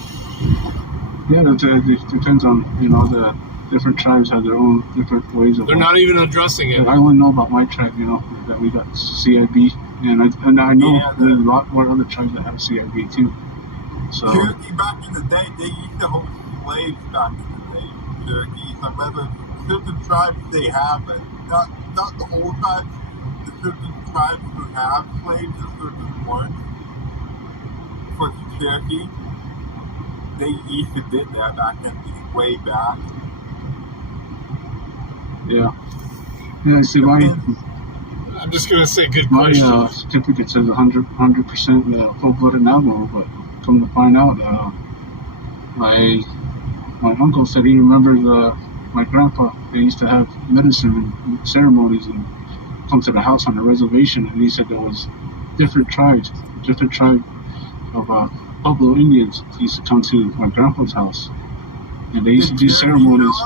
Yeah, it depends on, the different tribes have their own different ways of. They're not even addressing it. I only know about my tribe, that we got CIB, and I know there's a lot more other tribes that have CIB too. So. Cherokee back in the day, they used to hold slaves back in the day. Cherokee, some other certain tribes they have, but not the whole tribe. The certain tribes who have slaves, the certain ones. For the Cherokee, they used to did that back in way back. Yeah. Yeah, see, I'm just gonna say good my question. My certificate says 100% full-blooded Navajo, but come to find out, my uncle said he remembers my grandpa. They used to have medicine and ceremonies and come to the house on the reservation, and he said there was different tribes of Pueblo Indians used to come to my grandpa's house, and they used to do ceremonies.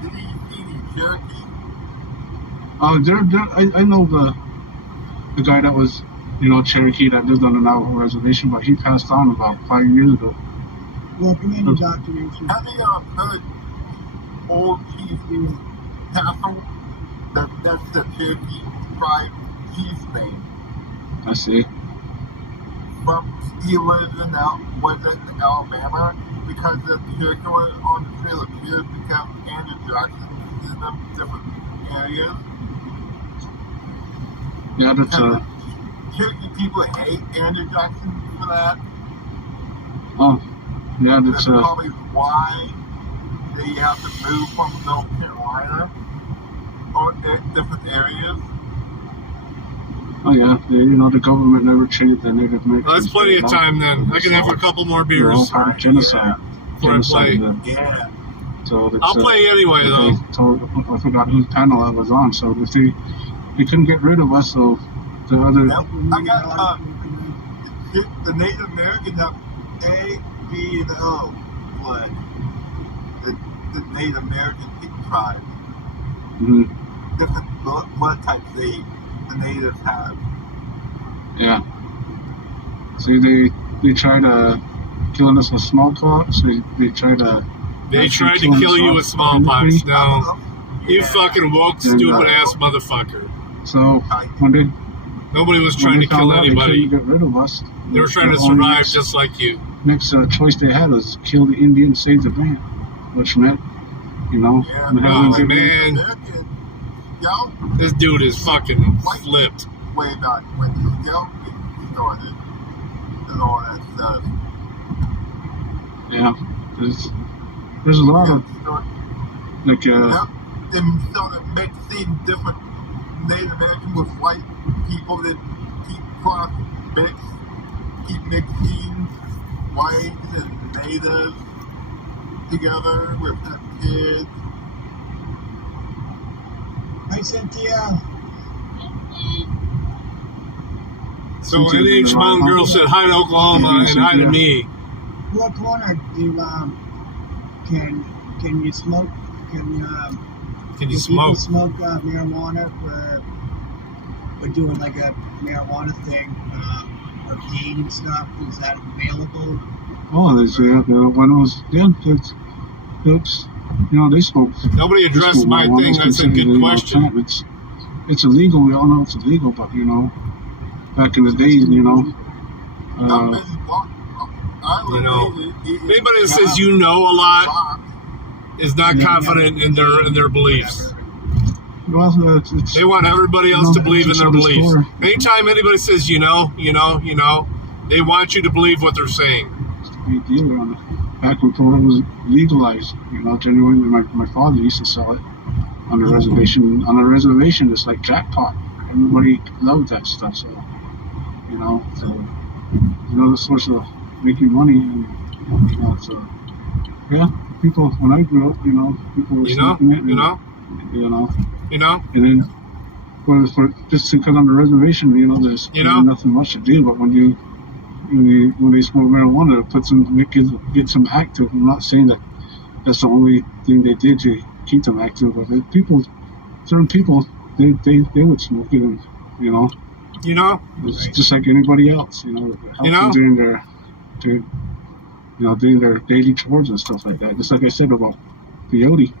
Did he see any Cherokee? I know the guy that was, Cherokee that lived on the Navajo reservation, but he passed on about 5 years ago. Welcome into inDOCtriNATION. Have you heard old Chief Castle? That's the Cherokee tribe chief's name. I see. But he lives in Alabama because the Cherokee was on the Trail of Tears because Andrew Jackson is in them different areas. Yeah, that's Cherokee people hate Andrew Jackson for that. Oh, yeah, that's probably why they have to move from North Carolina or different areas. Oh yeah, the government never treated the Native Americans. Well, that's plenty of time then. I can have a couple more beers. All part of genocide. Before I play. Yeah. So I'll play anyway though. I forgot whose panel I was on. So if they couldn't get rid of us, so the other. I got the Native Americans have A, B, and O blood. The Native American tribe. Mm-hmm. Different blood types the natives have. Yeah. See, they try to killing us with smallpox. They tried to kill you with smallpox. No, you fucking woke, stupid ass motherfucker. So nobody was trying to kill anybody. They get rid of us. They were trying to survive just like you. Next choice they had was kill the Indian, save the man, which meant, Oh man, this dude is fucking flipped. Way back when the Skelton started and all that stuff. Yeah, there's a lot of they started mixing different Native Americans with white people that keep mixing whites and natives together with their kids. Hi, Cynthia. So NH Mountain Girl said hi to Oklahoma and hi to me. What corner do can you smoke? Can you smoke? Smoke marijuana for doing like a marijuana thing, arcade and stuff? Is that available? Oh, there's when it was it's they smoke. Nobody addressed my thing. That's a good question. It's illegal. We all know it's illegal, but back in the days, I You know, anybody that says you know a lot is not confident in their beliefs. Well, They want everybody else to believe in their beliefs. Story. Anytime anybody says they want you to believe what they're saying. Big deal on it. Back before it was legalized, genuinely, my father used to sell it on the reservation. On a reservation, it's like jackpot. Everybody loved that stuff. So, it's another source of making money. And, so, yeah, people, when I grew up, people were smoking it. And then, for just because on the reservation, there's nothing much to do. But when they smoke marijuana, it puts them, get them active. I'm not saying that that's the only thing they did to keep them active, but certain people, they would smoke it, and it's just like anybody else. It helps them doing their daily chores and stuff like that. Just like I said about peyote,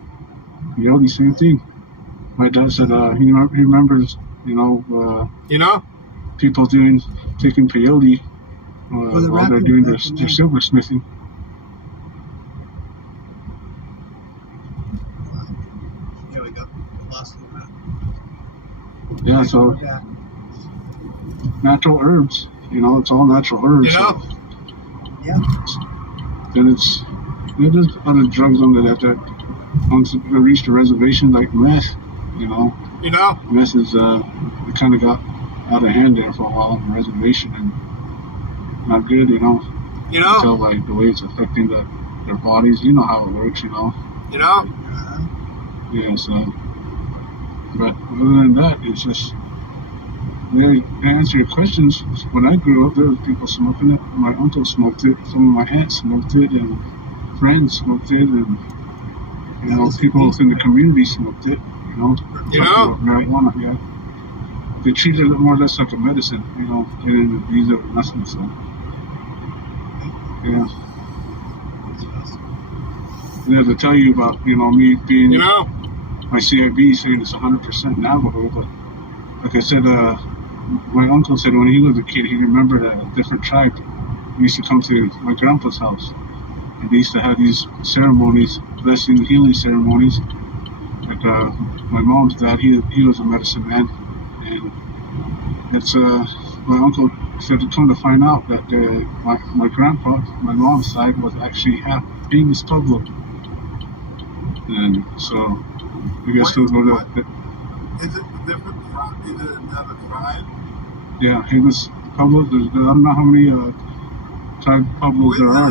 same thing. My dad said he remembers, people taking peyote while they're doing their silversmithing. Here we go. Lost the map. Yeah, so natural herbs, it's all natural herbs. Yeah. Then there's other drugs under that once they reach the reservation, like meth, meth is it kind of got out of hand there for a while on the reservation, and not good, tell like the way it's affecting their bodies. You know how it works, Yeah, so, but other than that, it's just, to answer your questions, when I grew up, there were people smoking it. My uncle smoked it, some of my aunts smoked it, and friends smoked it, and, people in the community smoked it, marijuana, yeah. They treated it more or less like a medicine, they didn't abuse it or nothing, so, yeah. And to tell you about, me being, my CIB saying it's 100% Navajo, but like I said, my uncle said when he was a kid, he remembered a different tribe. He used to come to my grandpa's house, and they used to have these ceremonies, blessing and healing ceremonies. Like my mom's dad, he was a medicine man, and it's my uncle said to come to find out that my grandpa, my mom's side, was actually half English Pueblo, and so I guess those were the. Is it different? Is it another tribe? Yeah, English Pueblo. I don't know how many tribe Pueblos there are.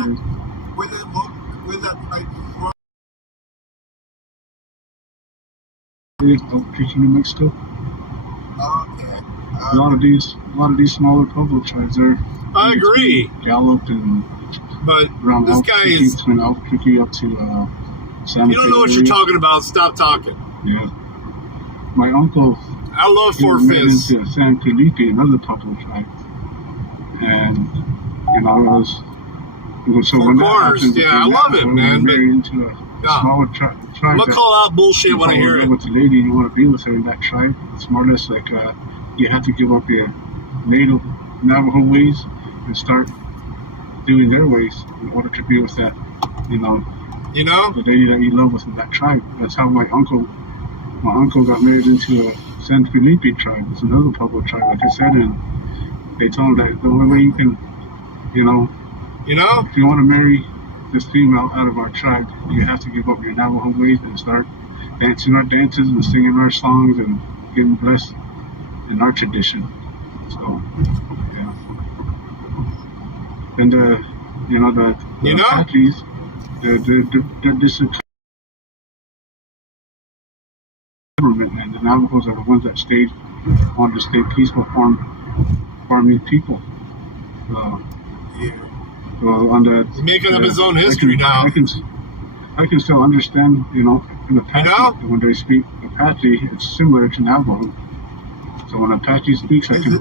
Where's that tribe from? Albuquerque, New Mexico. Okay. A lot of these smaller Pueblo tribes there. I agree. Gallup and but around this guy is between Albuquerque up to San You don't know what you're talking about. Stop talking. Yeah. My uncle. I love Fort Fizz. Into San Felipe, another Pueblo tribe, and it was. So when that happened, yeah, I love it, man. But into a smaller tribe. I'm gonna call out bullshit when I hear it. With the lady, you want to be with her in that tribe. It's more or less like you have to give up your native Navajo ways and start doing their ways in order to be with that, the lady that you love within that tribe. That's how my uncle got married into a San Felipe tribe. It's another Pueblo tribe, like I said, and they told him that the only way you can, if you want to marry this female out of our tribe, you have to give up your Navajo ways and start dancing our dances and singing our songs and getting blessed in our tradition. So, yeah. And the Apaches, they're just a government, and the Navajos are the ones that wanted to stay peaceful, farming people. So on the he's making up his own history now. I can still understand, in Apache, when they speak Apache, it's similar to Navajo. So when Apache speaks, I can.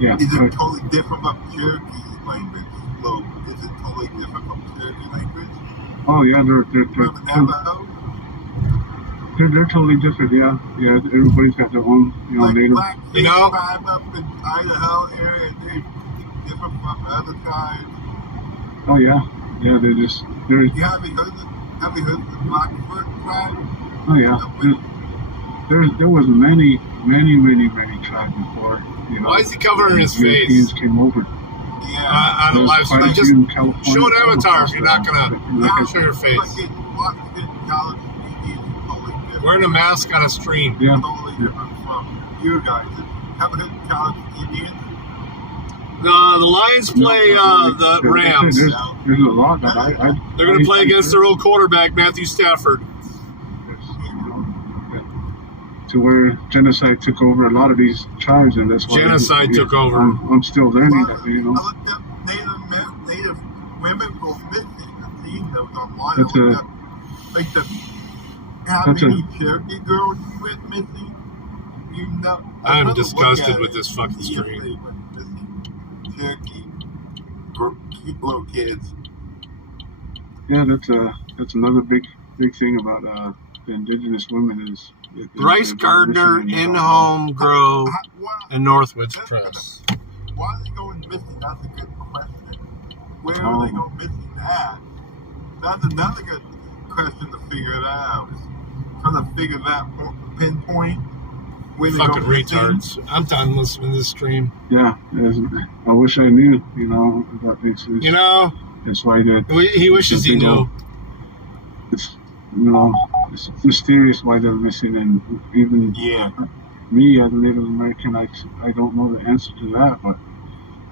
Yeah. Is it totally different from Cherokee language? So is it totally different from Cherokee language? Oh yeah, they're totally different. Yeah. Everybody's got their own, native. Tribe up in Idaho area, they different from other tribes? Oh yeah, they're You haven't heard of the Blackfoot tribe? oh yeah. There was many tribes before. You know, Why is he covering his Europeans face? came over. On a live stream. Just show an avatar if you're not gonna show your face. Wearing a mask on a stream. Yeah. Totally different from you guys. Haven't heard of College Indians? The Lions play the Rams. There's a lot that They're going to play against their old quarterback, Matthew Stafford. To where genocide took over a lot of these tribes, and that's why Genocide took over. I'm still learning that, you know. I looked up Native women go missing. I've seen those online. That's I looked up, like how many Cherokee girls you went missing. You know, I'm disgusted with this fucking stream. Cherokee little kids. Yeah, that's another big thing about the indigenous women is Bryce Gardner, In-Home Grove, and Northwoods Press. Why are they going missing? That's a good question. Where are they going missing at? That's another good question to figure it out. Trying to figure that pinpoint. Fucking retards. I'm done listening to this stream. Yeah, I wish I knew, you know. You know? That's why he wishes he knew. It's, you know, it's mysterious why they're missing, and even me as a Native American, I don't know the answer to that, but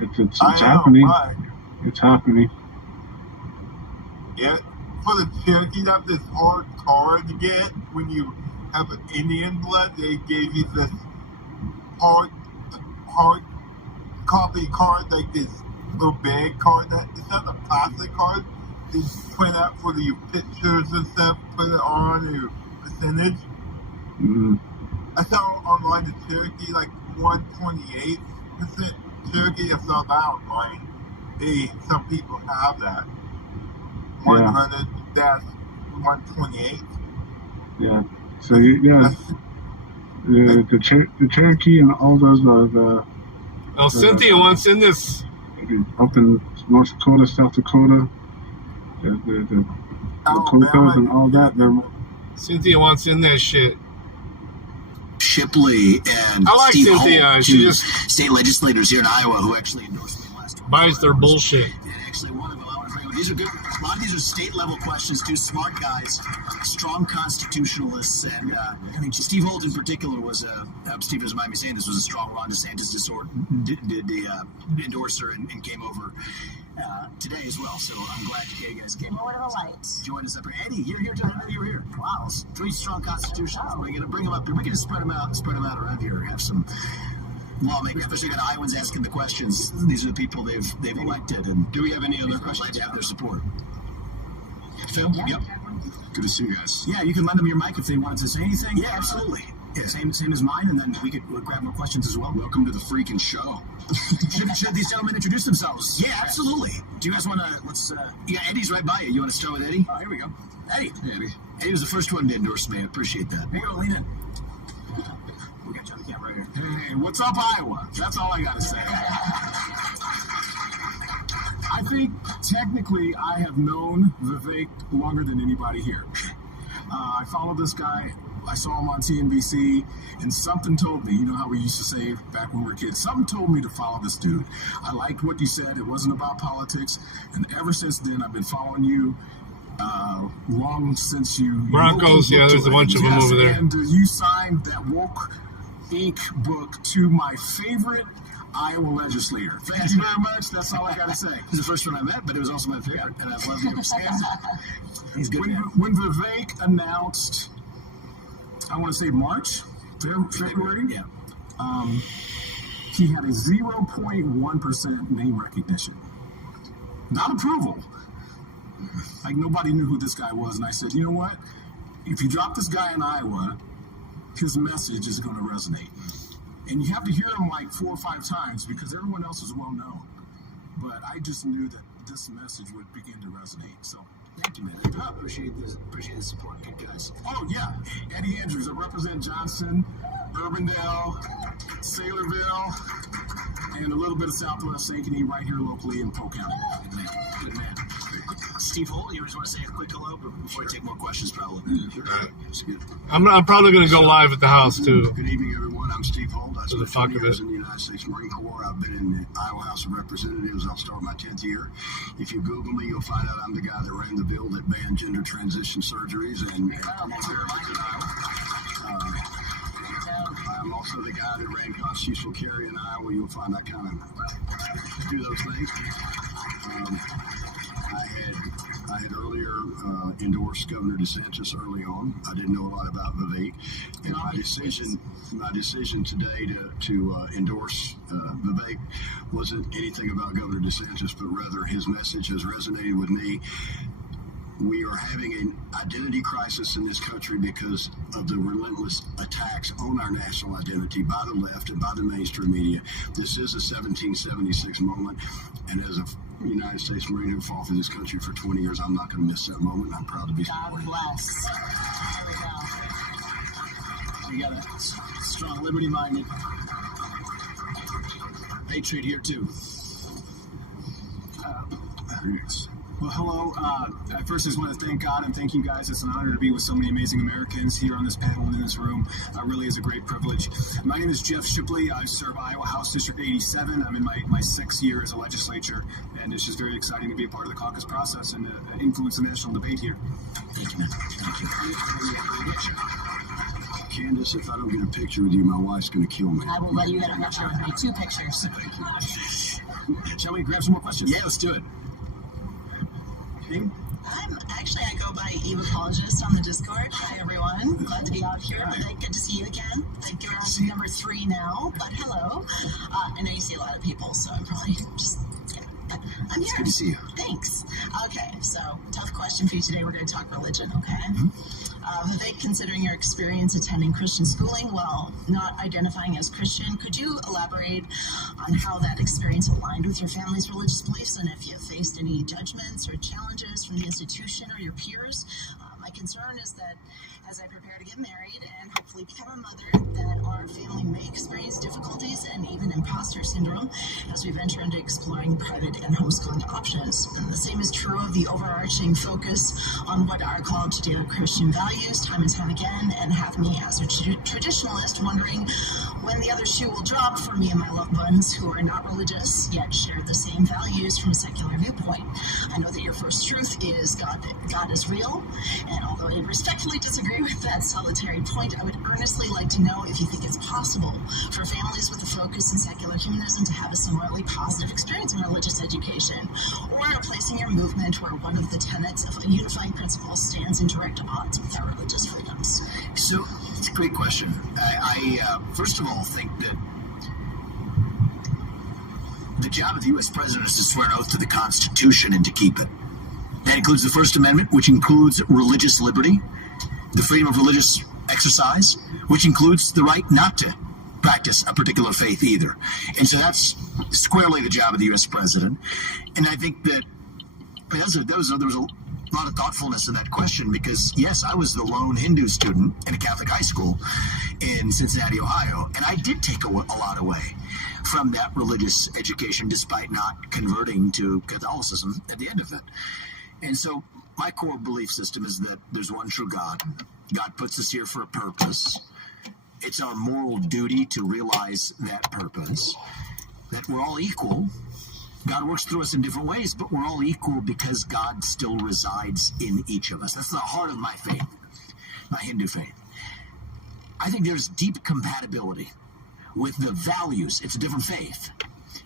it's happening. It's happening. Yeah, for the Cherokee, that's this hard card to get when you have an Indian blood. They gave you this hard copy card, like this little bag card. It's not a plastic card. They print out for the pictures and stuff, put it on your percentage. Mm-hmm. I saw online the Cherokee, like 128% Cherokee. I saw that online. Some people have that. 100, that's 128. Yeah. So the Cherokee and all those Cynthia wants in this up in North Dakota, South Dakota, the Dakotas and all that. Cynthia wants in that shit. Shipley and I like Steve Cynthia. Holt, She just state legislators here in Iowa who actually endorsed me last week. buys their bullshit. Actually, one of them, these are good. A lot of these are state level questions too. Smart guys, strong constitutionalists, and I think Steve Holt in particular was Steve doesn't mind me saying this, was a strong Ron DeSantis endorser and came over today as well. So I'm glad you guys came over. Join us up here. Eddie, you're here. You were here. Wow, 3 strong constitutionalists. We're gonna bring them up here. We're gonna spread them out around here. Have some lawmakers, especially got Iowans asking the questions. These are the people they've elected. And do we have any other questions? Glad to have their support. Phil? Yep. Good to see you guys. Yeah, you can lend them your mic if they wanted to say anything. Yeah, absolutely. Yeah, same as mine, and then we'll grab more questions as well. Welcome to the freaking show. should these gentlemen introduce themselves? Yeah, absolutely. Do you guys want to, Eddie's right by you. You want to start with Eddie? Oh, here we go. Eddie. Hey, Eddie. Eddie was the first one to endorse me. I appreciate that. Here you go, lean in. We got you on the camera right here. Hey, what's up, Iowa? That's all I got to say. I think, technically, I have known Vivek longer than anybody here. I followed this guy. I saw him on TNBC, and something told me, you know how we used to say back when we were kids, something told me to follow this dude. I liked what you said. It wasn't about politics. And ever since then, I've been following you long since you... Broncos, yeah, there's a bunch of them over there. And you signed that Woke Inc. book to my favorite Iowa legislator. Thank you very much. That's all I got to say. He's the first one I met, but it was also my favorite, and I love you. He's good. When Vivek announced, I want to say March, February, he had a 0.1% name recognition. Not approval. Like, nobody knew who this guy was, and I said, you know what? If you drop this guy in Iowa, his message is going to resonate. And you have to hear him like 4 or 5 times because everyone else is well known. But I just knew that this message would begin to resonate. So Thank you, man. I appreciate the support. Good guys. Oh, yeah. Eddie Andrews. I represent Johnston, Urbandale, Saylorville, and a little bit of Southwest Ankeny right here locally in Polk County. Good man. Good man. Steve Holt, you just want to say a quick hello before we take more questions, probably? Sure. I'm probably going to go live at the house, too. Good evening, everyone. I'm Steve Holt. I spent 20 years in it. the United States Marine Corps. I've been in the Iowa House of Representatives. I'll start my 10th year. If you Google me, you'll find out I'm the guy that ran the bill that banned gender transition surgeries. And I'm over here in Iowa. I'm also the guy that ran constitutional carry in Iowa. You'll find I kind of do those things. I had earlier endorsed Governor DeSantis early on. I didn't know a lot about Vivek, and my decision today to endorse Vivek wasn't anything about Governor DeSantis, but rather his message has resonated with me. We are having an identity crisis in this country because of the relentless attacks on our national identity by the left and by the mainstream media. This is a 1776 moment, and as a United States Marine who fought for this country for 20 years, I'm not going to miss that moment, and I'm proud to be supporting. God bless. We got a strong liberty-minded patriot here, too. Well, hello. First, I just want to thank God and thank you guys. It's an honor to be with so many amazing Americans here on this panel and in this room. It really is a great privilege. My name is Jeff Shipley. I serve Iowa House District 87. I'm in my 6th year as a legislature, and it's just very exciting to be a part of the caucus process and influence the national debate here. Thank you, man. Thank you. Candace, if I don't get a picture with you, my wife's going to kill me. I will let you get a picture with me. 2 pictures. Thank you. Shall we grab some more questions? Yeah, let's do it. I go by ecologist on the Discord. Hi, everyone. Glad to be out here. Good to see you again. I think you're number 3 now, but hello. I know you see a lot of people, so I'm probably just... But I'm here. It's good to see you. Thanks. Okay, so tough question for you today. We're going to talk religion, okay? Vivek, considering your experience attending Christian schooling while not identifying as Christian, could you elaborate on how that experience aligned with your family's religious beliefs and if you faced any judgments or challenges from the institution or your peers? My concern is that as I prepare to get married and hopefully become a mother, that our family may experience difficulties and even imposter syndrome as we venture into exploring private and homeschooling options. And the same is true of the overarching focus on what are called Judeo-Christian values time and time again, and have me as a traditionalist wondering when the other shoe will drop for me and my loved ones who are not religious yet share the same values from a secular viewpoint. I know that your first truth is God is real, and although I respectfully disagree with that solitary point, I would earnestly like to know if you think it's possible for families with a focus in secular humanism to have a similarly positive experience in religious education, or a place in your movement where one of the tenets of a unifying principle stands in direct odds with our religious freedoms. So, it's a great question. I first of all think that the job of the U.S. President is to swear an oath to the Constitution and to keep it. That includes the First Amendment, which includes religious liberty, the freedom of religious exercise, which includes the right not to practice a particular faith either. And so that's squarely the job of the U.S. President. And I think that there was a lot of thoughtfulness in that question because, yes, I was the lone Hindu student in a Catholic high school in Cincinnati, Ohio, and I did take a lot away from that religious education despite not converting to Catholicism at the end of it. And so my core belief system is that there's one true God. God puts us here for a purpose. It's our moral duty to realize that purpose, that we're all equal. God works through us in different ways, but we're all equal because God still resides in each of us. That's the heart of my faith, my Hindu faith. I think there's deep compatibility with the values. It's a different faith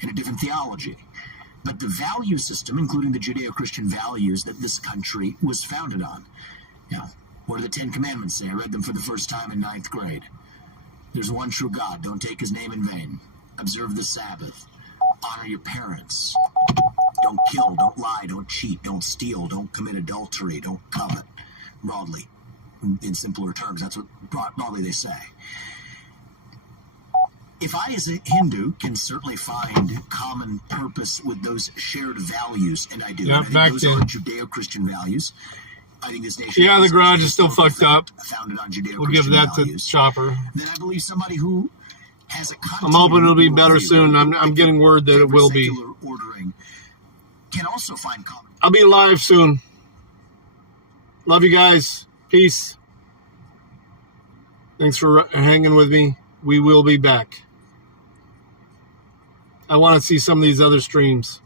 and a different theology. But the value system, including the Judeo-Christian values that this country was founded on. Now, what do the 10 Commandments say? I read them for the first time in 9th grade. There's one true God. Don't take his name in vain. Observe the Sabbath. Honor your parents. Don't kill, don't lie, don't cheat, don't steal, don't commit adultery, don't covet. Broadly, in simpler terms, that's what broadly they say. If I, as a Hindu, can certainly find common purpose with those shared values, and I do, Yeah, and I back think those then. are Judeo-Christian values. I think this nation Yeah, the is garage is still fucked up. founded on Judeo-Christian We'll give that values. to Chopper. Then I believe somebody who has a I'm hoping it'll be continued better worldview, soon. I'm getting word that it will be. secular ordering, can also find common. I'll be live soon. Love you guys. Peace. Thanks for hanging with me. We will be back. I want to see some of these other streams.